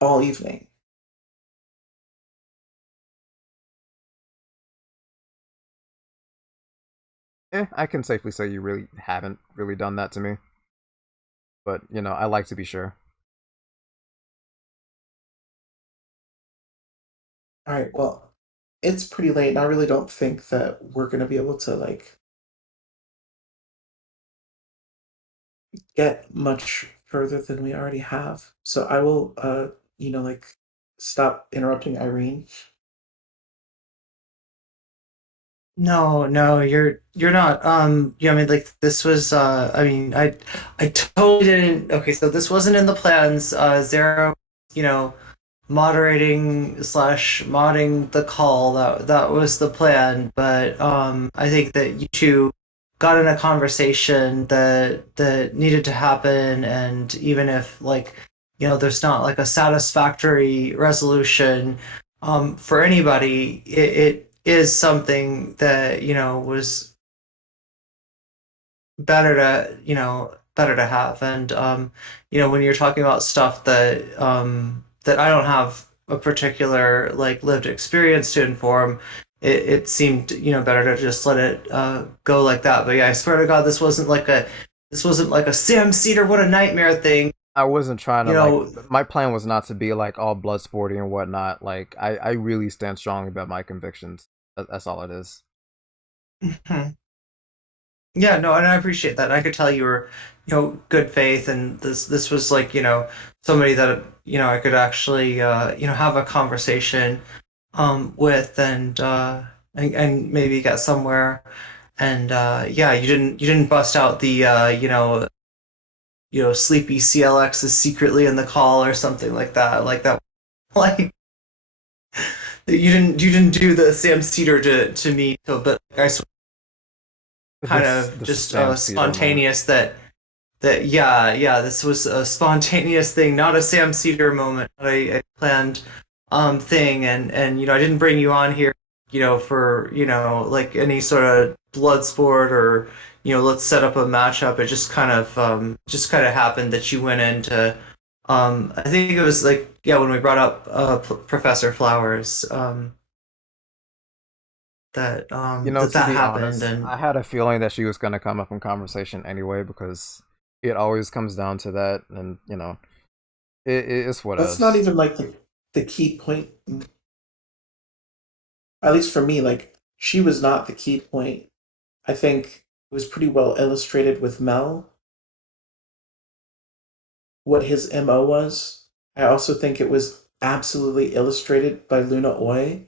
all evening. I can safely say you really haven't really done that to me. But I like to be sure. All right, well, it's pretty late, and I really don't think that we're gonna be able to like get much further than we already have. So I will, like stop interrupting Irene. No, no, you're not. Yeah, I mean, like this was. I mean, I totally didn't. Okay, so this wasn't in the plans. Zero, you know, moderating slash modding the call. That was the plan. But I think that you two got in a conversation that needed to happen, and even if like, there's not like a satisfactory resolution, for anybody, it is something that was better to have. And when you're talking about stuff that I don't have a particular like lived experience to inform, it seemed better to just let it go like that. But yeah, I swear to God, this wasn't like a Sam Cedar, what a nightmare thing. I wasn't trying to you like. know My plan was not to be like all blood sporty and whatnot. Like I really stand strongly about my convictions. That's all it is. Yeah, no, and I appreciate that. I could tell you were, good faith, and this was like, somebody that I could actually have a conversation with, and maybe get somewhere. And yeah, you didn't bust out the sleepy CLX is secretly in the call or something like that like you didn't do the Sam Cedar to me, so but I swear kind of The just Sam Cedar moment. spontaneous that yeah, this was a spontaneous thing, not a Sam Cedar moment, not a planned thing. And I didn't bring you on here for like any sort of blood sport or let's set up a matchup. It just kind of happened that you went into I think it was like, yeah, when we brought up Professor Flowers, that To be happened. honest, And I had a feeling that she was gonna come up in conversation anyway because it always comes down to that, and it's what That's not else. even like the key point. At least for me, like she was not the key point. I think it was pretty well illustrated with Mel what his MO was. I also think it was absolutely illustrated by Luna Oi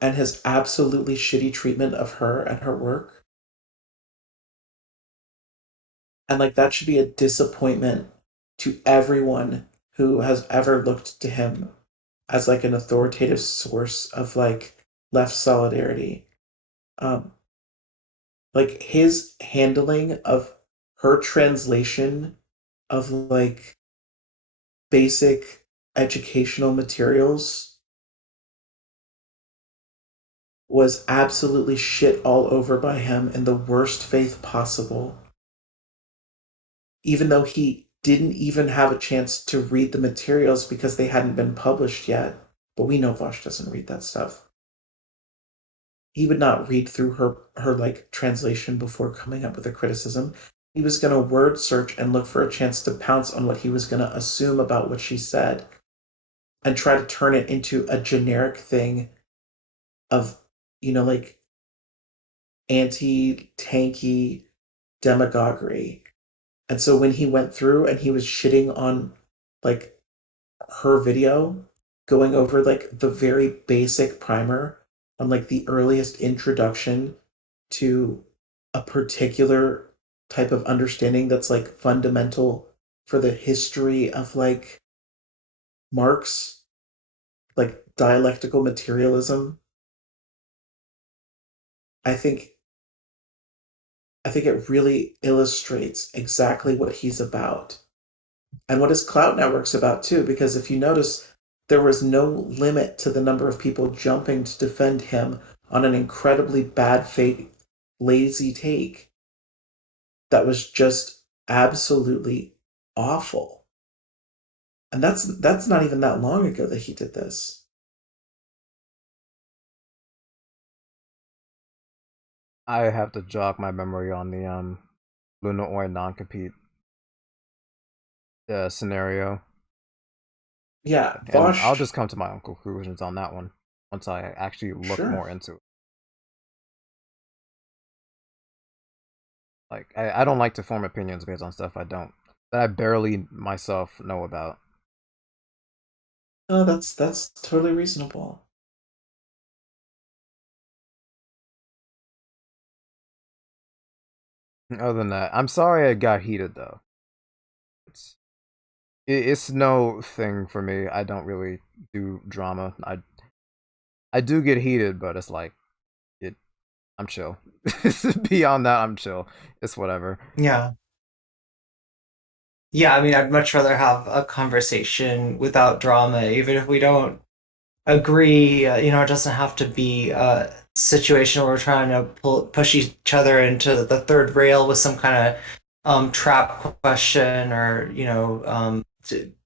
and his absolutely shitty treatment of her and her work. And like that should be a disappointment to everyone who has ever looked to him as like an authoritative source of like left solidarity. Um, like his handling of her translation of like basic educational materials was absolutely shit all over by him in the worst faith possible, even though he didn't even have a chance to read the materials because they hadn't been published yet. But we know Vaush doesn't read that stuff. He would not read through her like translation before coming up with a criticism. He was going to word search and look for a chance to pounce on what he was going to assume about what she said and try to turn it into a generic thing of, like anti-tanky demagoguery. And so when he went through and he was shitting on like her video, going over like the very basic primer on like the earliest introduction to a particular type of understanding that's like fundamental for the history of like Marx, like dialectical materialism. I think I think it really illustrates exactly what he's about and what his cloud network's about too, because if you notice, there was no limit to the number of people jumping to defend him on an incredibly bad faith, lazy take that was just absolutely awful. And that's not even that long ago that he did this. I have to jog my memory on the Luna Oi non-compete scenario, Yeah, and I'll Vosh, just come to my own conclusions on that one once I actually look sure. more into it. Like, I don't like to form opinions based on stuff that I barely myself know about. No, that's totally reasonable. Other than that, I'm sorry it got heated though. It's it's no thing for me. I don't really do drama. I do get heated, but it's like it. I'm chill. Beyond that, I'm chill. It's whatever. Yeah. Yeah, I mean, I'd much rather have a conversation without drama, even if we don't agree. It doesn't have to be a situation where we're trying to push each other into the third rail with some kind of trap question or,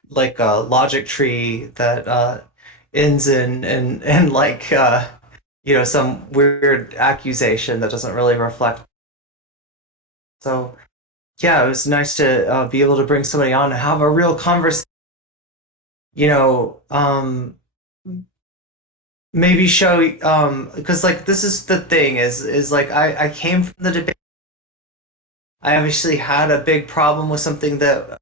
like a logic tree that ends in like, some weird accusation that doesn't really reflect. So, yeah, it was nice to be able to bring somebody on and have a real conversation, you know, um, maybe show because like this is the thing is like I came from the debate. I obviously had a big problem with something that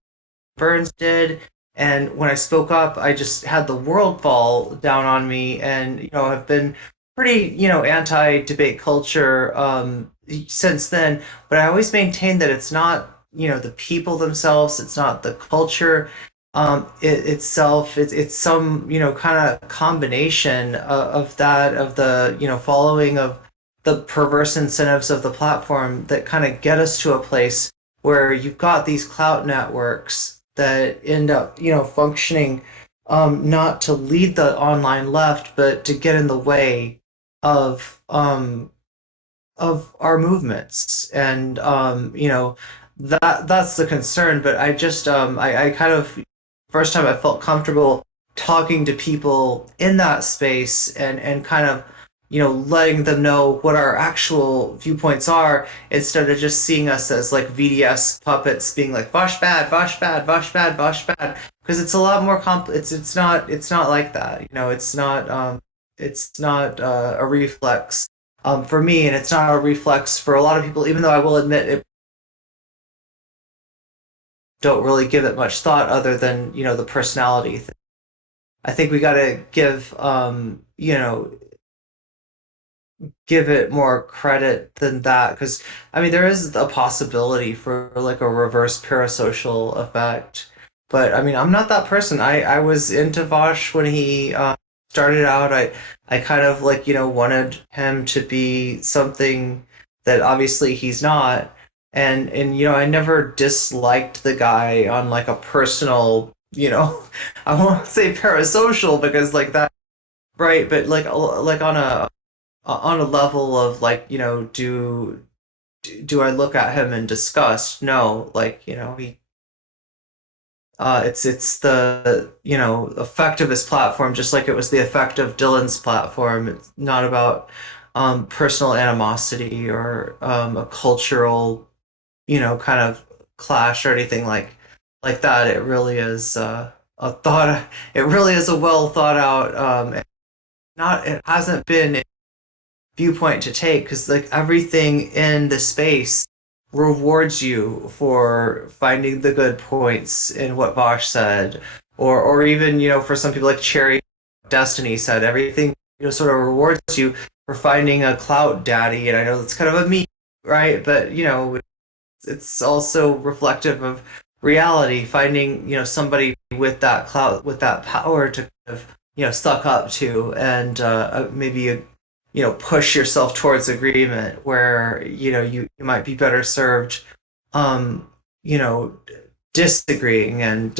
Burns did, and when I spoke up I just had the world fall down on me, and I've been pretty anti-debate culture since then, but I always maintain that it's not the people themselves, it's not the culture itself, it's some kind of combination of that, of the following of the perverse incentives of the platform that kind of get us to a place where you've got these clout networks that end up functioning not to lead the online left but to get in the way of our movements, and that's the concern. But I just I kind of first time I felt comfortable talking to people in that space, and kind of letting them know what our actual viewpoints are, instead of just seeing us as like VDS puppets being like Vaush bad, Vaush bad, Vaush bad, Vaush bad, because it's a lot more it's not like that, it's not a reflex for me, and it's not a reflex for a lot of people, even though I will admit it don't really give it much thought other than the personality thing. I think we got to give it more credit than that, because I mean there is a possibility for like a reverse parasocial effect, but I mean I'm not that person. I was into Vosh when he started out. I kind of like wanted him to be something that obviously he's not, and I never disliked the guy on like a personal you know, I won't say parasocial because like that, right? But like on a level of like, do I look at him in disgust? No, like, it's the, effect of his platform, just like it was the effect of Dylan's platform. It's not about personal animosity or a cultural, kind of clash or anything like that. It really is a thought. It really is a well thought out. Not it hasn't been viewpoint to take because like everything in the space rewards you for finding the good points in what Vaush said, or even for some people like Cherry Destiny said, everything sort of rewards you for finding a clout daddy. And I know that's kind of a meme, right? But it's also reflective of reality. Finding somebody with that clout, with that power to kind of suck up to, and maybe push yourself towards agreement where you might be better served um you know disagreeing and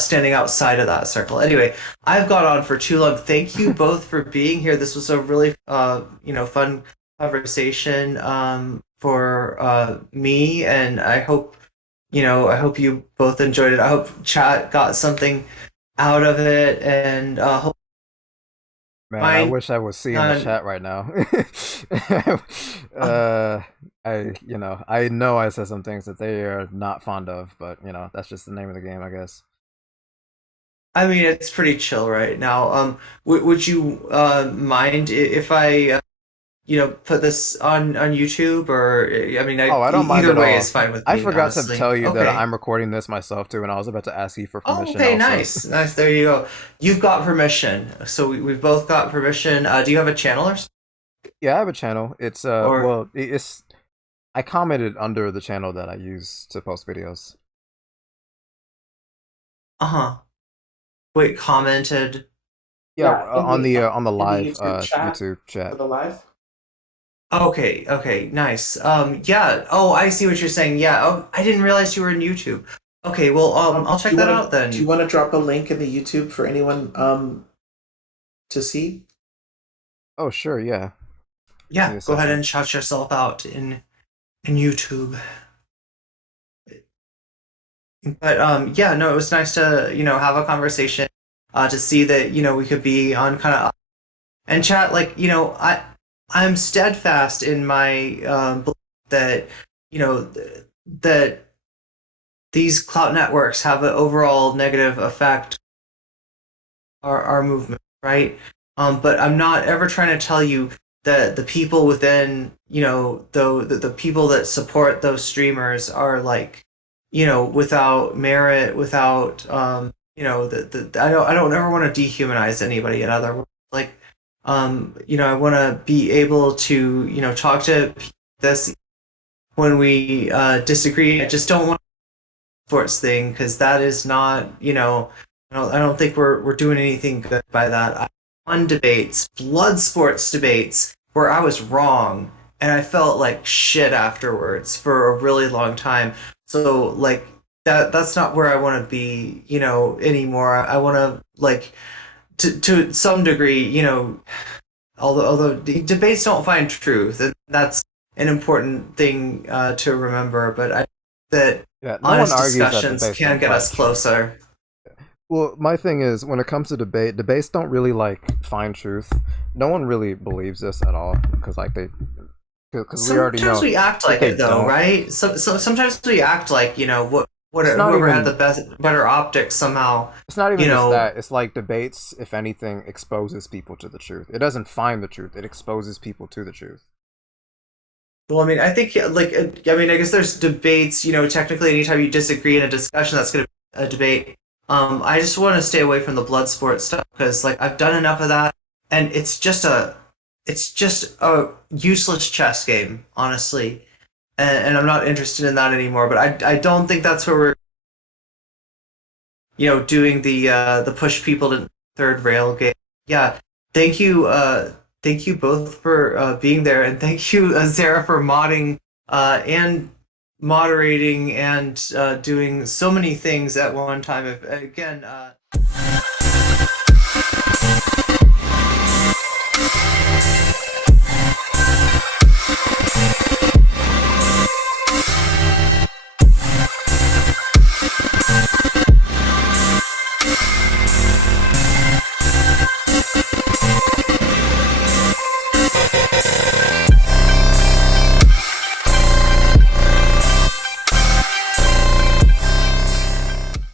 standing outside of that circle. Anyway, I've gone on for too long. Thank you both for being here. This was a really fun conversation for me, and I hope you both enjoyed it. I hope chat got something out of it, and hope Man, I mine wish I was seeing the uh, chat right now. uh, I know I said some things that they are not fond of, but that's just the name of the game, I guess. I mean, it's pretty chill right now. Would you mind if I, put this on YouTube, or I mean, Oh, I don't mind either at way all. is fine with I me, forgot to honestly. tell you that Okay. I'm recording this myself too, and I was about to ask you for Oh, permission okay, also. nice, nice. There you go. You've got permission, so we've both got permission. Do you have a channel Yeah, I have a channel. It's or well, it's I commented under the channel that I use to post videos. uh-huh? Wait, commented. Yeah, Yeah, on the in the live YouTube chat YouTube for chat. the live. Okay, okay, nice. Yeah. Oh, I see what you're saying. Yeah. Oh, I didn't realize you were in YouTube. Okay, well, I'll Do check you that want out to then. drop a link in the YouTube for anyone to see? Oh, sure, yeah. Give me Yeah, a go ahead second. and shout yourself out in YouTube. But yeah, no, it was nice to have a conversation, to see that we could be on kind of and chat. Like I'm steadfast in my belief that that these cloud networks have an overall negative effect our movement, right? But I'm not ever trying to tell you that the people within, the people that support those streamers are like, without merit, without, I don't ever want to dehumanize anybody. In other words, like, I want to be able to, talk to this when we disagree. I just don't want sports thing because that is not I don't think we're doing anything good by that. I won debates, blood sports debates, where I was wrong and I felt like shit afterwards for a really long time. So like that's not where I want to be, anymore. I want to like to some degree, although the debates don't find truth, and that's an important thing to remember. But I that Yeah, no one honest argues that discussions debates can don't get find us truth. closer. Well, my thing is, when it comes to debates don't really like find truth. No one really believes this at all because because we already Sometimes know we act that like they it, though, don't. right? So sometimes we act like It's not whoever had the even best better optics somehow, it's not you even just know. that. It's like debates, if anything, exposes people to the truth. It doesn't find the truth. It exposes people to the truth. Well, I mean, I think like I mean, I guess there's debates. Technically, anytime you disagree in a discussion, that's going to be a debate. I just want to stay away from the blood sport stuff because like I've done enough of that, and it's just a useless chess game, honestly. And I'm not interested in that anymore. But I don't think that's where we're doing the push people to third rail game. Yeah, thank you, thank you both for being there, and thank you, Sarah, for modding and moderating and doing so many things at one time. If again.